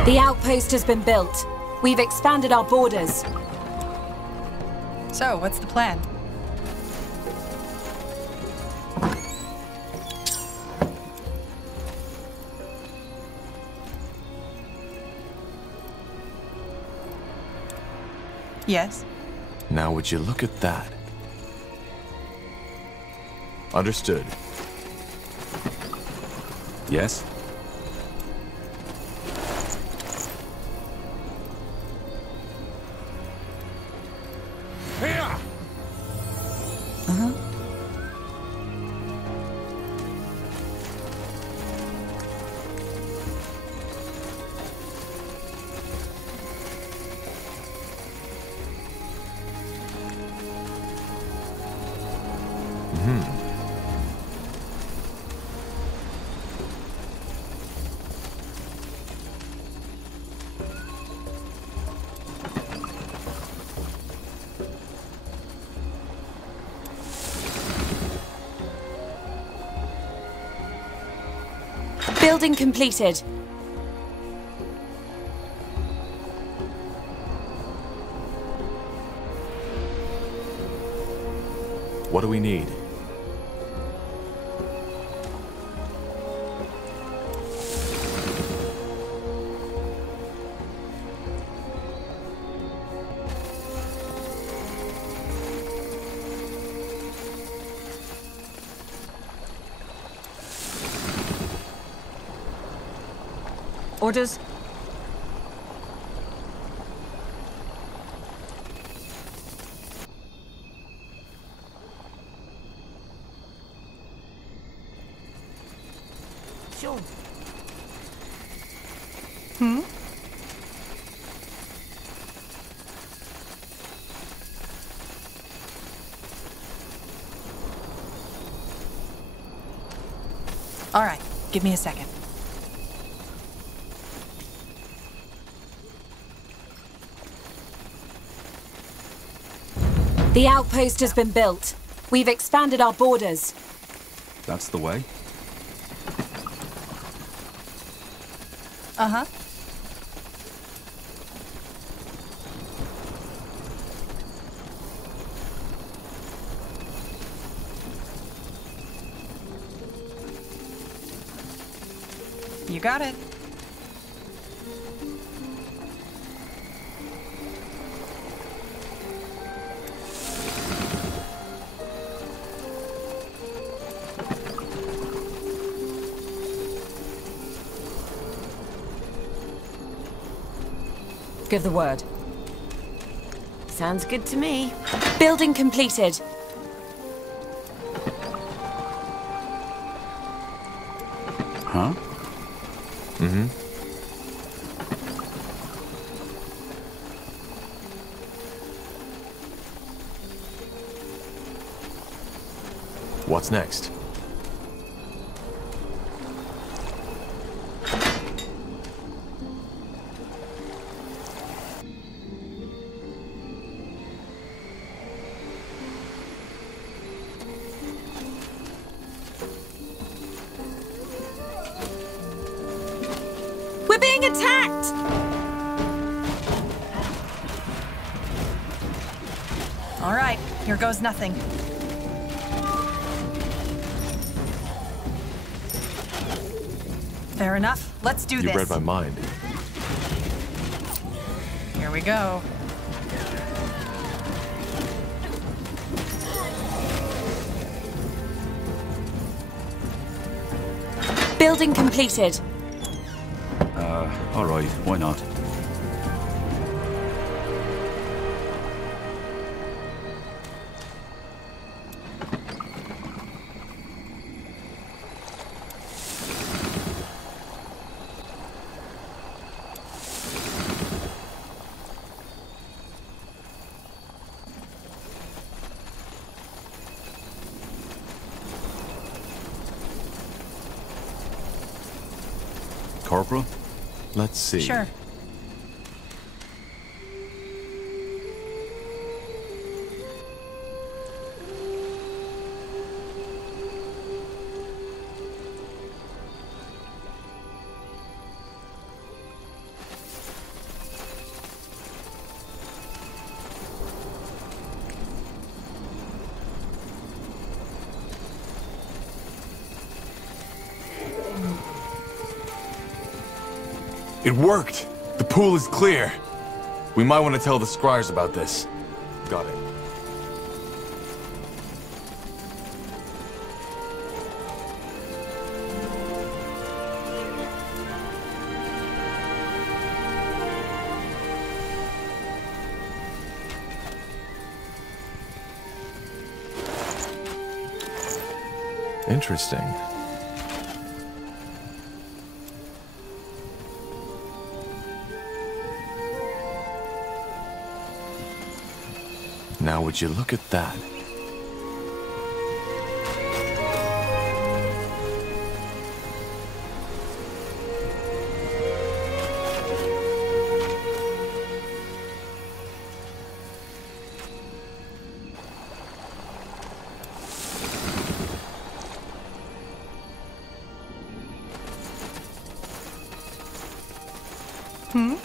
The outpost has been built. We've expanded our borders. So, what's the plan? Yes? Now would you look at that? Understood. Yes? Uh-huh. Building completed. What do we need? Orders? Hmm? All right, give me a second. The outpost has been built. We've expanded our borders. That's the way. Uh-huh. You got it. Give the word. Sounds good to me. Building completed. What's next? We're being attacked! All right, here goes nothing. Fair enough. Let's do this. You read my mind. Here we go. Building completed. Alright, why not? Corporal? Let's see. Sure. It worked! The pool is clear. We might want to tell the scryers about this. Got it. Interesting. Now would you look at that? Hmm?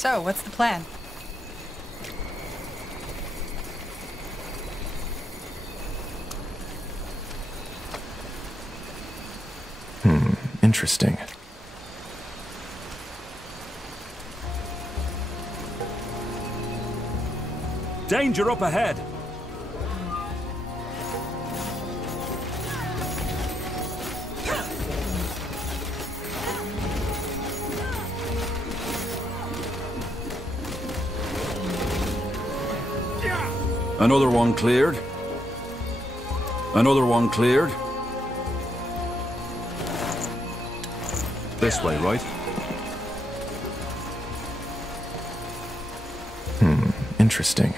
So, what's the plan? Interesting. Danger up ahead! Another one cleared. Another one cleared. This way, right? Interesting.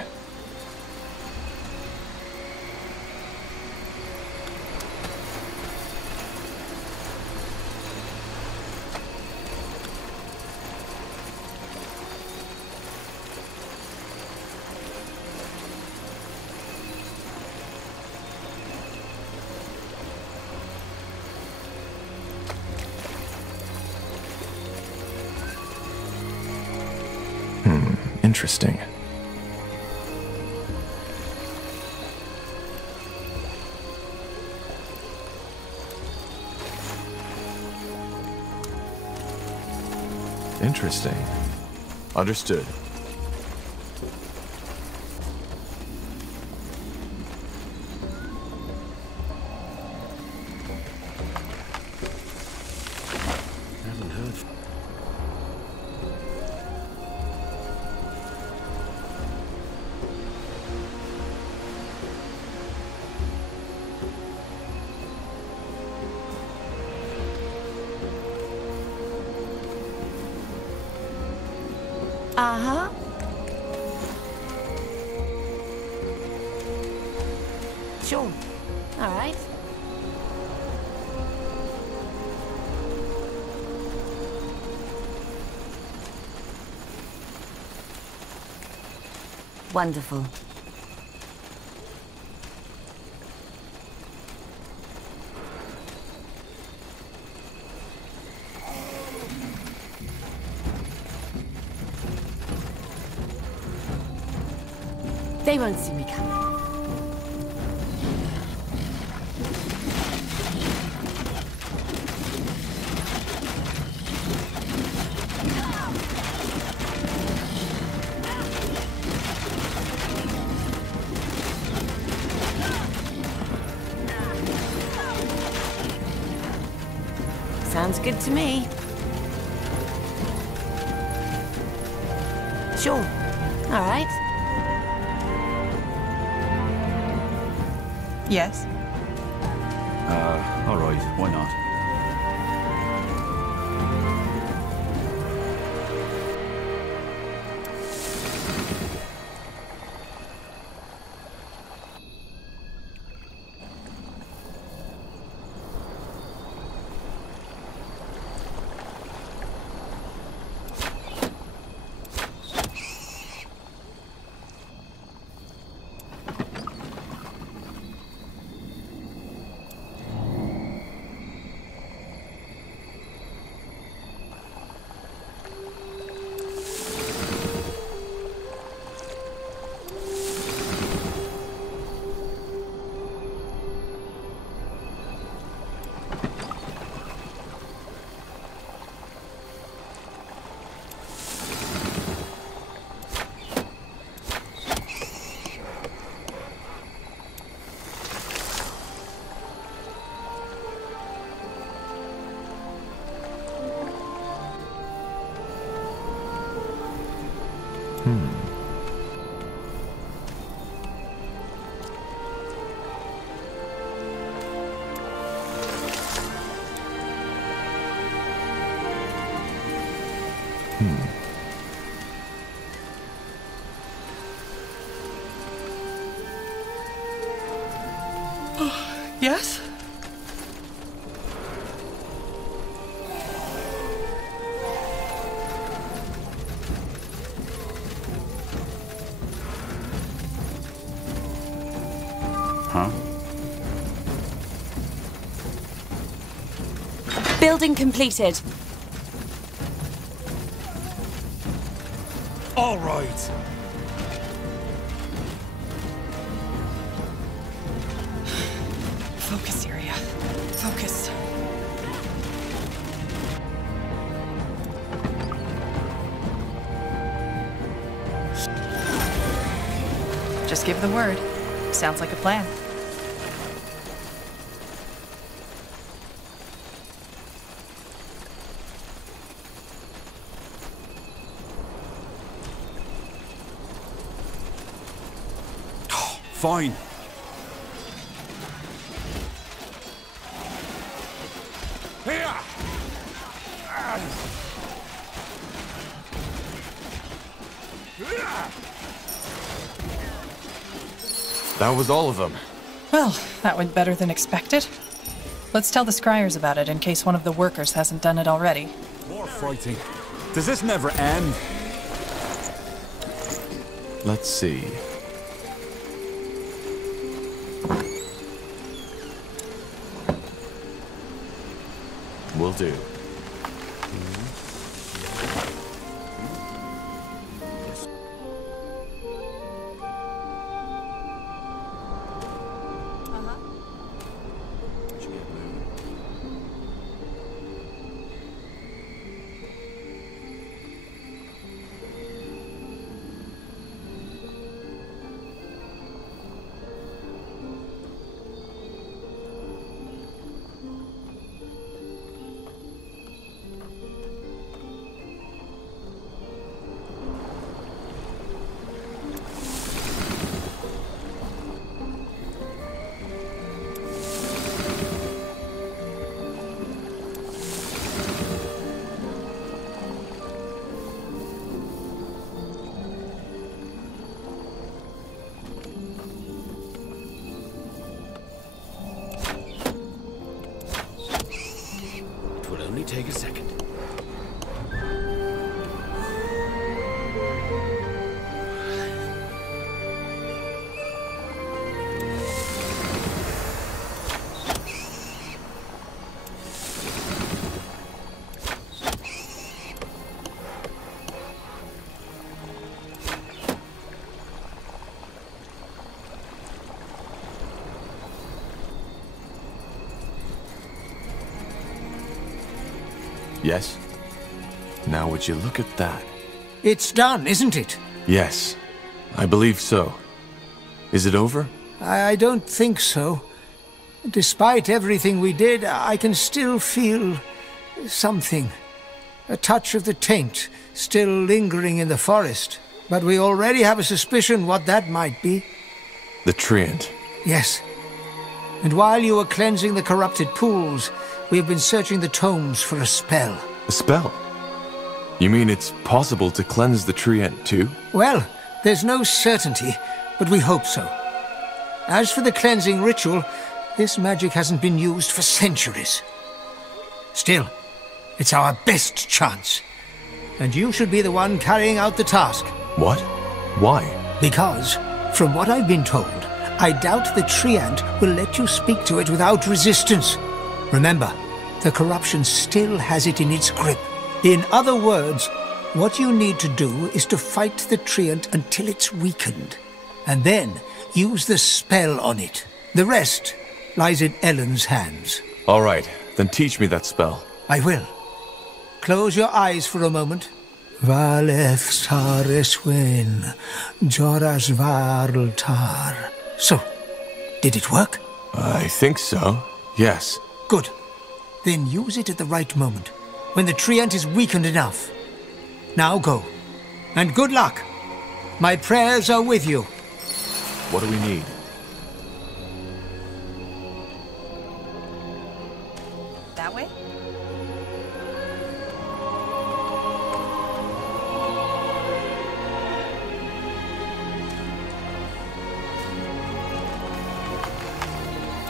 Interesting. Interesting. Understood. Haven't heard. Uh-huh. Sure. All right. Wonderful. They won't see me coming. Sounds good to me. Sure. All right. Yes? Alright, why not? Yes? Huh? Building completed. All right. Focus area. Focus. Just give the word. Sounds like a plan. Fine. Here. That was all of them. Well, that went better than expected. Let's tell the scryers about it in case one of the workers hasn't done it already. More fighting. Does this never end? Let's see. Will do. Yes? Now would you look at that? It's done, isn't it? Yes, I believe so. Is it over? I don't think so. Despite everything we did, I can still feel something. A touch of the taint still lingering in the forest. But we already have a suspicion what that might be. The Treant. Yes. And while you were cleansing the corrupted pools, we have been searching the tomes for a spell. A spell? You mean it's possible to cleanse the Treant too? Well, there's no certainty, but we hope so. As for the cleansing ritual, this magic hasn't been used for centuries. Still, it's our best chance. And you should be the one carrying out the task. What? Why? Because, from what I've been told, I doubt the Treant will let you speak to it without resistance. Remember, the corruption still has it in its grip. In other words, what you need to do is to fight the Treant until it's weakened, and then use the spell on it. The rest lies in Ellen's hands. All right, then teach me that spell. I will. Close your eyes for a moment. Valeth Sareswen, Joras Varltar. So, did it work? I think so, yes. Good. Then use it at the right moment, when the Treant is weakened enough. Now go. And good luck. My prayers are with you. What do we need? That way?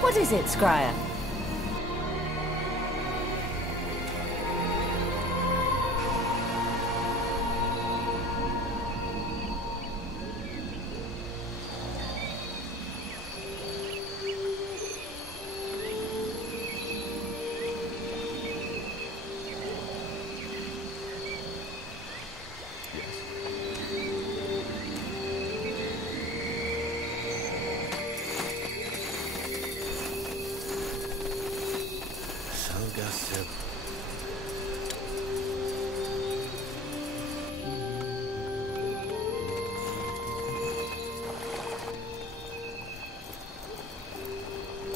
What is it, Scryer?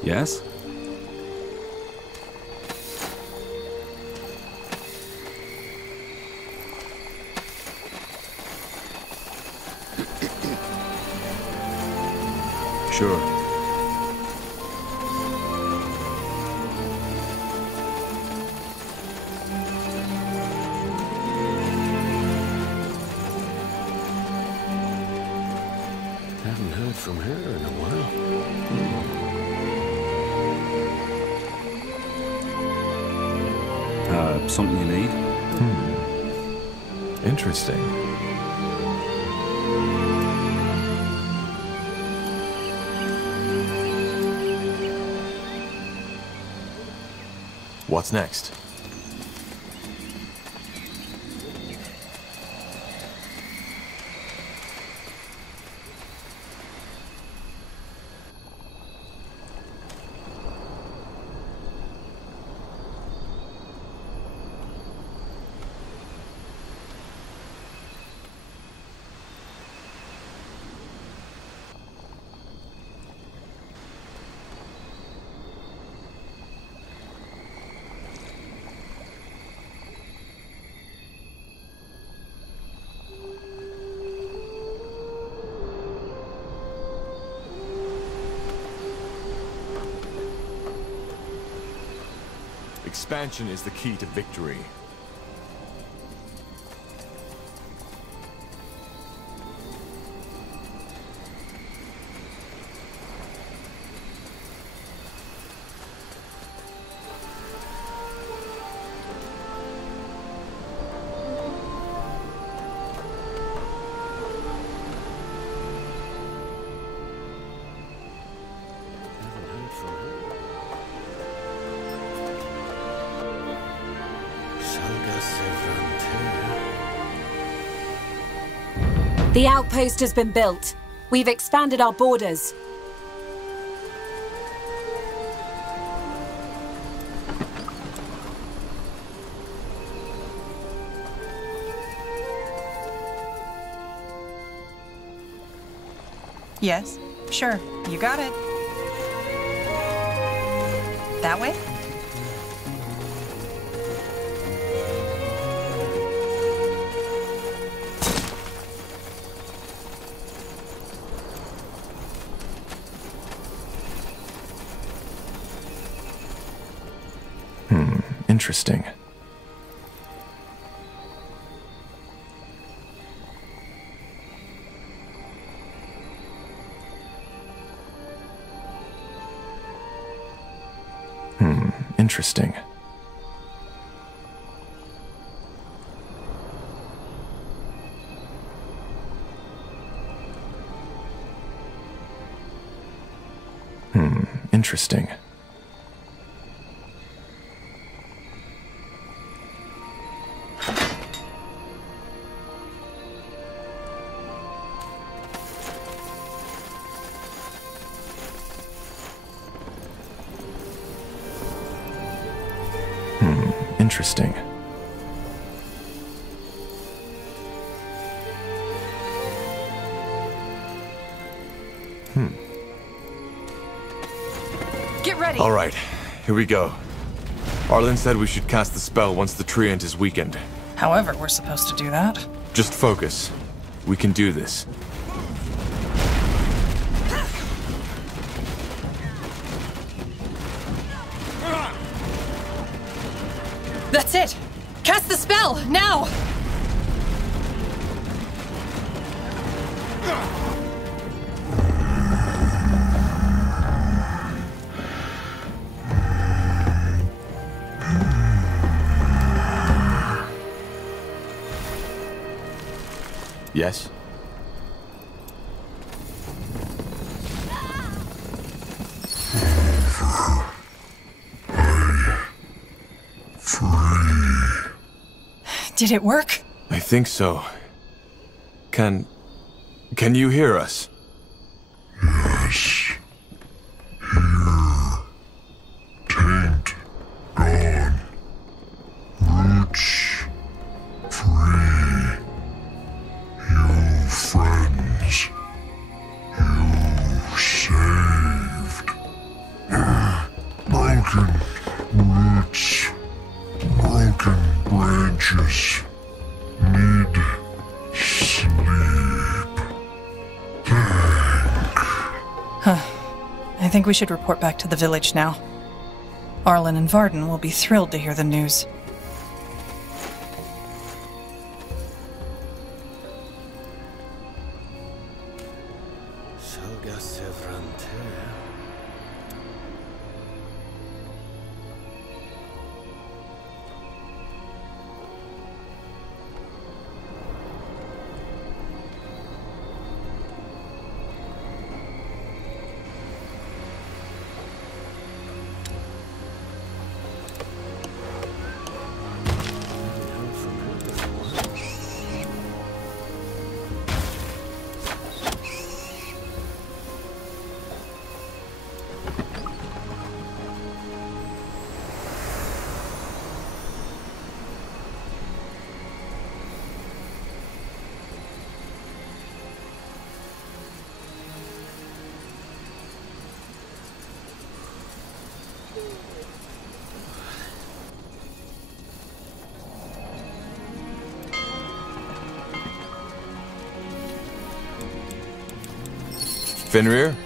Yes? Sure. Haven't heard from her in a while. Something you need? Interesting. What's next? Expansion is the key to victory. The outpost has been built. We've expanded our borders. Yes, sure. You got it. That way? Interesting. Interesting. Interesting. Interesting. Get ready. All right, here we go. Arlen said we should cast the spell once the treant is weakened. However, we're supposed to do that. Just focus. We can do this. That's it! Cast the spell, now! Yes? Did it work? I think so. Can you hear us? Yes. Here. Taint. Gone. Roots. Free. You friends. You saved. Broken roots. Broken branches. Need sleep. I think we should report back to the village now. Arlen and Varden will be thrilled to hear the news. Fenrir,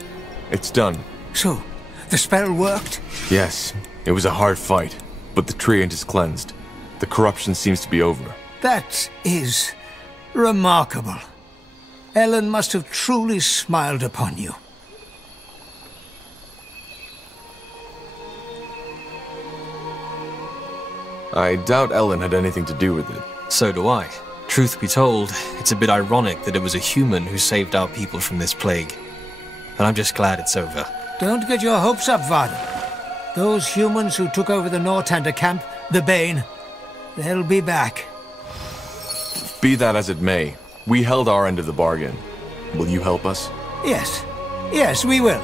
it's done. So, the spell worked? Yes, it was a hard fight, but the treant is cleansed. The corruption seems to be over. That is remarkable. Ellen must have truly smiled upon you. I doubt Ellen had anything to do with it. So do I. Truth be told, it's a bit ironic that it was a human who saved our people from this plague. But I'm just glad it's over. Don't get your hopes up, Varden. Those humans who took over the Northander camp, the Bane, they'll be back. Be that as it may, we held our end of the bargain. Will you help us? Yes. Yes, we will.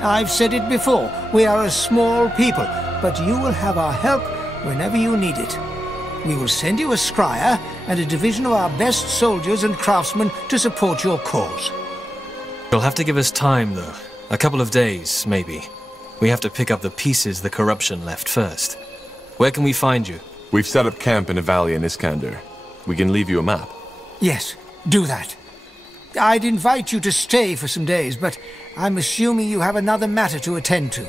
I've said it before, we are a small people, but you will have our help whenever you need it. We will send you a scryer and a division of our best soldiers and craftsmen to support your cause. You'll have to give us time, though. A couple of days, maybe. We have to pick up the pieces the corruption left first. Where can we find you? We've set up camp in a valley in Iskander. We can leave you a map. Yes, do that. I'd invite you to stay for some days, but I'm assuming you have another matter to attend to.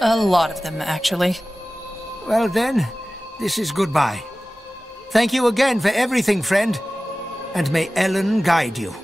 A lot of them, actually. Well then, this is goodbye. Thank you again for everything, friend. And may Ellen guide you.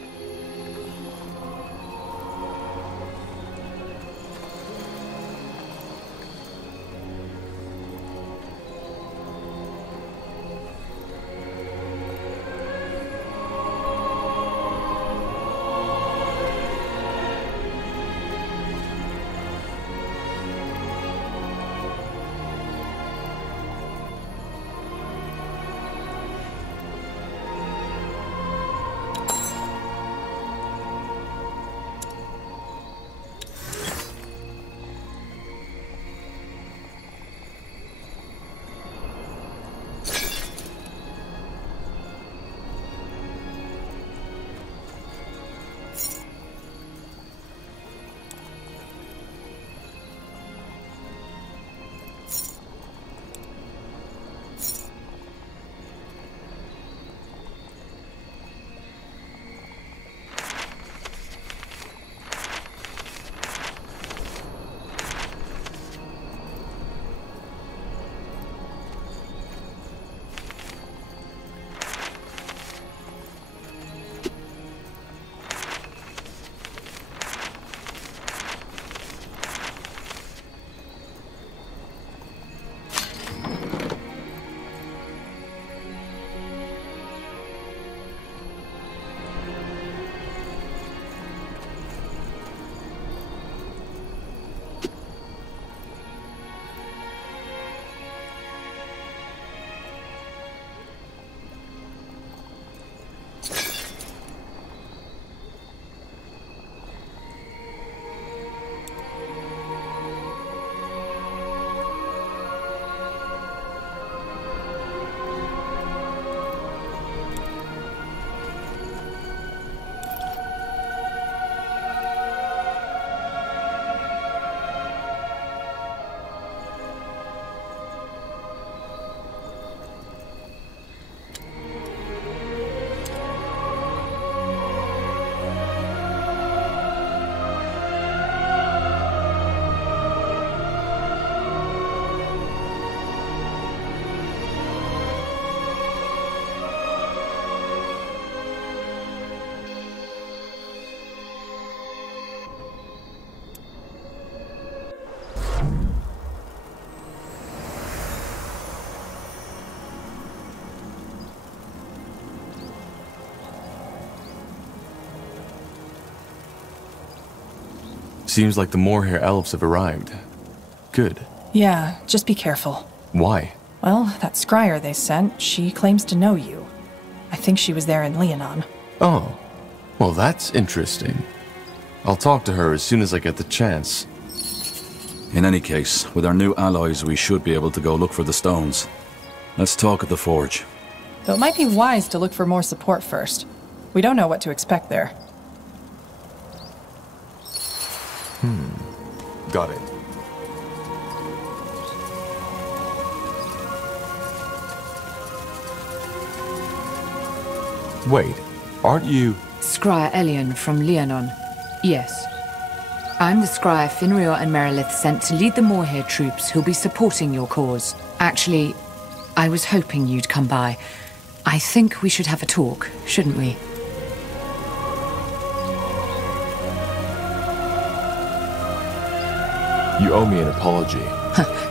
Seems like the Moorhair elves have arrived. Good. Yeah, just be careful. Why? Well, that scryer they sent, she claims to know you. I think she was there in Leonon. Oh. Well, that's interesting. I'll talk to her as soon as I get the chance. In any case, with our new allies, we should be able to go look for the stones. Let's talk at the forge. Though it might be wise to look for more support first. We don't know what to expect there. Got it. Wait, aren't you... Scryer Elion from Leonon. Yes. I'm the Scryer Finrior and Merilith sent to lead the Moorhair troops who'll be supporting your cause. Actually, I was hoping you'd come by. I think we should have a talk, shouldn't we? You owe me an apology.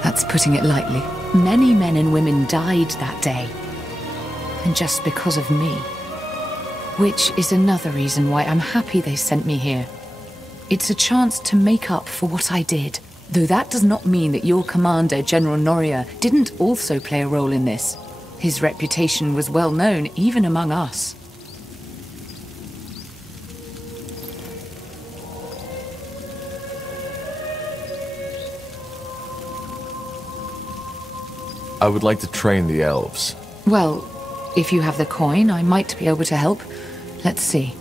That's putting it lightly. Many men and women died that day. And just because of me. Which is another reason why I'm happy they sent me here. It's a chance to make up for what I did. Though that does not mean that your commander, General Noria, didn't also play a role in this. His reputation was well known, even among us. I would like to train the elves. Well, if you have the coin, I might be able to help. Let's see.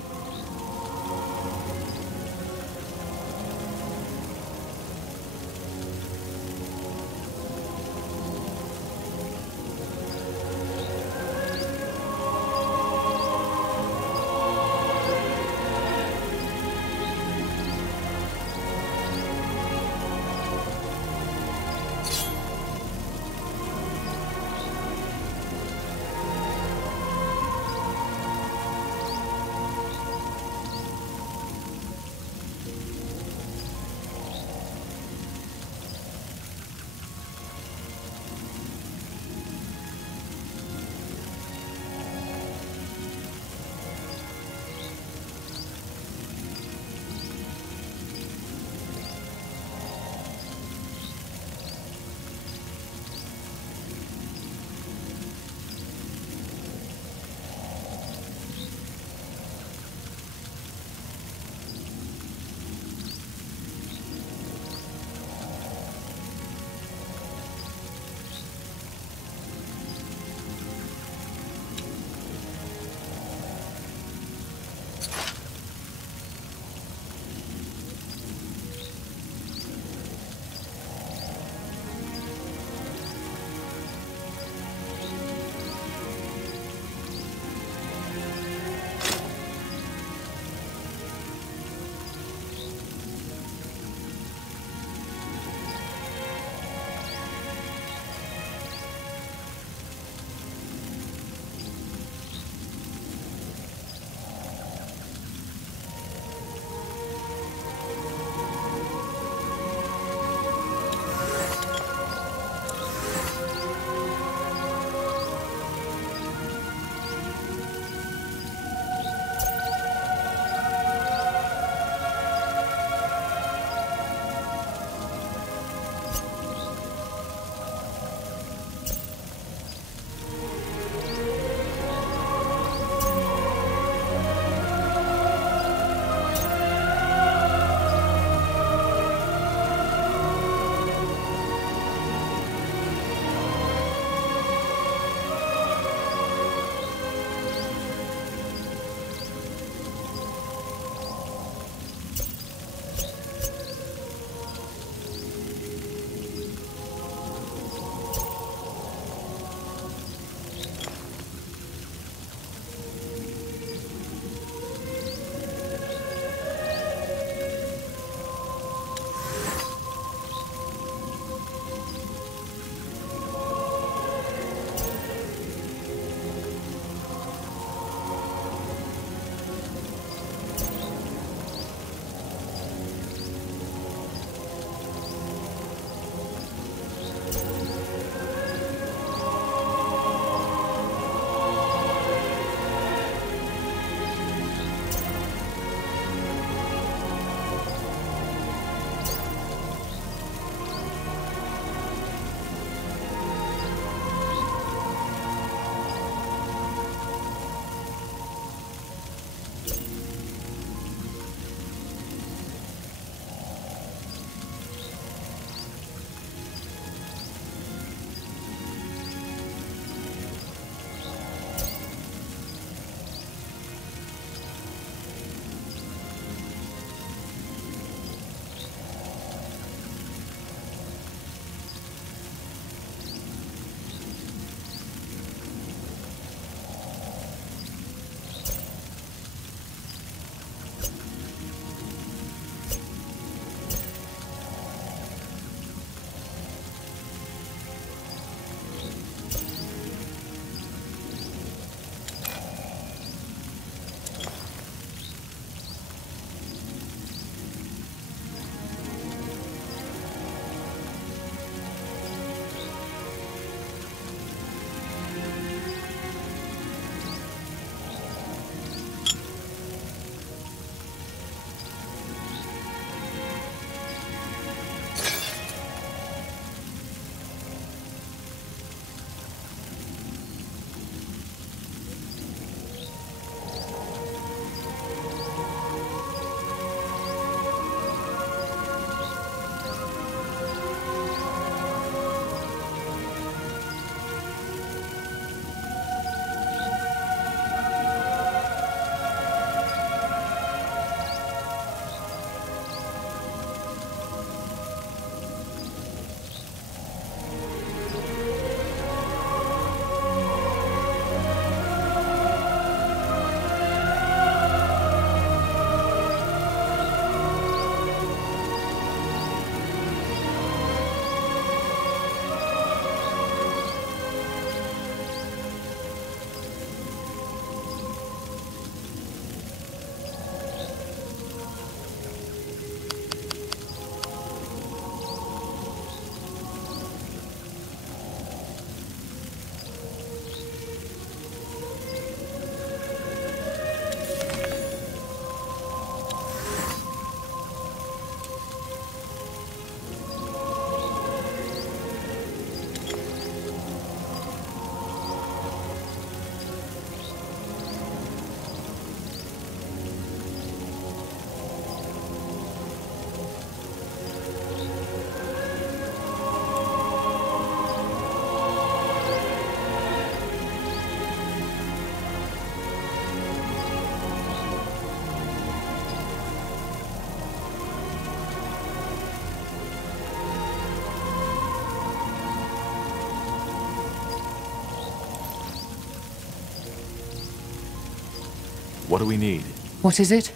What do we need? What is it?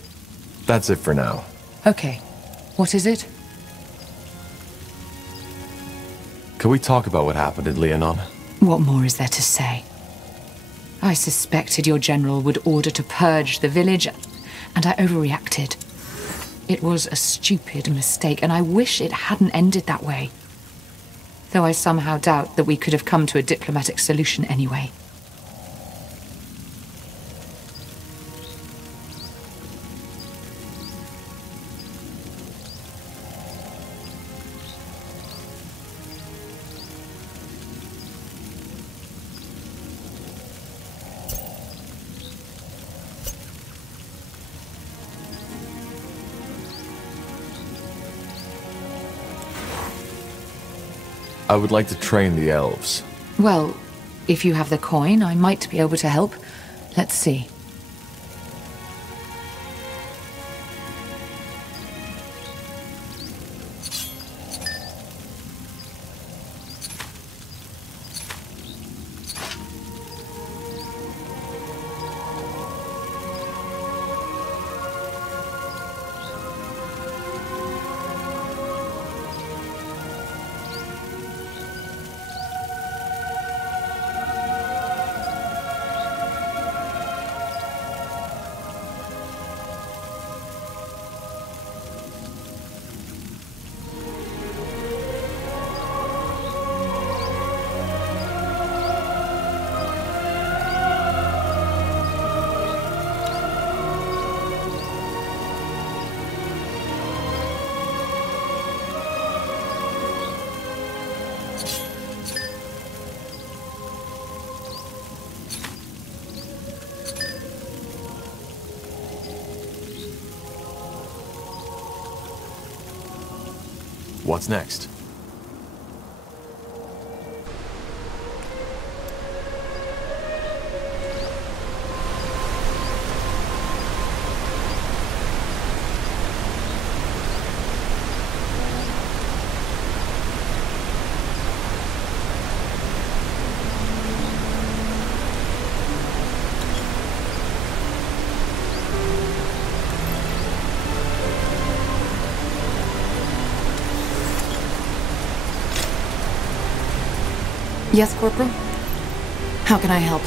That's it for now. Okay. What is it? Can we talk about what happened in Leonon? What more is there to say? I suspected your general would order to purge the village, and I overreacted. It was a stupid mistake, and I wish it hadn't ended that way. Though I somehow doubt that we could have come to a diplomatic solution anyway. I would like to train the elves. Well, if you have the coin, I might be able to help. Let's see. What's next? Yes, Corporal? How can I help?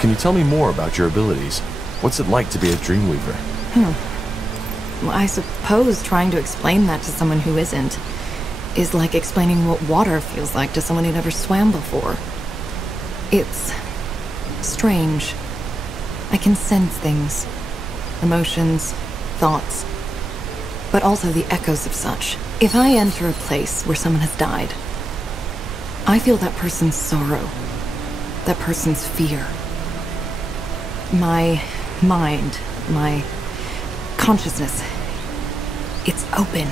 Can you tell me more about your abilities? What's it like to be a Dreamweaver? Well, I suppose trying to explain that to someone who isn't is like explaining what water feels like to someone who never swam before. It's strange. I can sense things. Emotions, thoughts, but also the echoes of such. If I enter a place where someone has died, I feel that person's sorrow, that person's fear. My mind, my consciousness, it's open.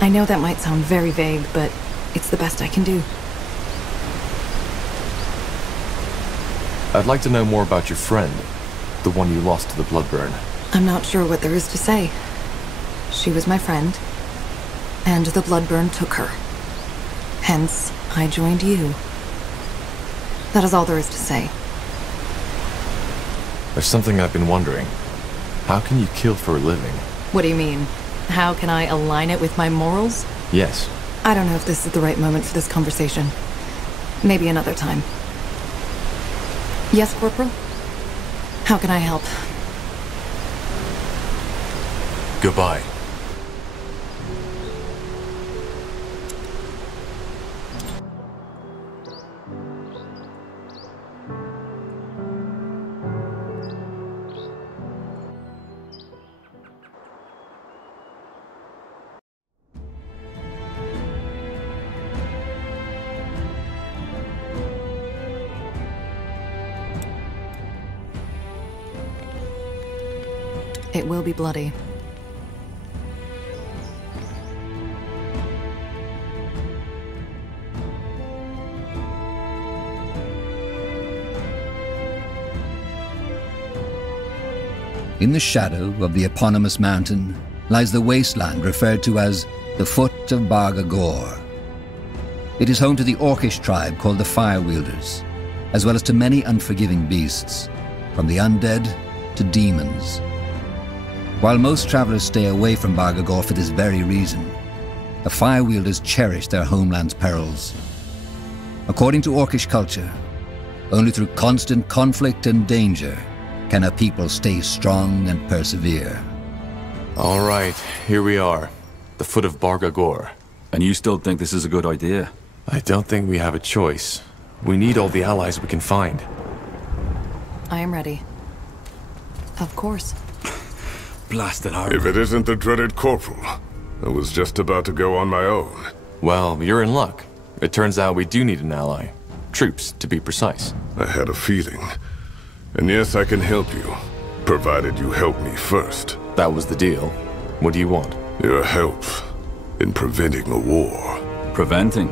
I know that might sound very vague, but it's the best I can do. I'd like to know more about your friend, the one you lost to the Bloodburn. I'm not sure what there is to say. She was my friend, and the Bloodburn took her. Hence, I joined you. That is all there is to say. There's something I've been wondering. How can you kill for a living? What do you mean? How can I align it with my morals? Yes. I don't know if this is the right moment for this conversation. Maybe another time. Yes, Corporal? How can I help? Goodbye. It will be bloody. In the shadow of the eponymous mountain lies the wasteland referred to as the Foot of Barga Gor. It is home to the Orcish tribe called the Firewielders, as well as to many unforgiving beasts, from the undead to demons. While most travelers stay away from Bargagor for this very reason, the Firewielders cherish their homeland's perils. According to Orcish culture, only through constant conflict and danger can a people stay strong and persevere. All right, here we are. The foot of Bargagor. And you still think this is a good idea? I don't think we have a choice. We need all the allies we can find. I am ready. Of course. Blasted hard. If it isn't the dreaded Corporal, I was just about to go on my own. Well, you're in luck. It turns out we do need an ally. Troops, to be precise. I had a feeling. And yes, I can help you, provided you help me first. That was the deal. What do you want? Your help in preventing a war. Preventing?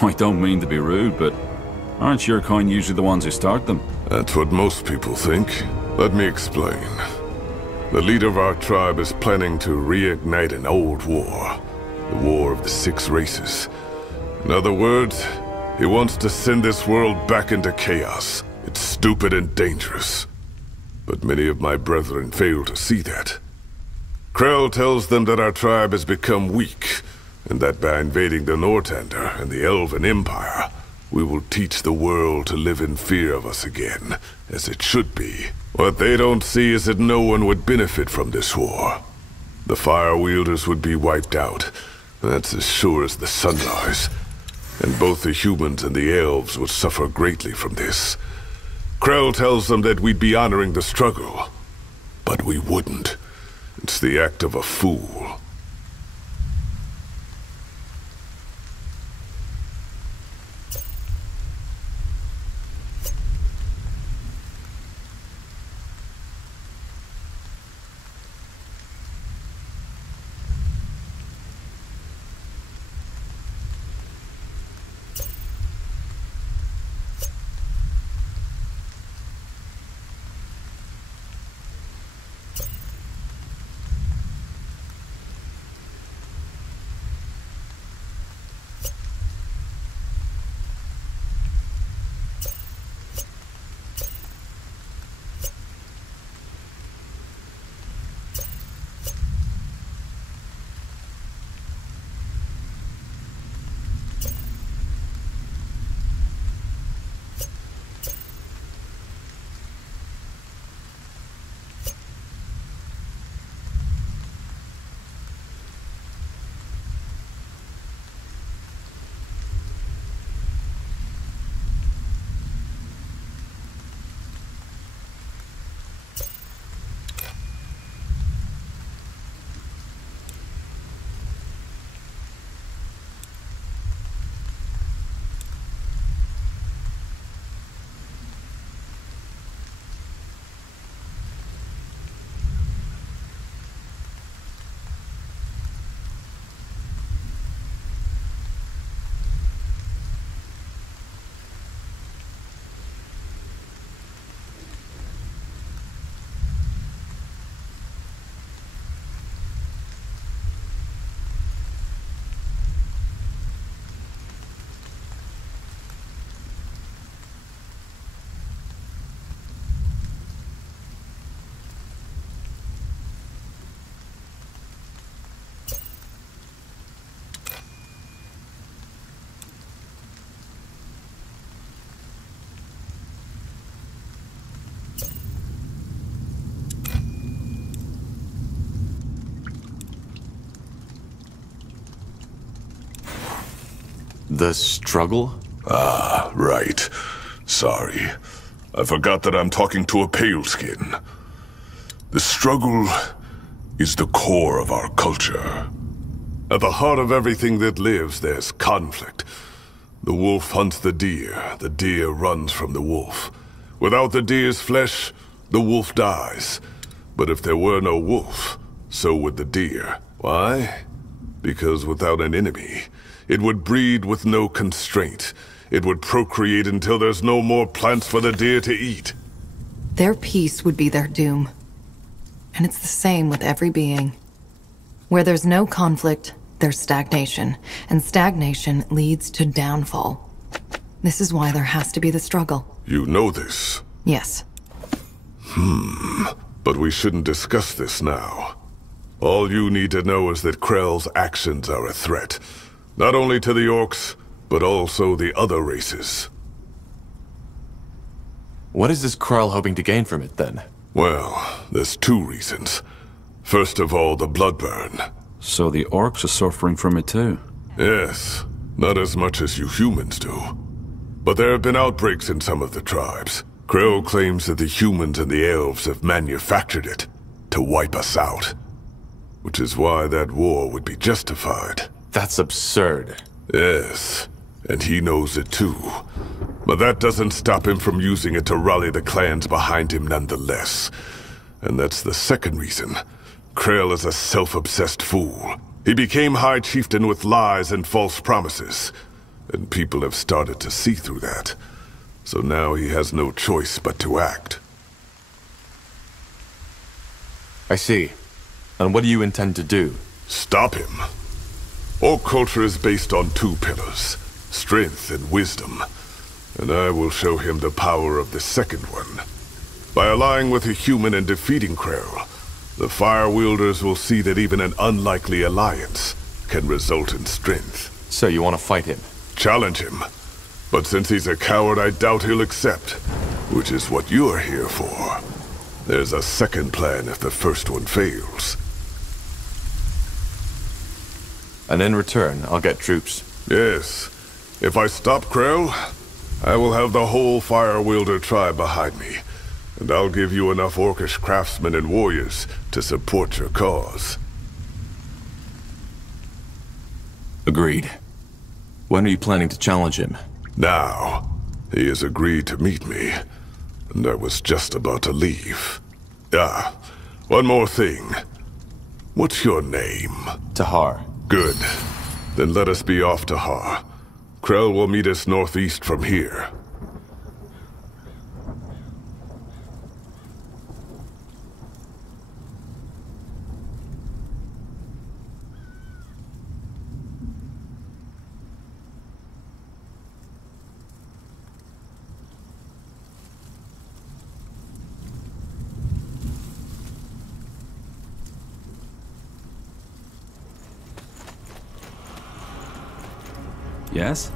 I don't mean to be rude, but aren't your kind usually the ones who start them? That's what most people think. Let me explain. The leader of our tribe is planning to reignite an old war. The War of the Six Races. In other words, he wants to send this world back into chaos. It's stupid and dangerous. But many of my brethren fail to see that. Krell tells them that our tribe has become weak, and that by invading the Nortander and the Elven Empire, we will teach the world to live in fear of us again, as it should be. What they don't see is that no one would benefit from this war. The Firewielders would be wiped out, that's as sure as the sunrise. And both the humans and the elves would suffer greatly from this. Krell tells them that we'd be honoring the struggle, but we wouldn't. It's the act of a fool. The struggle? Ah, right. Sorry. I forgot that I'm talking to a pale-skin. The struggle is the core of our culture. At the heart of everything that lives, there's conflict. The wolf hunts the deer runs from the wolf. Without the deer's flesh, the wolf dies. But if there were no wolf, so would the deer. Why? Because without an enemy, it would breed with no constraint. It would procreate until there's no more plants for the deer to eat. Their peace would be their doom. And it's the same with every being. Where there's no conflict, there's stagnation. And stagnation leads to downfall. This is why there has to be the struggle. You know this. Yes. But we shouldn't discuss this now. All you need to know is that Krell's actions are a threat. Not only to the orcs, but also the other races. What is this Krell hoping to gain from it, then? Well, there's two reasons. First of all, the bloodburn. So the orcs are suffering from it too? Yes, not as much as you humans do. But there have been outbreaks in some of the tribes. Krell claims that the humans and the elves have manufactured it to wipe us out. Which is why that war would be justified. That's absurd. Yes, and he knows it too. But that doesn't stop him from using it to rally the clans behind him nonetheless. And that's the second reason. Krell is a self-obsessed fool. He became High Chieftain with lies and false promises. And people have started to see through that. So now he has no choice but to act. I see. And what do you intend to do? Stop him. Orc culture is based on two pillars, strength and wisdom. And I will show him the power of the second one. By allying with a human and defeating Krell, the Fire Wielders will see that even an unlikely alliance can result in strength. So you want to fight him? Challenge him. But since he's a coward, I doubt he'll accept. Which is what you're here for. There's a second plan if the first one fails. And in return, I'll get troops. Yes. If I stop Krell, I will have the whole Fire Wielder tribe behind me. And I'll give you enough orcish craftsmen and warriors to support your cause. Agreed. When are you planning to challenge him? Now. He has agreed to meet me. And I was just about to leave. Ah, one more thing. What's your name? Tahar. Good. Then let us be off, Tahar. Krell will meet us northeast from here. Yes?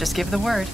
Just give the word.